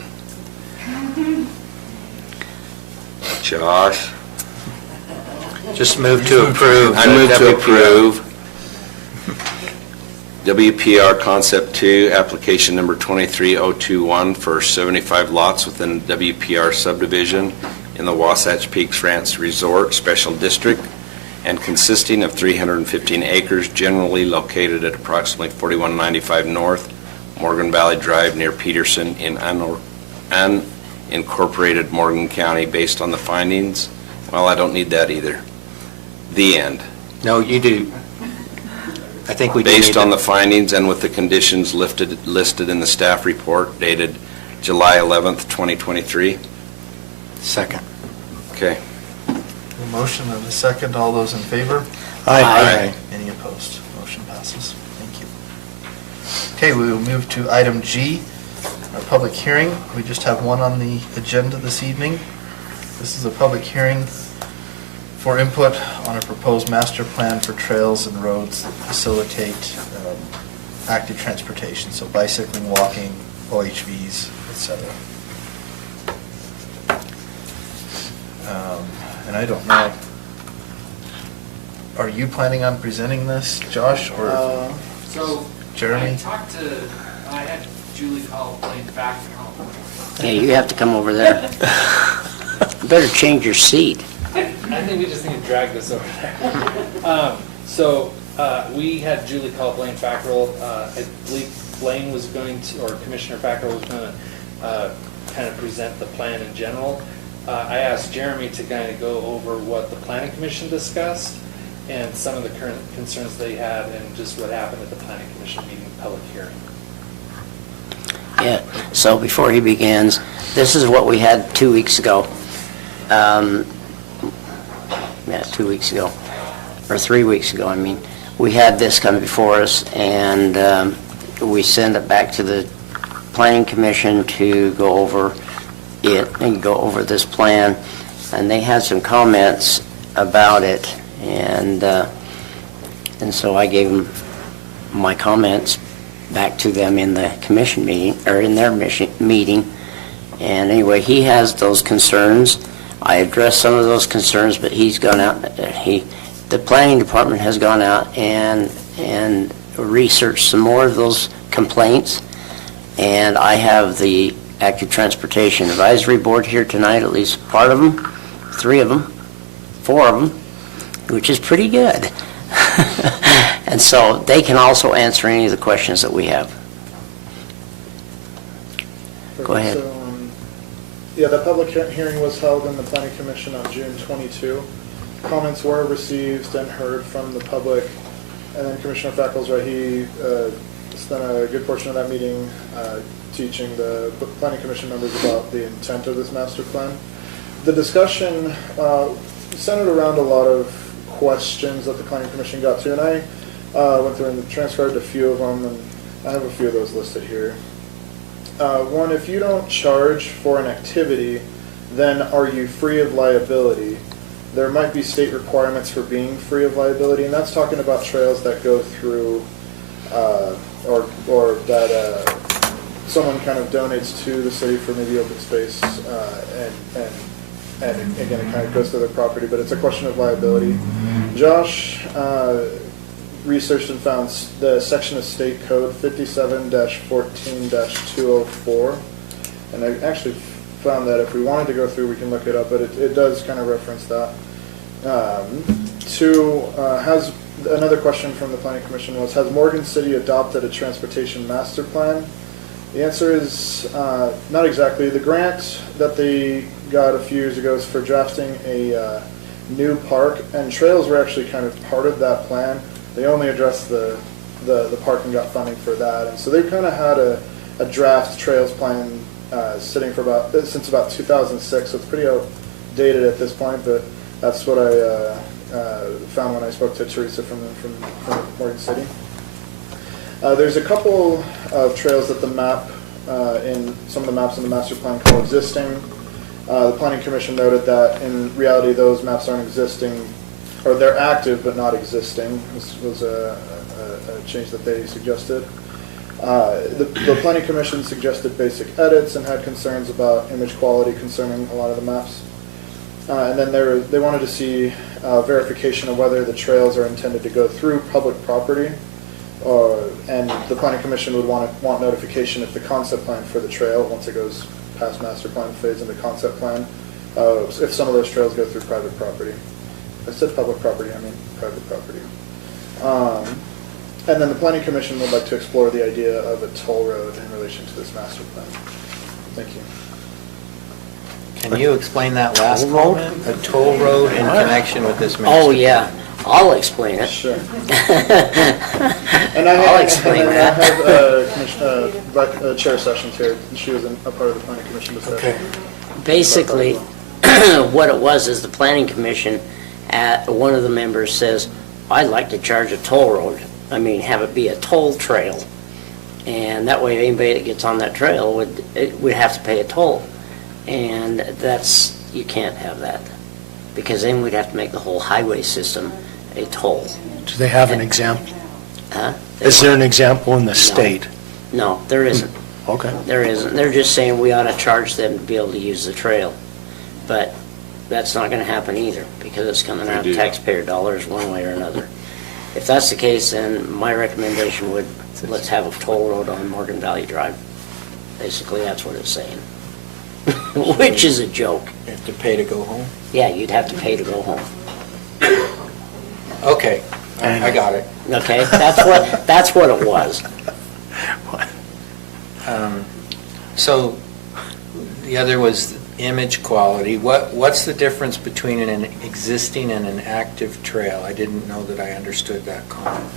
Josh? Just move to approve. I move to WPR. approve WPR Concept 2, application number 23021 for 75 lots within WPR subdivision in the Wasatch Peaks Ranch Resort Special District and consisting of 315 acres generally located at approximately 4195 North Morgan Valley Drive near Peterson in unincorporated Morgan County based on the findings. Well, I don't need that either. The end. No, you do. I think we do Based need on to- the findings and with the conditions listed in the staff report dated July 11th, 2023. Second. Okay. A motion and a second. All those in favor? Aye. Any opposed? Motion passes. Thank you. Okay, we will move to item G, our public hearing. We just have one on the agenda this evening. This is a public hearing for input on a proposed master plan for trails and roads that facilitate active transportation, so bicycling, walking, OHVs, etc. And I don't know, are you planning on presenting this, Josh, or So, Jeremy? I had Julie call Blaine back from home. Yeah, you have to come over there. You better change your seat. I think we just need to drag this over there. We had Julie call Blaine Fackrell. I believe Blaine was going to, or Commissioner Fackrell was going to kind of present the plan in general. I asked Jeremy to kind of go over what the Planning Commission discussed and some of the current concerns they had and just what happened at the Planning Commission meeting, public hearing. Yeah, so before he begins, this is what we had 2 weeks ago. Yeah, 2 weeks ago, or 3 weeks ago, I mean. We had this come before us, and we send it back to the Planning Commission to go over it and go over this plan. And they had some comments about it, and so I gave them my comments back to them in the commission meeting, or in their meeting. And anyway, he has those concerns. I addressed some of those concerns, but he's gone out, the planning department has gone out and researched some more of those complaints. And I have the Active Transportation Advisory Board here tonight, at least part of them, 3 of them, 4 of them, which is pretty good. And so they can also answer any of the questions that we have. Go ahead. So, yeah, the public hearing was held in the Planning Commission on June 22. Comments were received and heard from the public, and then Commissioner Fackrell's right, he spent a good portion of that meeting teaching the Planning Commission members about the intent of this master plan. The discussion centered around a lot of questions that the Planning Commission got to, and I went through and transcribed a few of them, and I have a few of those listed here. One, if you don't charge for an activity, then are you free of liability? there might be state requirements for being free of liability, and that's talking about trails that go through, or that someone kind of donates to the city for maybe open space, and again, it kind of goes to their property, but it's a question of liability. Josh researched and found the section of state code 57-14-204, and I actually found that if we wanted to go through, we can look it up, but it does kind of reference that. Has another question from the Planning Commission was, has Morgan City adopted a transportation master plan? The answer is not exactly. The grant that they got a few years ago is for drafting a new park, and trails were actually kind of part of that plan. They only addressed the park and got funding for that, and so they've kind of had a draft trails plan sitting for since about 2006, so it's pretty outdated at this point, but that's what I found when I spoke to Teresa from Morgan City. There's a couple of trails that the map, in some of the maps in the master plan call existing. The Planning Commission noted that in reality those maps aren't existing, or they're active but not existing. This was a change that they suggested. The Planning Commission suggested basic edits and had concerns about image quality concerning a lot of the maps. And then they wanted to see verification of whether the trails are intended to go through public property, and the Planning Commission would want notification if the concept plan for the trail, once it goes past master plan, fades into concept plan, if some of those trails go through private property. If I said public property, I mean private property. And then the Planning Commission would like to explore the idea of a toll road in relation to this master plan. Thank you. Can you explain that last comment? A toll road in connection with this master? Oh, yeah. I'll explain it. Sure. And I'll explain that. I have chair sessions here. She was a part of the Planning Commission discussion. Basically, what it was is the Planning Commission, one of the members says, I'd like to charge a toll road. I mean, have it be a toll trail. And that way anybody that gets on that trail would have to pay a toll. And you can't have that. Because then we'd have to make the whole highway system a toll. Do they have an example? Huh? Is there an example in the state? No, there isn't. Okay. There isn't. They're just saying we ought to charge them to be able to use the trail. But that's not going to happen either, because it's coming out of taxpayer dollars one way or another. If that's the case, then my recommendation would, let's have a toll road on Morgan Valley Drive. Basically, that's what it's saying. Which is a joke. You have to pay to go home? Yeah, you'd have to pay to go home. Okay, I got it. Okay, that's what it was. So the other was image quality. What's the difference between an existing and an active trail? I didn't know that I understood that comment.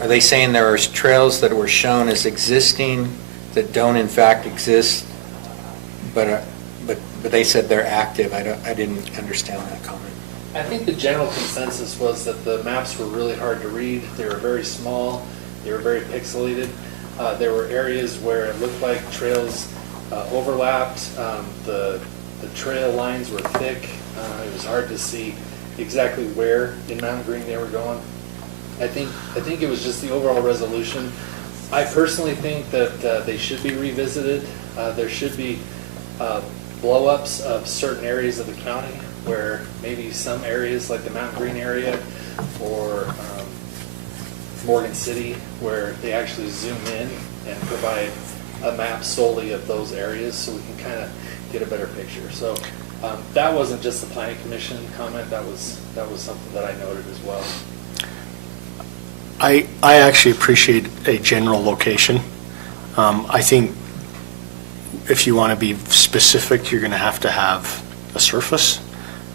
Are they saying there are trails that were shown as existing that don't in fact exist, but they said they're active? I didn't understand that comment. I think the general consensus was that the maps were really hard to read. They were very small. They were very pixelated. There were areas where it looked like trails overlapped. The trail lines were thick. It was hard to see exactly where in Mountain Green they were going. I think it was just the overall resolution. I personally think that they should be revisited. There should be blow-ups of certain areas of the county where maybe some areas like the Mountain Green area or Morgan City, where they actually zoom in and provide a map solely of those areas so we can kind of get a better picture. So that wasn't just the Planning Commission comment, that was something that I noted as well. I actually appreciate a general location. I think if you want to be specific, you're going to have a surface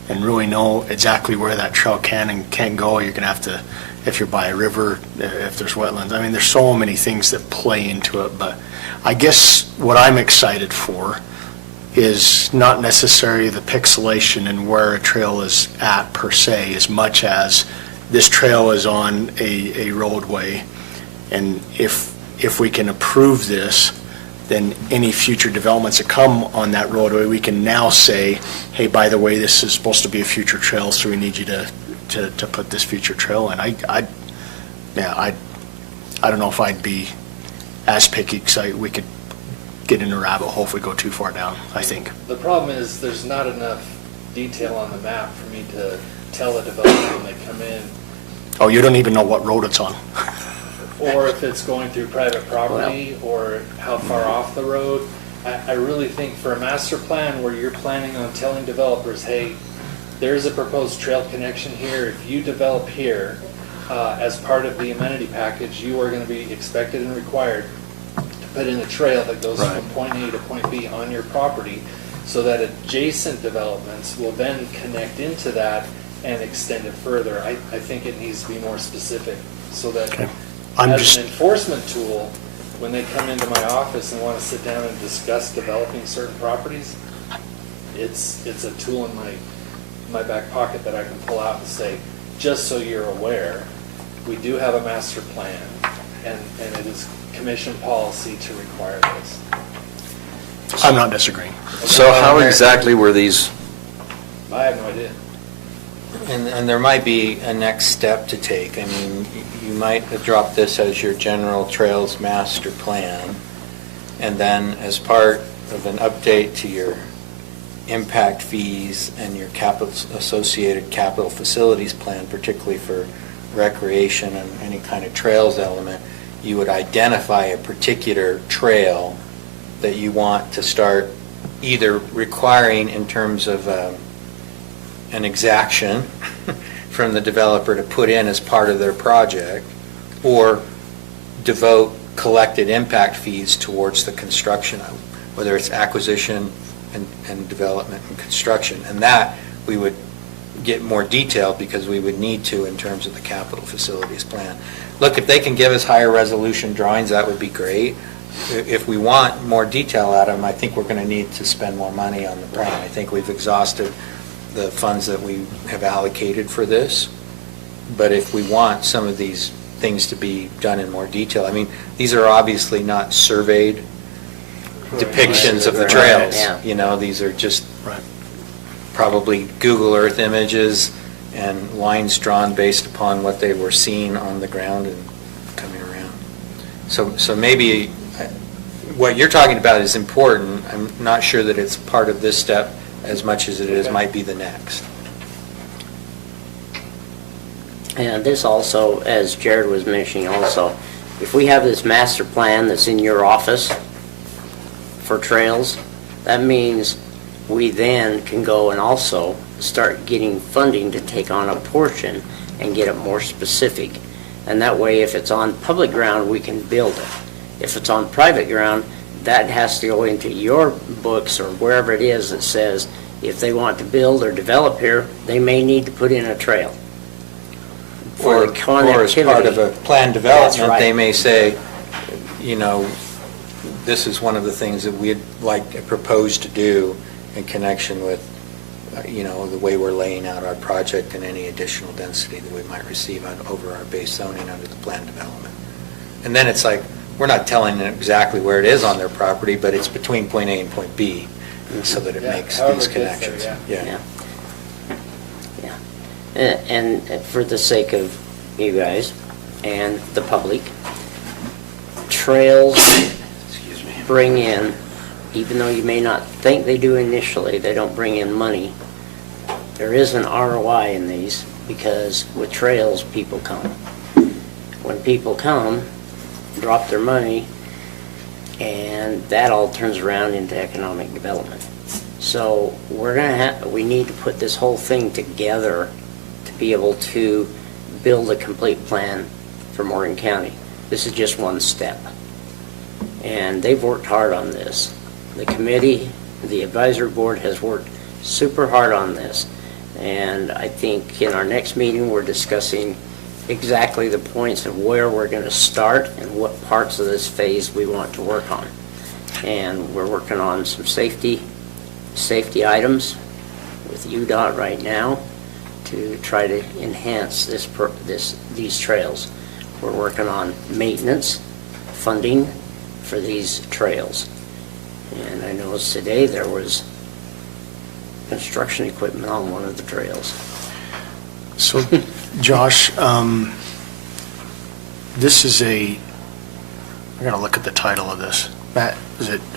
and really know exactly where that trail can and can't go. You're going to have to, if you're by a river, if there's wetlands. I mean, there's so many things that play into it, but I guess what I'm excited for is not necessarily the pixelation and where a trail is at per se, as much as this trail is on a roadway, and if we can approve this, then any future developments that come on that roadway, we can now say, hey, by the way, this is supposed to be a future trail, so we need you to put this future trail in. I don't know if I'd be as picky, because we could get in a rabbit hole if we go too far down, I think. The problem is, there's not enough detail on the map for me to tell a developer when they come in, Oh, you don't even know what road it's on. or if it's going through private property, or how far off the road. I really think for a master plan where you're planning on telling developers, hey, there's a proposed trail connection here, if you develop here, as part of the amenity package, you are gonna be expected and required to put in a trail that goes from point A to point B on your property, so that adjacent developments will then connect into that and extend it further. I think it needs to be more specific, so that as an enforcement tool, when they come into my office and want to sit down and discuss developing certain properties, it's a tool in my back pocket that I can pull out and say, just so you're aware, we do have a master plan, and it is commission policy to require this. I'm not disagreeing. So how exactly were these? I have no idea. And there might be a next step to take. I mean, you might drop this as your general trails master plan, and then as part of an update to your impact fees and your associated capital facilities plan, particularly for recreation and any kind of trails element, you would identify a particular trail that you want to start either requiring in terms of an exaction from the developer to put in as part of their project, or devote collected impact fees towards the construction of, whether it's acquisition and development and construction. And that we would get more detailed, because we would need to in terms of the capital facilities plan. Look, if they can give us higher resolution drawings, that would be great. If we want more detail out of them, I think we're going to need to spend more money on the plan. I think we've exhausted the funds that we have allocated for this. But if we want some of these things to be done in more detail, I mean, these are obviously not surveyed depictions of the trails. You know, these are just probably Google Earth images and lines drawn based upon what they were seeing on the ground and coming around. So maybe what you're talking about is important. I'm not sure that it's part of this step as much as it is might be the next. And this also, as Jared was mentioning also, if we have this master plan that's in your office for trails, that means we then can go and also start getting funding to take on a portion and get it more specific. And that way, if it's on public ground, we can build it. If it's on private ground, that has to go into your books or wherever it is that says if they want to build or develop here, they may need to put in a trail. Or as part of a planned development, they may say, you know, this is one of the things that we'd like to propose to do in connection with, you know, the way we're laying out our project and any additional density that we might receive over our base zoning under the planned development. And then it's like, we're not telling them exactly where it is on their property, but it's between point A and point B, so that it makes these connections. Yeah. And for the sake of you guys and the public, trails bring in, even though you may not think they do initially, they don't bring in money. There is an ROI in these, because with trails, people come. When people come, drop their money, and that all turns around into economic development. So we need to put this whole thing together to be able to build a complete plan for Morgan County. This is just one step. And they've worked hard on this. The committee, the advisory board has worked super hard on this. And I think in our next meeting, we're discussing exactly the points of where we're going to start and what parts of this phase we want to work on. And we're working on some safety items with UDOT right now to try to enhance these trails. We're working on maintenance, funding for these trails. And I noticed today there was construction equipment on one of the trails. So, Josh, this is I gotta look at the title of this. Matt,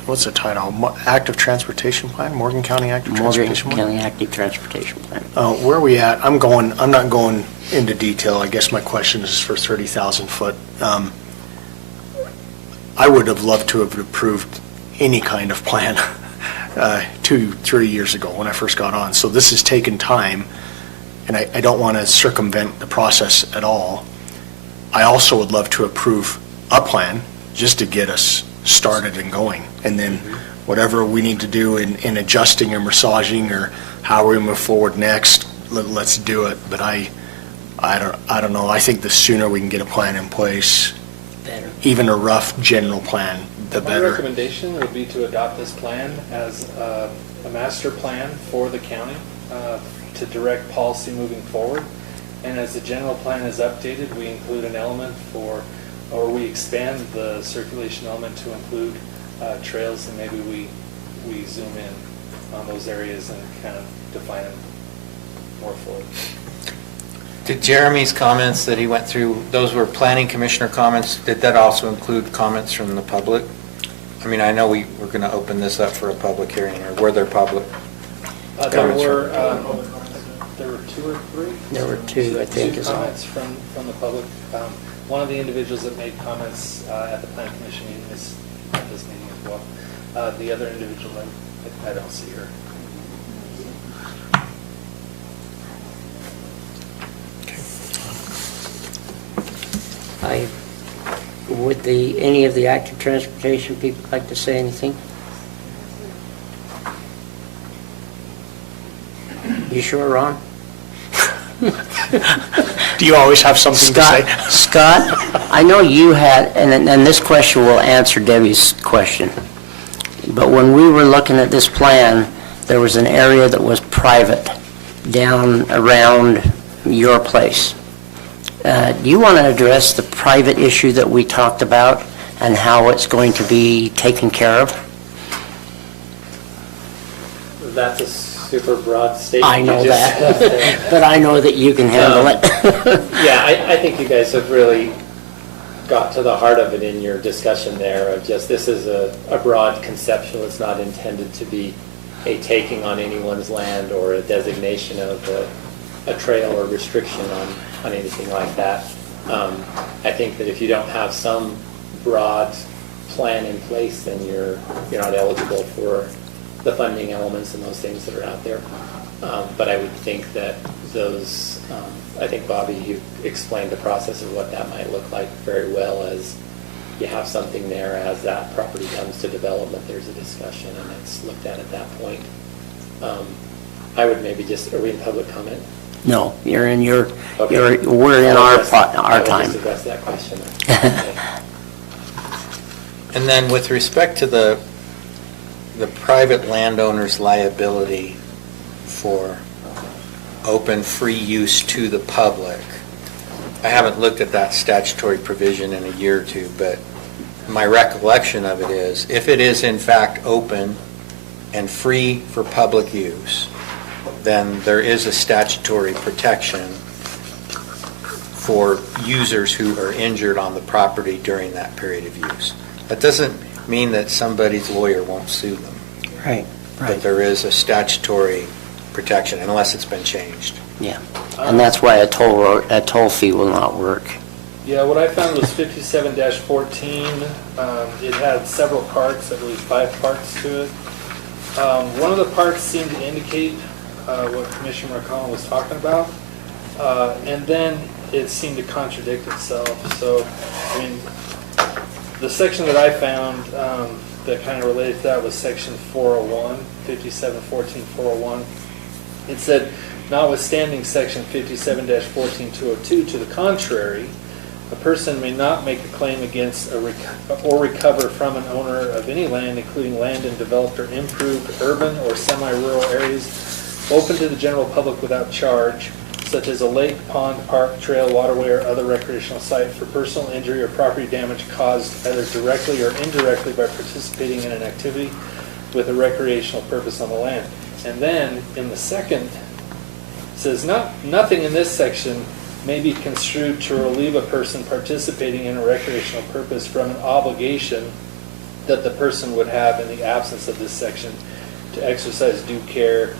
what's the title? Active Transportation Plan? Morgan County Active Morgan Transportation Plan? County Active Transportation Plan. Where are we at? I'm not going into detail. I guess my question is for 30,000 foot. I would have loved to have approved any kind of plan 2-3 years ago when I first got on. So this has taken time, and I don't want to circumvent the process at all. I also would love to approve a plan just to get us started and going. And then whatever we need to do in adjusting or massaging or how we move forward next, let's do it. But I don't know. I think the sooner we can get a plan in place, better. Even a rough general plan, the My better. recommendation would be to adopt this plan as a master plan for the county to direct policy moving forward. And as the general plan is updated, we include an element or we expand the circulation element to include trails, and maybe we zoom in on those areas and kind of define them more fully. Did Jeremy's comments that he went through, those were planning commissioner comments, did that also include comments from the public? I mean, I know we're going to open this up for a public hearing, or were there public comments? There were 2 or 3? There were 2, I think, Two is all. comments from the public. One of the individuals that made comments at the planning commission meeting is at this meeting as well. The other individual, I don't see her. Would any of the active transportation people like to say anything? You sure, Ron? Do you always have something to say? Scott, I know you had, and this question will answer Debbie's question, but when we were looking at this plan, there was an area that was private down around your place. Do you want to address the private issue that we talked about and how it's going to be taken care of? That's a super broad statement. I know you just that, said. but I know that you can handle it. Yeah, I think you guys have really got to the heart of it in your discussion there of just this is a broad conceptual. It's not intended to be a taking on anyone's land or a designation of a trail or restriction on anything like that. I think that if you don't have some broad plan in place, then you're not eligible for the funding elements and those things that are out there. But I would think that those, I think Bobby, you explained the process of what that might look like very well as you have something there as that property comes to development, there's a discussion and it's looked at that point. I would maybe just, are we in public comment? No, you're in your, Okay. we're in I our will time. just address that question. And then with respect to the private landowner's liability for open, free use to the public, I haven't looked at that statutory provision in a year or two, but my recollection of it is, if it is in fact open and free for public use, then there is a statutory protection for users who are injured on the property during that period of use. That doesn't mean that somebody's lawyer won't sue them. Right, But there is a statutory protection unless it's been changed. Yeah, and that's why a toll fee will not work. Yeah, what I found was 57-14. It had several parts, I believe 5 parts to it. One of the parts seemed to indicate what Commissioner McCollum was talking about, and then it seemed to contradict itself. So, I mean, the section that I found that kind of related to that was section 401, 57-14-401. It said, notwithstanding section 57-14-202, to the contrary, a person may not make a claim against or recover from an owner of any land, including land in developed or improved urban or semi-rural areas open to the general public without charge, such as a lake, pond, park, trail, waterway, or other recreational site, for personal injury or property damage caused either directly or indirectly by participating in an activity with a recreational purpose on the land. And then in the second, it says, nothing in this section may be construed to relieve a person participating in a recreational purpose from an obligation that the person would have in the absence of this section to exercise due care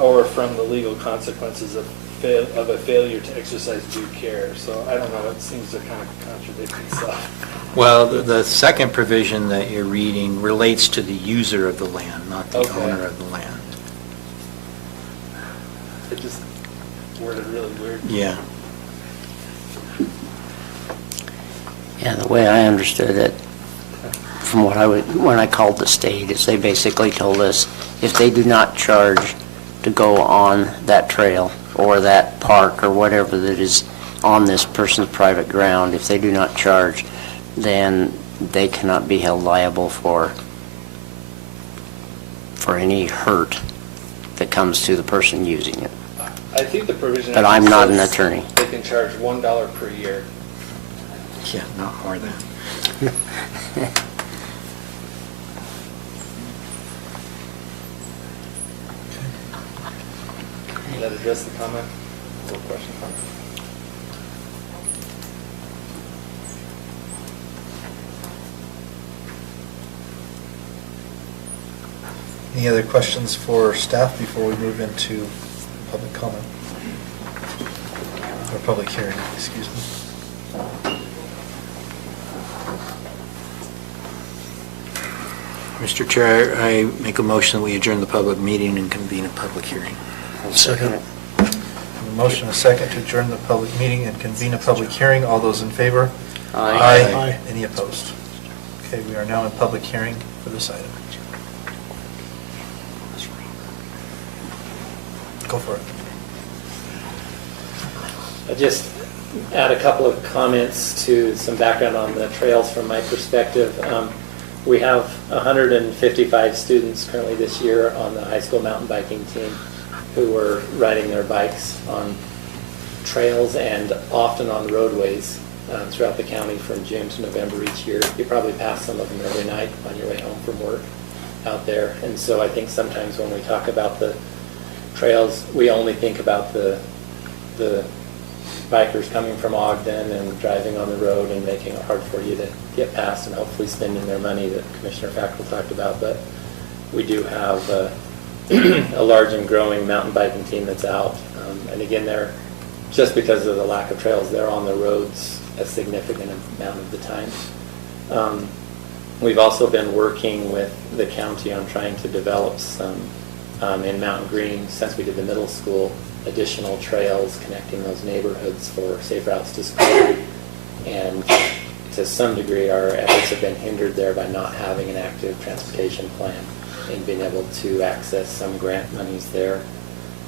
or from the legal consequences of a failure to exercise due care. So I don't know, it seems to kind of contradict itself. Well, the second provision that you're reading relates to the user of the land, not the Okay. owner of the land. It just worded really weird. Yeah. Yeah, the way I understood it, from when I called the state, is they basically told us if they do not charge to go on that trail or that park or whatever that is on this person's private ground, if they do not charge, then they cannot be held liable for any hurt that comes to the person using it. I think the provision. But I'm not an says attorney. They can charge $1 per year. Yeah, not more than. Does that address the comment or question? Any other questions for staff before we move into public comment? Or public hearing, excuse me. Mr. Chair, I make a motion that we adjourn the public meeting and convene a public hearing. Second. A motion and a second to adjourn the public meeting and convene a public hearing. All those in favor? Aye. Aye. Any opposed? Okay, we are now in public hearing for this item. Go for it. I just add a couple of comments to some background on the trails from my perspective. We have 155 students currently this year on the high school mountain biking team who are riding their bikes on trails and often on roadways throughout the county from June to November each year. You probably pass some of them every night on your way home from work out there. And so I think sometimes when we talk about the trails, we only think about the bikers coming from Ogden and driving on the road and making it hard for you to get past and hopefully spending their money that Commissioner Fackrell talked about. But we do have a large and growing mountain biking team that's out. And again, they're, just because of the lack of trails, they're on the roads a significant amount of the time. We've also been working with the county on trying to develop some, in Mountain Green, since we did the middle school, additional trails connecting those neighborhoods for safe routes to school. And to some degree, our efforts have been hindered there by not having an active transportation plan and being able to access some grant monies there.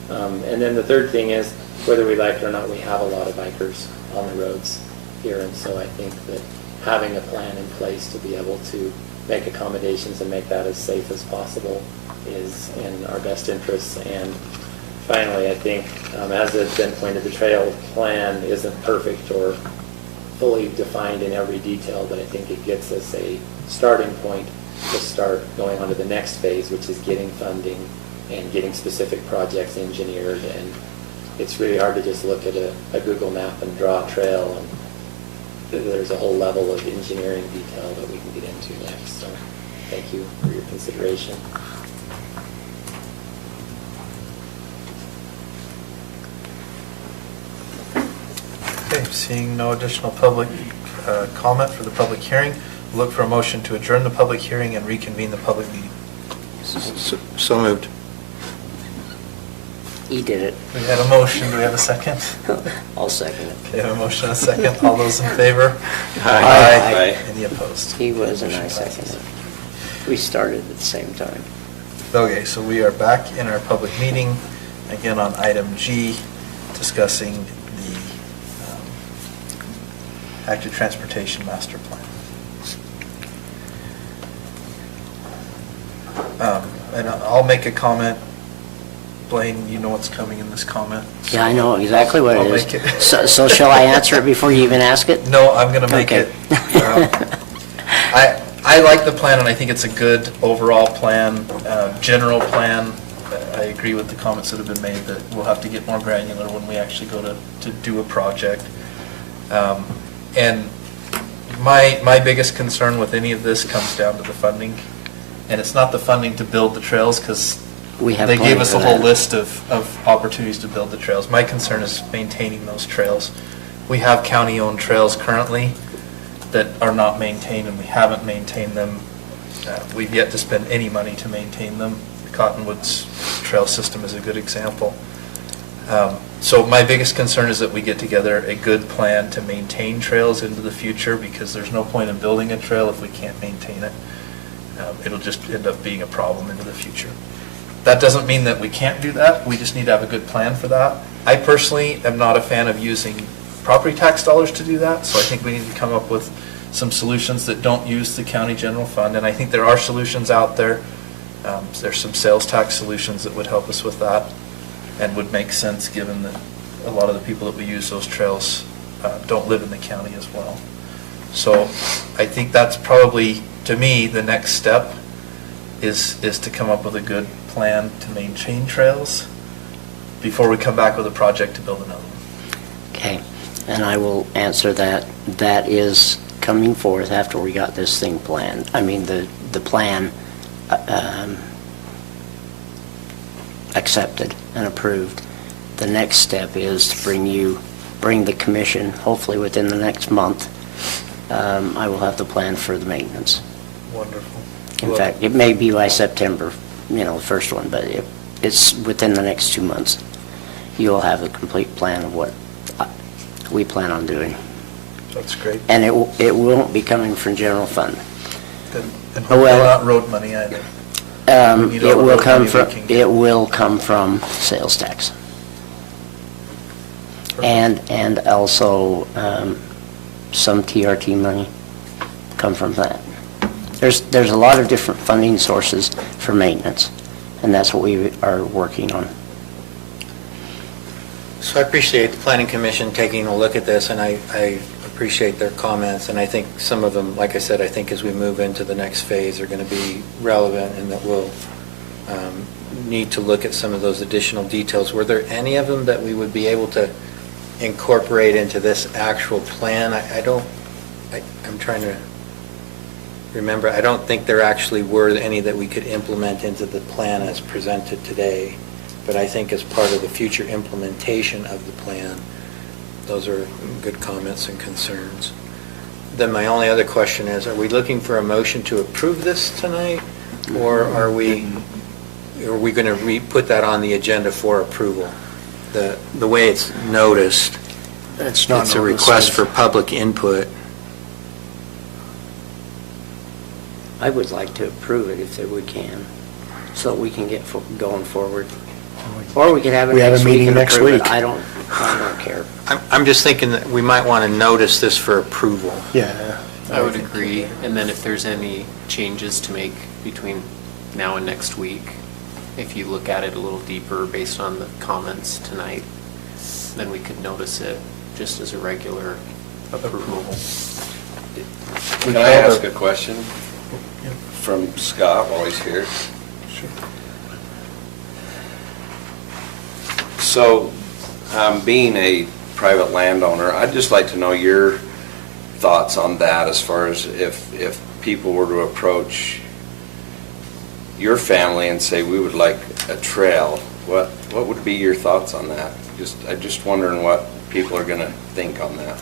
And then the third thing is, whether we like it or not, we have a lot of bikers on the roads here. And so I think that having a plan in place to be able to make accommodations and make that as safe as possible is in our best interests. And finally, I think, as has been pointed, the trail plan isn't perfect or fully defined in every detail, but I think it gets us a starting point to start going on to the next phase, which is getting funding and getting specific projects engineered. And it's really hard to just look at a Google map and draw a trail. And there's a whole level of engineering detail that we can get into next. So thank you for your consideration. Okay, seeing no additional public comment for the public hearing, we'll look for a motion to adjourn the public hearing and reconvene the public meeting. So moved. He did it. We had a motion, do we have a second? I'll second it. Okay, I have a motion and a second. All those in favor? Aye. Any opposed? He was and I seconded it. We started at the same time. Okay, so we are back in our public meeting, again on item G, discussing the active transportation master plan. And I'll make a comment. Blaine, you know what's coming in this comment? Yeah, I know exactly what I'll it make is. So shall I answer it before you even ask it? No, I'm going to make Okay. it. I like the plan, and I think it's a good overall plan, general plan. I agree with the comments that have been made that we'll have to get more granular when we actually go to do a project. And my biggest concern with any of this comes down to the funding. And it's not the funding to build the trails, because they gave us a whole list of opportunities to build the trails. My concern is maintaining those trails. We have county-owned trails currently that are not maintained, and we haven't maintained them. We've yet to spend any money to maintain them. Cottonwood's trail system is a good example. So my biggest concern is that we get together a good plan to maintain trails into the future, because there's no point in building a trail if we can't maintain it. It'll just end up being a problem into the future. That doesn't mean that we can't do that. We just need to have a good plan for that. I personally am not a fan of using property tax dollars to do that, so I think we need to come up with some solutions that don't use the county general fund, and I think there are solutions out there. There's some sales tax solutions that would help us with that and would make sense, given that a lot of the people that we use those trails don't live in the county as well. So I think that's probably, to me, the next step is to come up with a good plan to maintain trails before we come back with a project to build another one. Okay, and I will answer that. That is coming forth after we got this thing planned. I mean, the plan accepted and approved. The next step is to bring the commission, hopefully within the next month. I will have the plan for the maintenance. Wonderful. In fact, it may be by September, the first one, but it's within the next 2 months. You'll have a complete plan of what we plan on doing. That's great. And it won't be coming from general fund. Good. And hopefully not road money either. It will come from sales tax. And also some TRT money come from that. There's a lot of different funding sources for maintenance, and that's what we are working on. So I appreciate the Planning Commission taking a look at this, and I appreciate their comments, and I think some of them, like I said, I think as we move into the next phase are going to be relevant, and that we'll need to look at some of those additional details. Were there any of them that we would be able to incorporate into this actual plan? I'm trying to remember. I don't think there actually were any that we could implement into the plan as presented today, but I think as part of the future implementation of the plan, those are good comments and concerns. Then my only other question is, are we looking for a motion to approve this tonight, or are we going to put that on the agenda for approval? The way it's noticed, it's a request for public input. I would like to approve it if we can, so that we can get going forward. Or we could have it next week. We have a meeting next week. I don't care. I'm just thinking that we might want to notice this for approval. Yeah. I would agree. And then if there's any changes to make between now and next week, if you look at it a little deeper based on the comments tonight, then we could notice it just as a regular approval. Can I ask a question from Scott while he's here? Sure. So, being a private landowner, I'd just like to know your thoughts on that, as far as if people were to approach your family and say, we would like a trail, what would be your thoughts on that? I'm just wondering what people are going to think on that.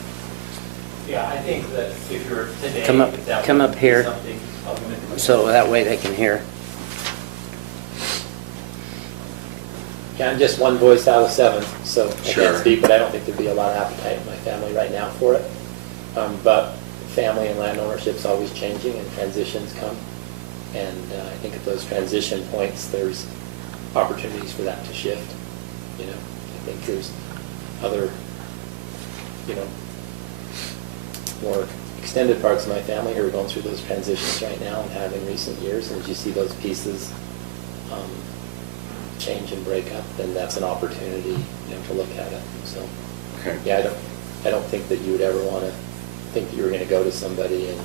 Yeah, I think that if you're today... Come up here, so that way they can hear. Yeah, I'm just one voice out of 7, so I Sure. can't speak, but I don't think there'd be a lot of appetite in my family right now for it. But family and land ownership's always changing, and transitions come. And I think at those transition points, there's opportunities for that to shift. I think there's other, more extended parts of my family who are going through those transitions right now and have in recent years. And as you see those pieces change and break up, then that's an opportunity, to look at it. So, Okay. yeah, I don't think that you would ever want to think that you were going to go to somebody and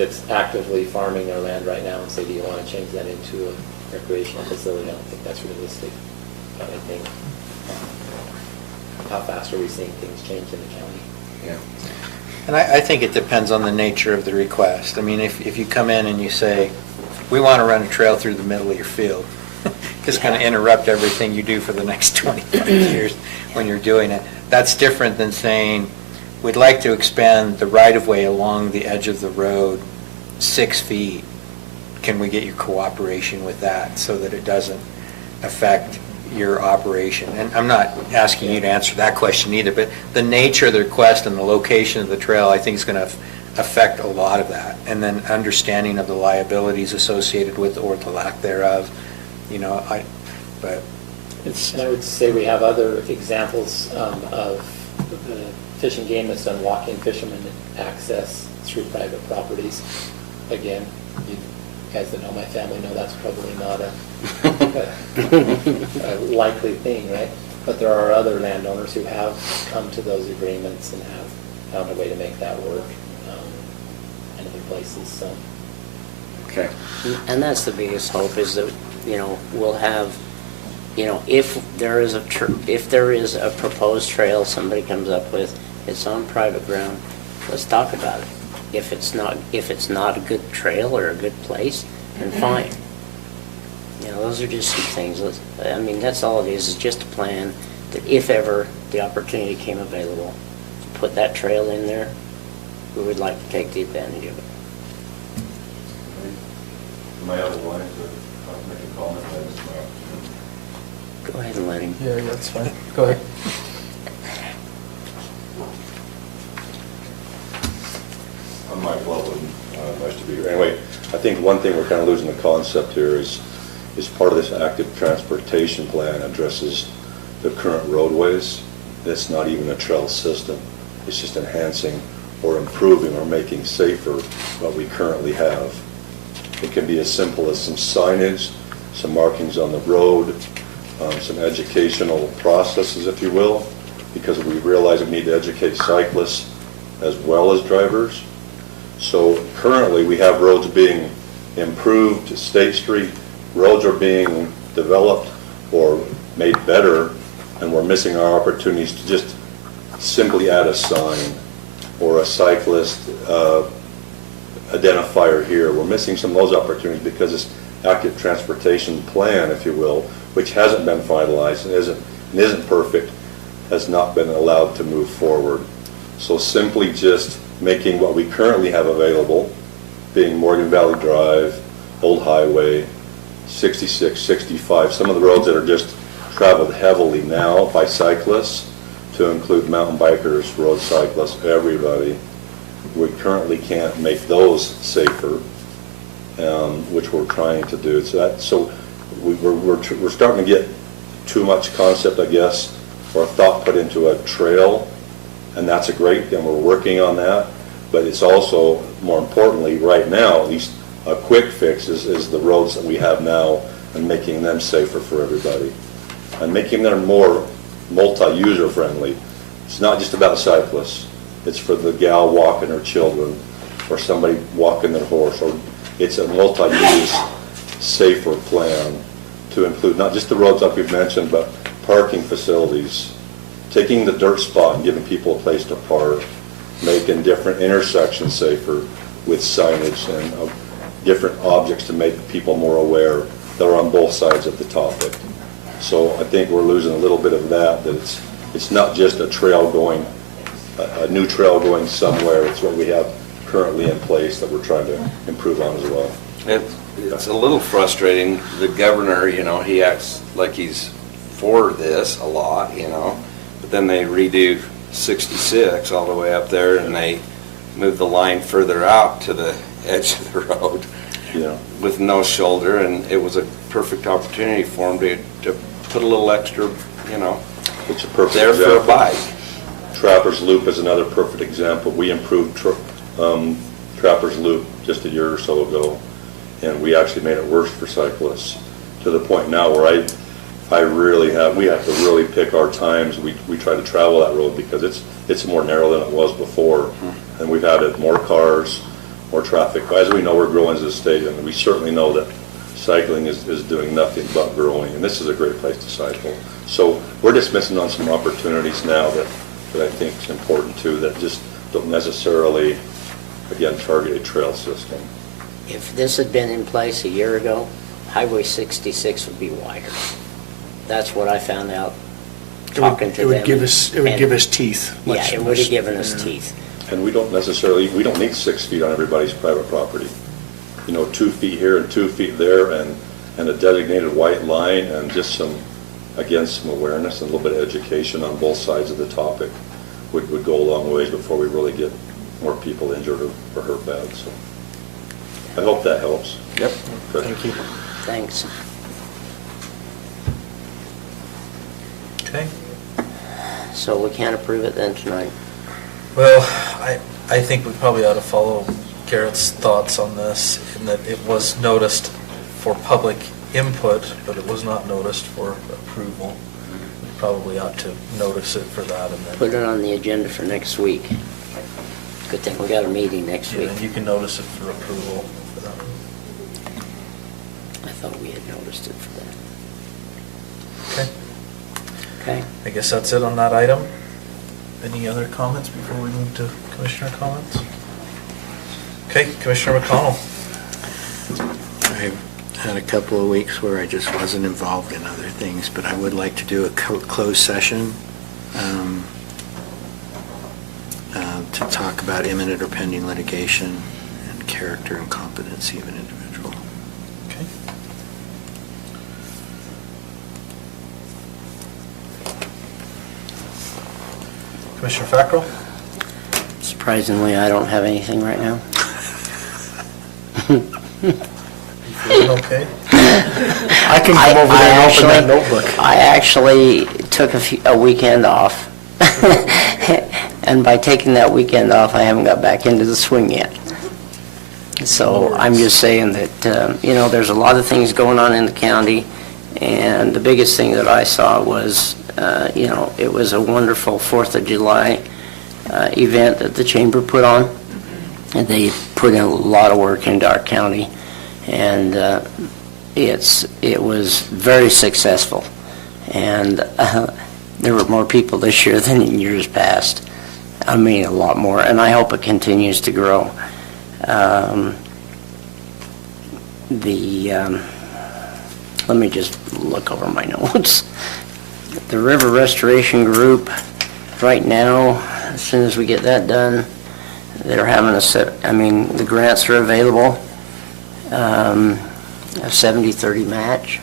that's actively farming their land right now and say, do you want to change that into a recreational facility? I don't think that's realistic. I think, how fast are we seeing things change in the county? Yeah. And I think it depends on the nature of the request. I mean, if you come in and you say, we want to run a trail through the middle of your field, it's going to interrupt everything you do for the next 25 years when you're doing it. That's different than saying, we'd like to expand the right-of-way along the edge of the road 6 feet. Can we get your cooperation with that so that it doesn't affect your operation? And I'm not asking you to answer that question either, but the nature of the request and the location of the trail, I think, is going to affect a lot of that. And then understanding of the liabilities associated with or the lack thereof, but it's. And I would say we have other examples of the Fish and Game that's done walk-in fishermen access through private properties. Again, you guys that know my family know that's probably not a likely thing, right? But there are other landowners who have come to those agreements and have found a way to make that work in other places. So. Okay. And that's the biggest hope is that, we'll have, if there is a proposed trail somebody comes up with, it's on private ground, let's talk about it. If it's not a good trail or a good place, then fine. Those are just some things. That's all it is just a plan that if ever the opportunity came available to put that trail in there, we would like to take the advantage of it. Am I out of line to make a comment? Go ahead and let him. Yeah, that's fine. Go ahead. I'm Mike Loveland. Nice to be here. Anyway, I think one thing we're kind of losing the concept here is part of this active transportation plan addresses the current roadways. It's not even a trail system. It's just enhancing or improving or making safer what we currently have. It can be as simple as some signage, some markings on the road, some educational processes, if you will, because we realize we need to educate cyclists as well as drivers. So currently we have roads being improved, State Street, roads are being developed or made better, and we're missing our opportunities to just simply add a sign or a cyclist identifier here. We're missing some of those opportunities because this active transportation plan, if you will, which hasn't been finalized and isn't perfect, has not been allowed to move forward. So simply just making what we currently have available, being Morgan Valley Drive, Old Highway, 66, 65, some of the roads that are just traveled heavily now by cyclists, to include mountain bikers, road cyclists, everybody. We currently can't make those safer, which we're trying to do. So we're starting to get too much concept, I guess, or thought put into a trail, and that's a great, and we're working on that. But it's also, more importantly, right now, at least a quick fix is the roads that we have now and making them safer for everybody. And making them more multi-user friendly. It's not just about cyclists. It's for the gal walking her children or somebody walking their horse. Or it's a multi-use safer plan to include not just the roads like we've mentioned, but parking facilities, taking the dirt spot and giving people a place to park, making different intersections safer with signage and different objects to make people more aware that are on both sides of the topic. So I think we're losing a little bit of that it's not just a trail going, a new trail going somewhere. It's what we have currently in place that we're trying to improve on as well. It's a little frustrating. The governor, he acts like he's for this a lot, but then they redo 66 all the way up there and they move the line further out to the edge of the road with no shoulder, and it was a perfect opportunity for him to put a little extra, It's a perfect there example. for a bike. Trappers Loop is another perfect example. We improved Trappers Loop just a year or so ago, and we actually made it worse for cyclists to the point now where we have to really pick our times. We try to travel that road because it's more narrow than it was before, and we've added more cars, more traffic. But as we know, we're growing as a state, and we certainly know that cycling is doing nothing but growing, and this is a great place to cycle. So we're just missing on some opportunities now that I think is important too, that just don't necessarily, again, target a trail system. If this had been in place a year ago, Highway 66 would be wider. That's what I found out talking to them. It would give us teeth. Yeah, it would have given us teeth. And we don't need 6 feet on everybody's private property. 2 feet here and 2 feet there, and a designated white line, and just some awareness and a little bit of education on both sides of the topic would go a long ways before we really get more people injured or hurt bad. So I hope that helps. Yep. Good. Thank you. Thanks. Okay. So we can't approve it then tonight? Well, I think we probably ought to follow Garrett's thoughts on this, in that it was noticed for public input, but it was not noticed for approval. We probably ought to notice it for that, and then... Put it on the agenda for next week. Good thing we got a meeting next week. And you can notice it for approval for that. I thought we had noticed it for that. Okay. Okay. I guess that's it on that item. Any other comments before we move to commissioner comments? Okay, Commissioner McConnell. I've had a couple of weeks where I just wasn't involved in other things, but I would like to do a closed session to talk about imminent or pending litigation and character and competency of an individual. Okay. Commissioner Fackrell? Surprisingly, I don't have anything right now. You feeling okay? I can come over there and open that notebook. I actually took a weekend off. And by taking that weekend off, I haven't got back into the swing yet. So I'm just saying that, there's a lot of things going on in the county, and the biggest thing that I saw was, it was a wonderful 4th of July event that the chamber put on, and they put in a lot of work into our county, and it was very successful, and there were more people this year than in years past. I mean, a lot more, and I hope it continues to grow. Let me just look over my notes. The River Restoration Group, right now, as soon as we get that done, they're having the grants are available, a 70-30 match.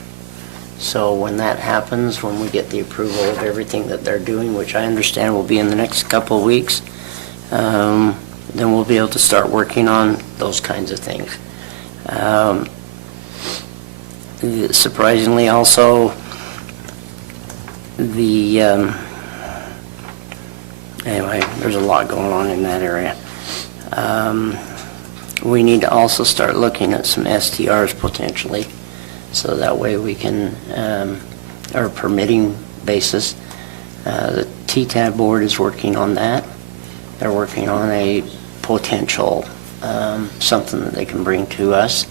So when that happens, when we get the approval of everything that they're doing, which I understand will be in the next couple of weeks, then we'll be able to start working on those kinds of things. Surprisingly also, anyway, there's a lot going on in that area. We need to also start looking at some STRs potentially, so that way we can, our permitting basis. The TTAB board is working on that. They're working on a potential, something that they can bring to us,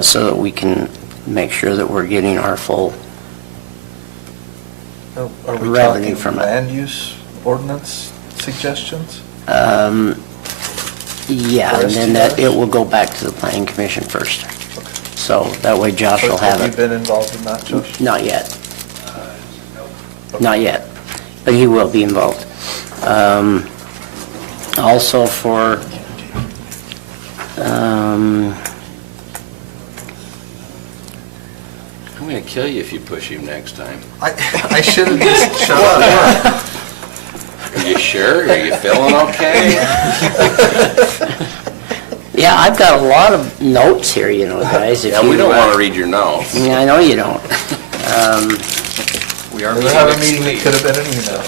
so that we can make sure that we're getting our full Are we revenue talking from it. land use ordinance suggestions? Yeah, and then that, it will go back to the planning commission first. So that way Josh will have Have you it. been involved in that, Josh? Not yet. Not yet, but he will be involved. Also for, I'm going to kill you if you push him next time. I should have just shut up. Are you sure? Are you feeling okay? yeah, I've got a lot of notes here, guys. Yeah, we don't want to read your notes. Yeah, I know you don't. We are We'll have a meeting that could have been an email.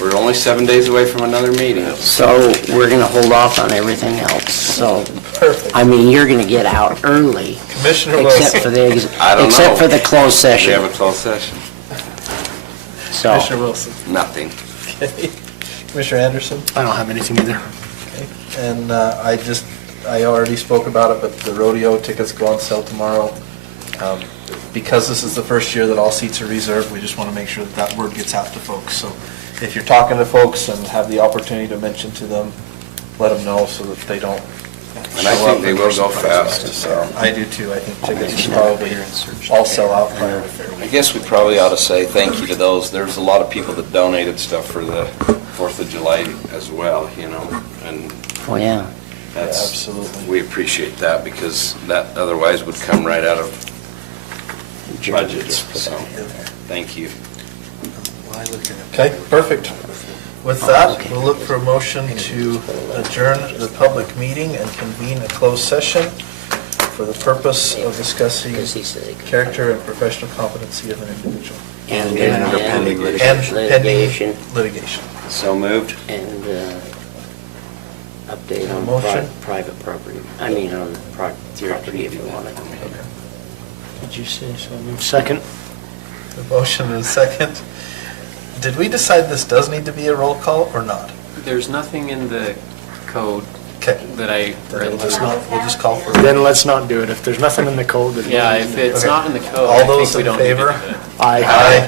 We're only 7 days away from another meeting. So we're going to hold off on everything else. So, Perfect. I mean, you're going to get out early. Commissioner Except for the, except for the closed We session. have a closed session. So, Commissioner Wilson. Nothing. Okay. Commissioner Anderson. I don't have anything either. Okay. And I just I already spoke about it, but the rodeo tickets go on sale tomorrow. Because this is the first year that all seats are reserved, we just want to make sure that that word gets out to folks. So if you're talking to folks and have the opportunity to mention to them, let them know so that they don't And I show think up they and will we're go surprised. fast, so. I do too. I think tickets will probably all sell out prior to Fair I Week. guess we probably ought to say thank you to those. There's a lot of people that donated stuff for the 4th of July as well, you know, and Oh, yeah. that's, absolutely. we appreciate that because that otherwise would come right out of budgets, so, thank you. Okay, perfect. With that, we'll look for a motion to adjourn the public meeting and convene a closed session for the purpose of discussing character and professional competency of an individual. And pending And litigation. pending litigation. So moved. And update on Motion? private property, I mean, on property if you want it. Did you say so? Second? The motion and a second. Did we decide this does need to be a roll call or not? There's nothing in the code Okay. that I read. We'll just call for. Then let's not do it. If there's nothing in the code that. Yeah, if it's Okay. not in the code, All I those think we in don't need to favor? do it. Aye. Aye.